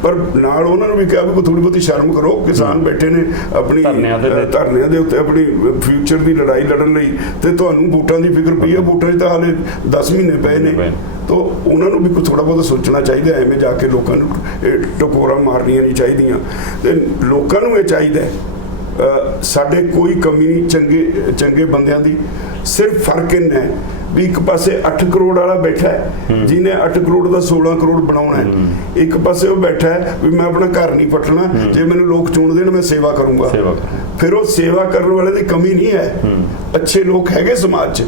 ਪਰ ਨਾਲ ਉਹਨਾਂ ਨੂੰ ਵੀ ਕਿਹਾ ਵੀ ਥੋੜੀ ਬਹੁਤੀ ਸ਼ਰਮ ਕਰੋ। ਕਿਸਾਨ ਬੈਠੇ ਨੇ ਆਪਣੀ ਧਰਨਿਆਂ ਦੇ ਉੱਤੇ ਆਪਣੀ ਫਿਊਚਰ ਦੀ ਲੜਾਈ ਲੜਨ ਲਈ, ਤੇ ਤੁਹਾਨੂੰ ਵੋਟਾਂ ਦੀ ਫਿਕਰ ਪਈ ਹੈ। ਵੋਟਾਂ 'ਚ ਤਾਂ ਹਾਲੇ 10 ਮਹੀਨੇ ਪਏ ਨੇ, ਤਾਂ ਉਹਨਾਂ ਨੂੰ ਵੀ ਥੋੜਾ ਬਹੁਤ ਸੋਚਣਾ ਚਾਹੀਦਾ। ਐਵੇਂ ਜਾ ਕੇ ਲੋਕਾਂ ਨੂੰ ਟਕੋਰਾਂ ਮਾਰਨੀਆਂ ਨਹੀਂ ਚਾਹੀਦੀਆਂ। ਤੇ ਲੋਕਾਂ ਨੂੰ ਇਹ ਚਾਹੀਦਾ ਸਾਡੇ ਕੋਈ ਕਮੀ ਨਹੀਂ ਚੰਗੇ ਬੰਦਿਆਂ ਦੀ, ਸਿਰਫ ਫਰਕ ਇੰਨਾ ਹੈ ਵੀ ਇੱਕ ਪਾਸੇ 8 ਕਰੋੜ ਵਾਲਾ ਬੈਠਾ ਹੈ ਜਿਹਨੇ 8 ਕਰੋੜ ਦਾ 16 ਕਰੋੜ ਬਣਾਉਣਾ ਹੈ, ਇੱਕ ਪਾਸੇ ਉਹ ਬੈਠਾ ਹੈ ਵੀ ਮੈਂ ਆਪਣਾ ਘਰ ਨਹੀਂ ਪੱਟਣਾ, ਜੇ ਮੈਨੂੰ ਲੋਕ ਚੁਣ ਦੇਣ ਮੈਂ ਸੇਵਾ ਕਰੂੰਗਾ। ਫਿਰ ਉਹ ਸੇਵਾ ਕਰਨ ਵਾਲੇ ਦੀ ਕਮੀ ਨਹੀਂ ਹੈ। ਅੱਛੇ ਲੋਕ ਹੈਗੇ ਸਮਾਜ 'ਚ,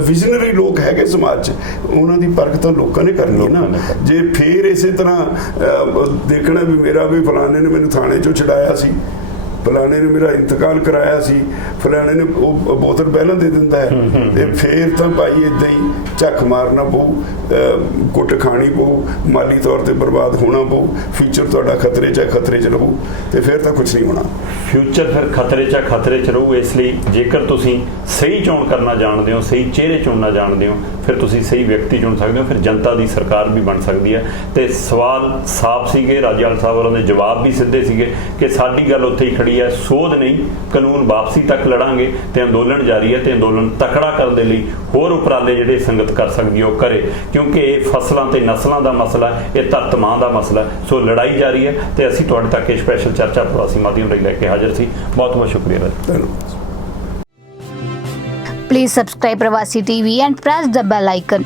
ਵਿਜ਼ਨਰੀ ਲੋਕ ਹੈਗੇ ਸਮਾਜ 'ਚ, ਉਹਨਾਂ ਦੀ ਪਰਖ ਤਾਂ ਲੋਕਾਂ ਨੇ ਕਰਨੀ ਹੈ ਨਾ। ਜੇ ਫੇਰ ਇਸੇ ਤਰ੍ਹਾਂ ਦੇਖਣਾ ਵੀ ਮੇਰਾ ਵੀ ਫਲਾਣੇ ਨੇ ਮੈਨੂੰ ਥਾਣੇ 'ਚੋਂ ਛਡਾਇਆ ਸੀ, ਫਲਾਣੇ ਨੇ ਮੇਰਾ ਇੰਤਕਾਲ ਕਰਾਇਆ ਸੀ, ਫਲਾਣੇ ਨੇ ਉਹ ਬੋਤਲ ਪਹਿਲਾਂ ਦੇ ਦਿੰਦਾ ਹੈ, ਤੇ ਫੇਰ ਤਾਂ ਭਾਈ ਏਦਾਂ ਹੀ ਝੱਕ ਮਾਰਨਾ ਪਊ, ਕੁੱਟ ਖਾਣੀ ਪਊ, ਮਾਲੀ ਤੌਰ ਤੇ ਬਰਬਾਦ ਹੋਣਾ ਪਊ, ਫਿਊਚਰ ਤੁਹਾਡਾ ਖਤਰੇ 'ਚ ਰਹੂ, ਤੇ ਫਿਰ ਤਾਂ ਕੁਝ ਨਹੀਂ ਹੋਣਾ। ਫਿਊਚਰ ਫਿਰ ਖਤਰੇ 'ਚ ਰਹੂ। ਇਸ ਲਈ ਜੇਕਰ ਤੁਸੀਂ ਸਹੀ ਚੋਣ ਕਰਨਾ ਜਾਣਦੇ ਹੋ, ਸਹੀ ਚਿਹਰੇ ਚੁਣਨਾ ਜਾਣਦੇ ਹੋ, ਫਿਰ ਤੁਸੀਂ ਸਹੀ ਵਿਅਕਤੀ ਚੁਣ ਸਕਦੇ ਹੋ, ਫਿਰ ਜਨਤਾ ਦੀ ਸਰਕਾਰ ਵੀ ਬਣ ਸਕਦੀ ਹੈ। ਤੇ ਸਵਾਲ ਸਾਫ਼ ਸੀਗੇ, ਰਾਜੇਵਾਲ ਸਾਹਿਬ ਹੋਰਾਂ ਦੇ ਜਵਾਬ ਵੀ ਸਿੱਧੇ ਸੀਗੇ ਕਿ ਸਾਡੀ ਗੱਲ ਉੱਥੇ ਹੀ ਖੜੀ ਹੈ, ਸੋਧ ਨਹੀਂ, ਕਾਨੂੰਨ ਵਾਪਸੀ ਤੱਕ ਲੜਾਂਗੇ ਤੇ ਅੰਦੋਲਨ ਜਾਰੀ ਹੈ। ਤੇ ਅੰਦੋਲਨ ਤਕੜਾ ਕਰਨ ਦੇ ਲਈ ਹੋਰ ਉਪਰਾਲੇ ਜਿਹੜੇ ਸੰਗਤ ਕਰ ਸਕਦੀ ਹੈ ਉਹ ਕਰੇ, ਕਿਉਂਕਿ ਇਹ ਫਸਲਾਂ ਤੇ ਨਸਲਾਂ ਦਾ ਮਸਲਾ, ਇਹ ਧਰਤ ਮਾਂ ਦਾ ਮਸਲਾ। ਸੋ ਲੜਾਈ ਜਾਰੀ ਹੈ ਤੇ ਅਸੀਂ ਤੁਹਾਡੇ ਤੱਕ ਇਹ ਸਪੈਸ਼ਲ ਚਰਚਾ ਪ੍ਰਵਾਸੀ ਮਾਧਿਅਮ ਰਾਹੀਂ ਲੈ ਕੇ ਹਾਜ਼ਰ ਸੀ। ਬਹੁਤ ਬਹੁਤ ਸ਼ੁਕਰੀਆ। ਧੰਨਵਾਦ। Please subscribe Pravasi TV and press the bell icon.